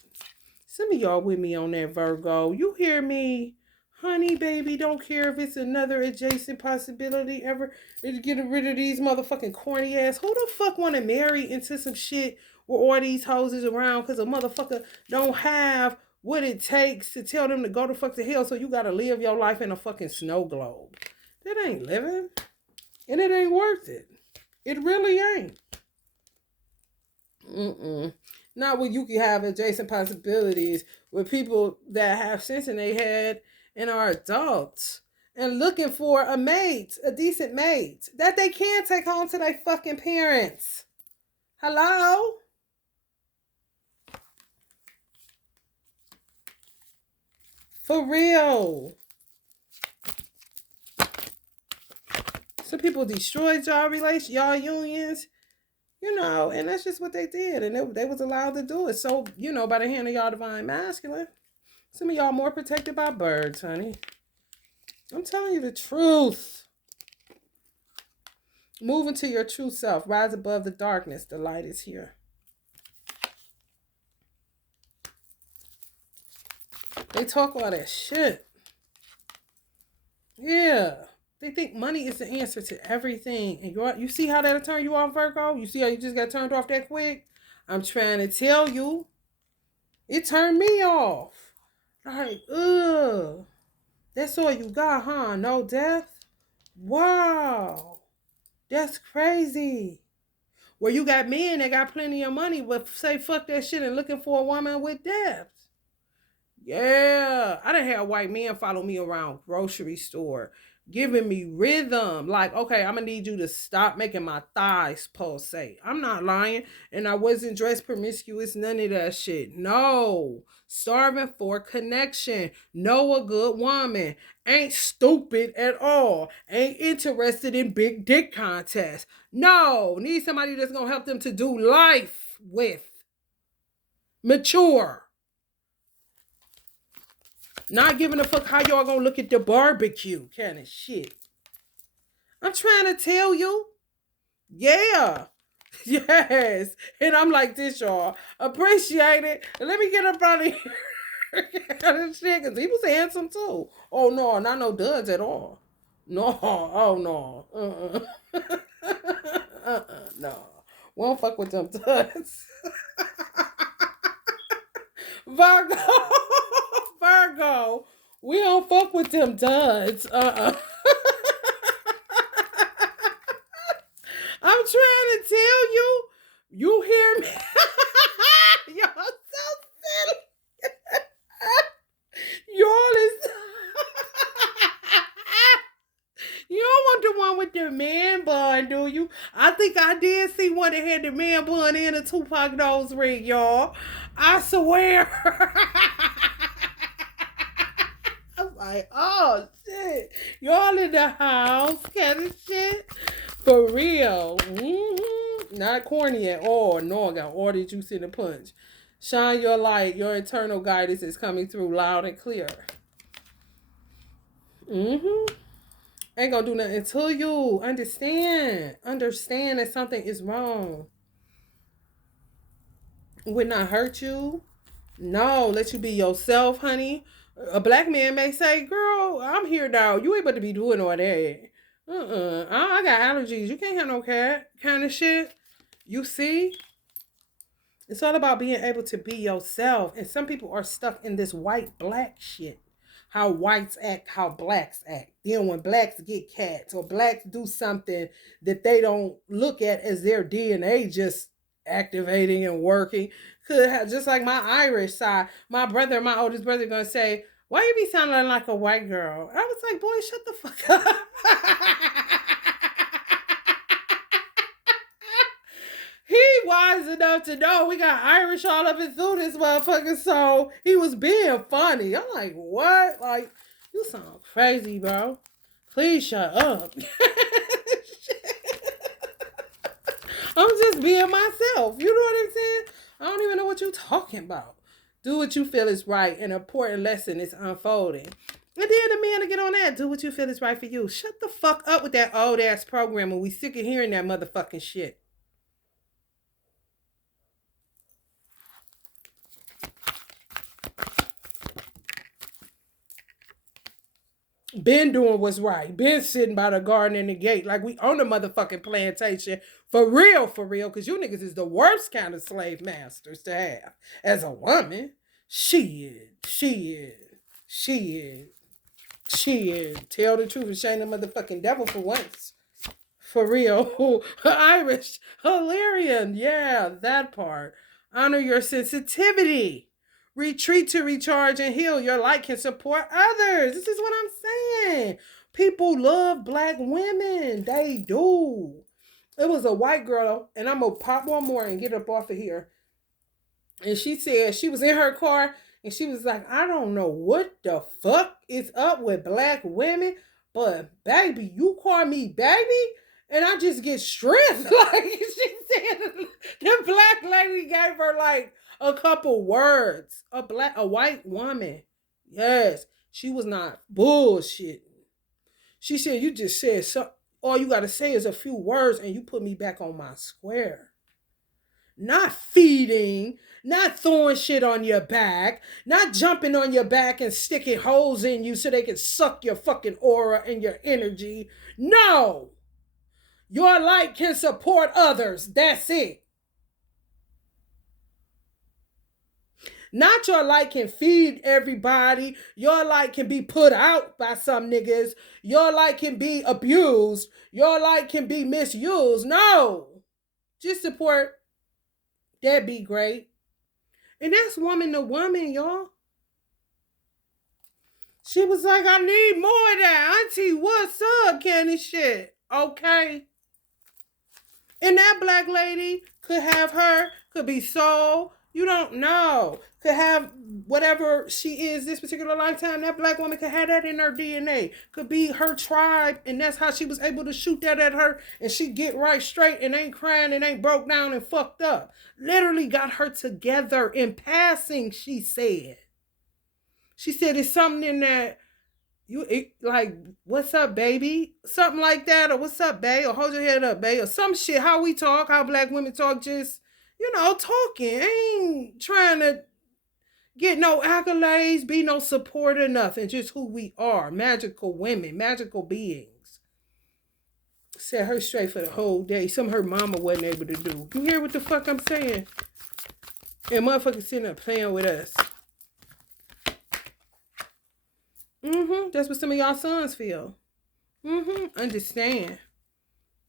Some of y'all with me on that Virgo. You hear me? Honey, baby, don't care if it's another adjacent possibility ever to get rid of these motherfucking corny ass. Who the fuck want to marry into some shit with all these houses around because a motherfucker don't have what it takes to tell them to go the fuck to hell, so you gotta live your life in a fucking snow globe. That ain't living. And it ain't worth it. It really ain't. Not when you can have adjacent possibilities with people that have sense in their head and are adults and looking for a mate, a decent mate, that they can take home to their fucking parents. Hello? For real. Some people destroyed y'all relation, y'all unions, and that's just what they did. And they was allowed to do it. So, by the hand of y'all divine masculine, some of y'all more protected by birds, honey. I'm telling you the truth. Move into your true self. Rise above the darkness. The light is here. They talk all that shit. Yeah. They think money is the answer to everything. And you see how that'll turn you off, Virgo? You see how you just got turned off that quick? I'm trying to tell you. It turned me off. Like, ugh. That's all you got, huh? No death? Wow. That's crazy. Where you got men that got plenty of money, but say fuck that shit and looking for a woman with depth. Yeah, I done had white men follow me around grocery store, giving me rhythm. Like, okay, I'm gonna need you to stop making my thighs pulsate. I'm not lying, and I wasn't dressed promiscuous, none of that shit. No, starving for connection. Know a good woman. Ain't stupid at all. Ain't interested in big dick contests. No, need somebody that's gonna help them to do life with. Mature. Not giving a fuck how y'all gonna look at the barbecue kind of shit. I'm trying to tell you. Yeah. Yes. And I'm like this, y'all. Appreciate it. Let me get up out of here. Shit, because he was handsome too. Oh no, not no duds at all. No. Oh no. No. We don't fuck with them duds. Virgo. Virgo. We don't fuck with them duds. I'm trying to tell you. You hear me? Y'all so silly. Y'all is. You don't want the one with the man bun, do you? I think I did see one that had the man bun and a Tupac nose ring, y'all. I swear. I was like, oh shit. Y'all in the house kind of shit. For real. Mm-hmm. Not corny at all. No, I got all the juice in the punch. Shine your light. Your internal guidance is coming through loud and clear. Mm-hmm. Ain't gonna do nothing until you understand. Understand that something is wrong. Would not hurt you. No, let you be yourself, honey. A black man may say, girl, I'm here now. You ain't about to be doing all that. I got allergies. You can't have no cat kind of shit. You see? It's all about being able to be yourself. And some people are stuck in this white black shit. How whites act, how blacks act. Then when blacks get cats or blacks do something that they don't look at as their DNA just activating and working. Could have, just like my Irish side, my brother, my oldest brother, gonna say, "Why you be sounding like a white girl?" I was like, "Boy, shut the fuck up." He wise enough to know we got Irish all up and through this motherfucker, so he was being funny. I'm like, what? Like, you sound crazy, bro. Please shut up. I'm just being myself. You know what I'm saying? I don't even know what you're talking about. Do what you feel is right. An important lesson is unfolding. And then the man to get on that. Do what you feel is right for you. Shut the fuck up with that old ass program and we sick of hearing that motherfucking shit. Been doing what's right. Been sitting by the garden and the gate like we own a motherfucking plantation. For real, because you niggas is the worst kind of slave masters to have. As a woman, she is. Tell the truth and shame the motherfucking devil for once. For real. Irish. Hilarious. Yeah, that part. Honor your sensitivity. Retreat to recharge and heal. Your light can support others. This is what I'm saying. People love black women. They do. It was a white girl, and I'm gonna pop one more and get up off of here. And she said she was in her car and she was like, I don't know what the fuck is up with black women, but baby, you call me baby, and I just get stressed. Like she said, the black lady gave her like a couple words. A white woman. Yes, she was not bullshit. She said, you just said so. All you gotta say is a few words, and you put me back on my square. Not feeding, not throwing shit on your back, not jumping on your back and sticking holes in you so they can suck your fucking aura and your energy. No! Your light can support others. That's it. Not your light can feed everybody. Your light can be put out by some niggas. Your light can be abused. Your light can be misused. No! Just support. That'd be great. And that's woman to woman, y'all. She was like, I need more of that. Auntie, what's up, Candy shit? Okay. And that black lady could have her, could be soul. You don't know. Could have whatever she is this particular lifetime. That black woman could have that in her DNA. Could be her tribe. And that's how she was able to shoot that at her. And she get right straight and ain't crying and ain't broke down and fucked up. Literally got her together in passing, she said. She said it's something in that like, what's up, baby? Something like that, or what's up, babe? Or hold your head up, babe, or some shit. How we talk, how black women talk, just, talking. Ain't trying to get no accolades, be no support or nothing. Just who we are. Magical women, magical beings. Set her straight for the whole day. Some her mama wasn't able to do. You hear what the fuck I'm saying? And motherfuckers sitting there playing with us. That's what some of y'all sons feel. Understand.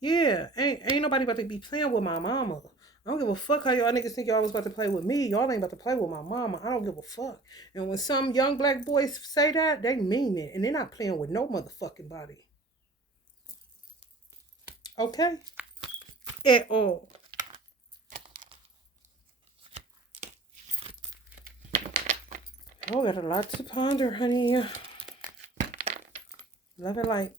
Yeah. Ain't nobody about to be playing with my mama. I don't give a fuck how y'all niggas think y'all was about to play with me. Y'all ain't about to play with my mama. I don't give a fuck. And when some young black boys say that, they mean it. And they're not playing with no motherfucking body. Okay? At all. Oh, got a lot to ponder, honey. Love and light.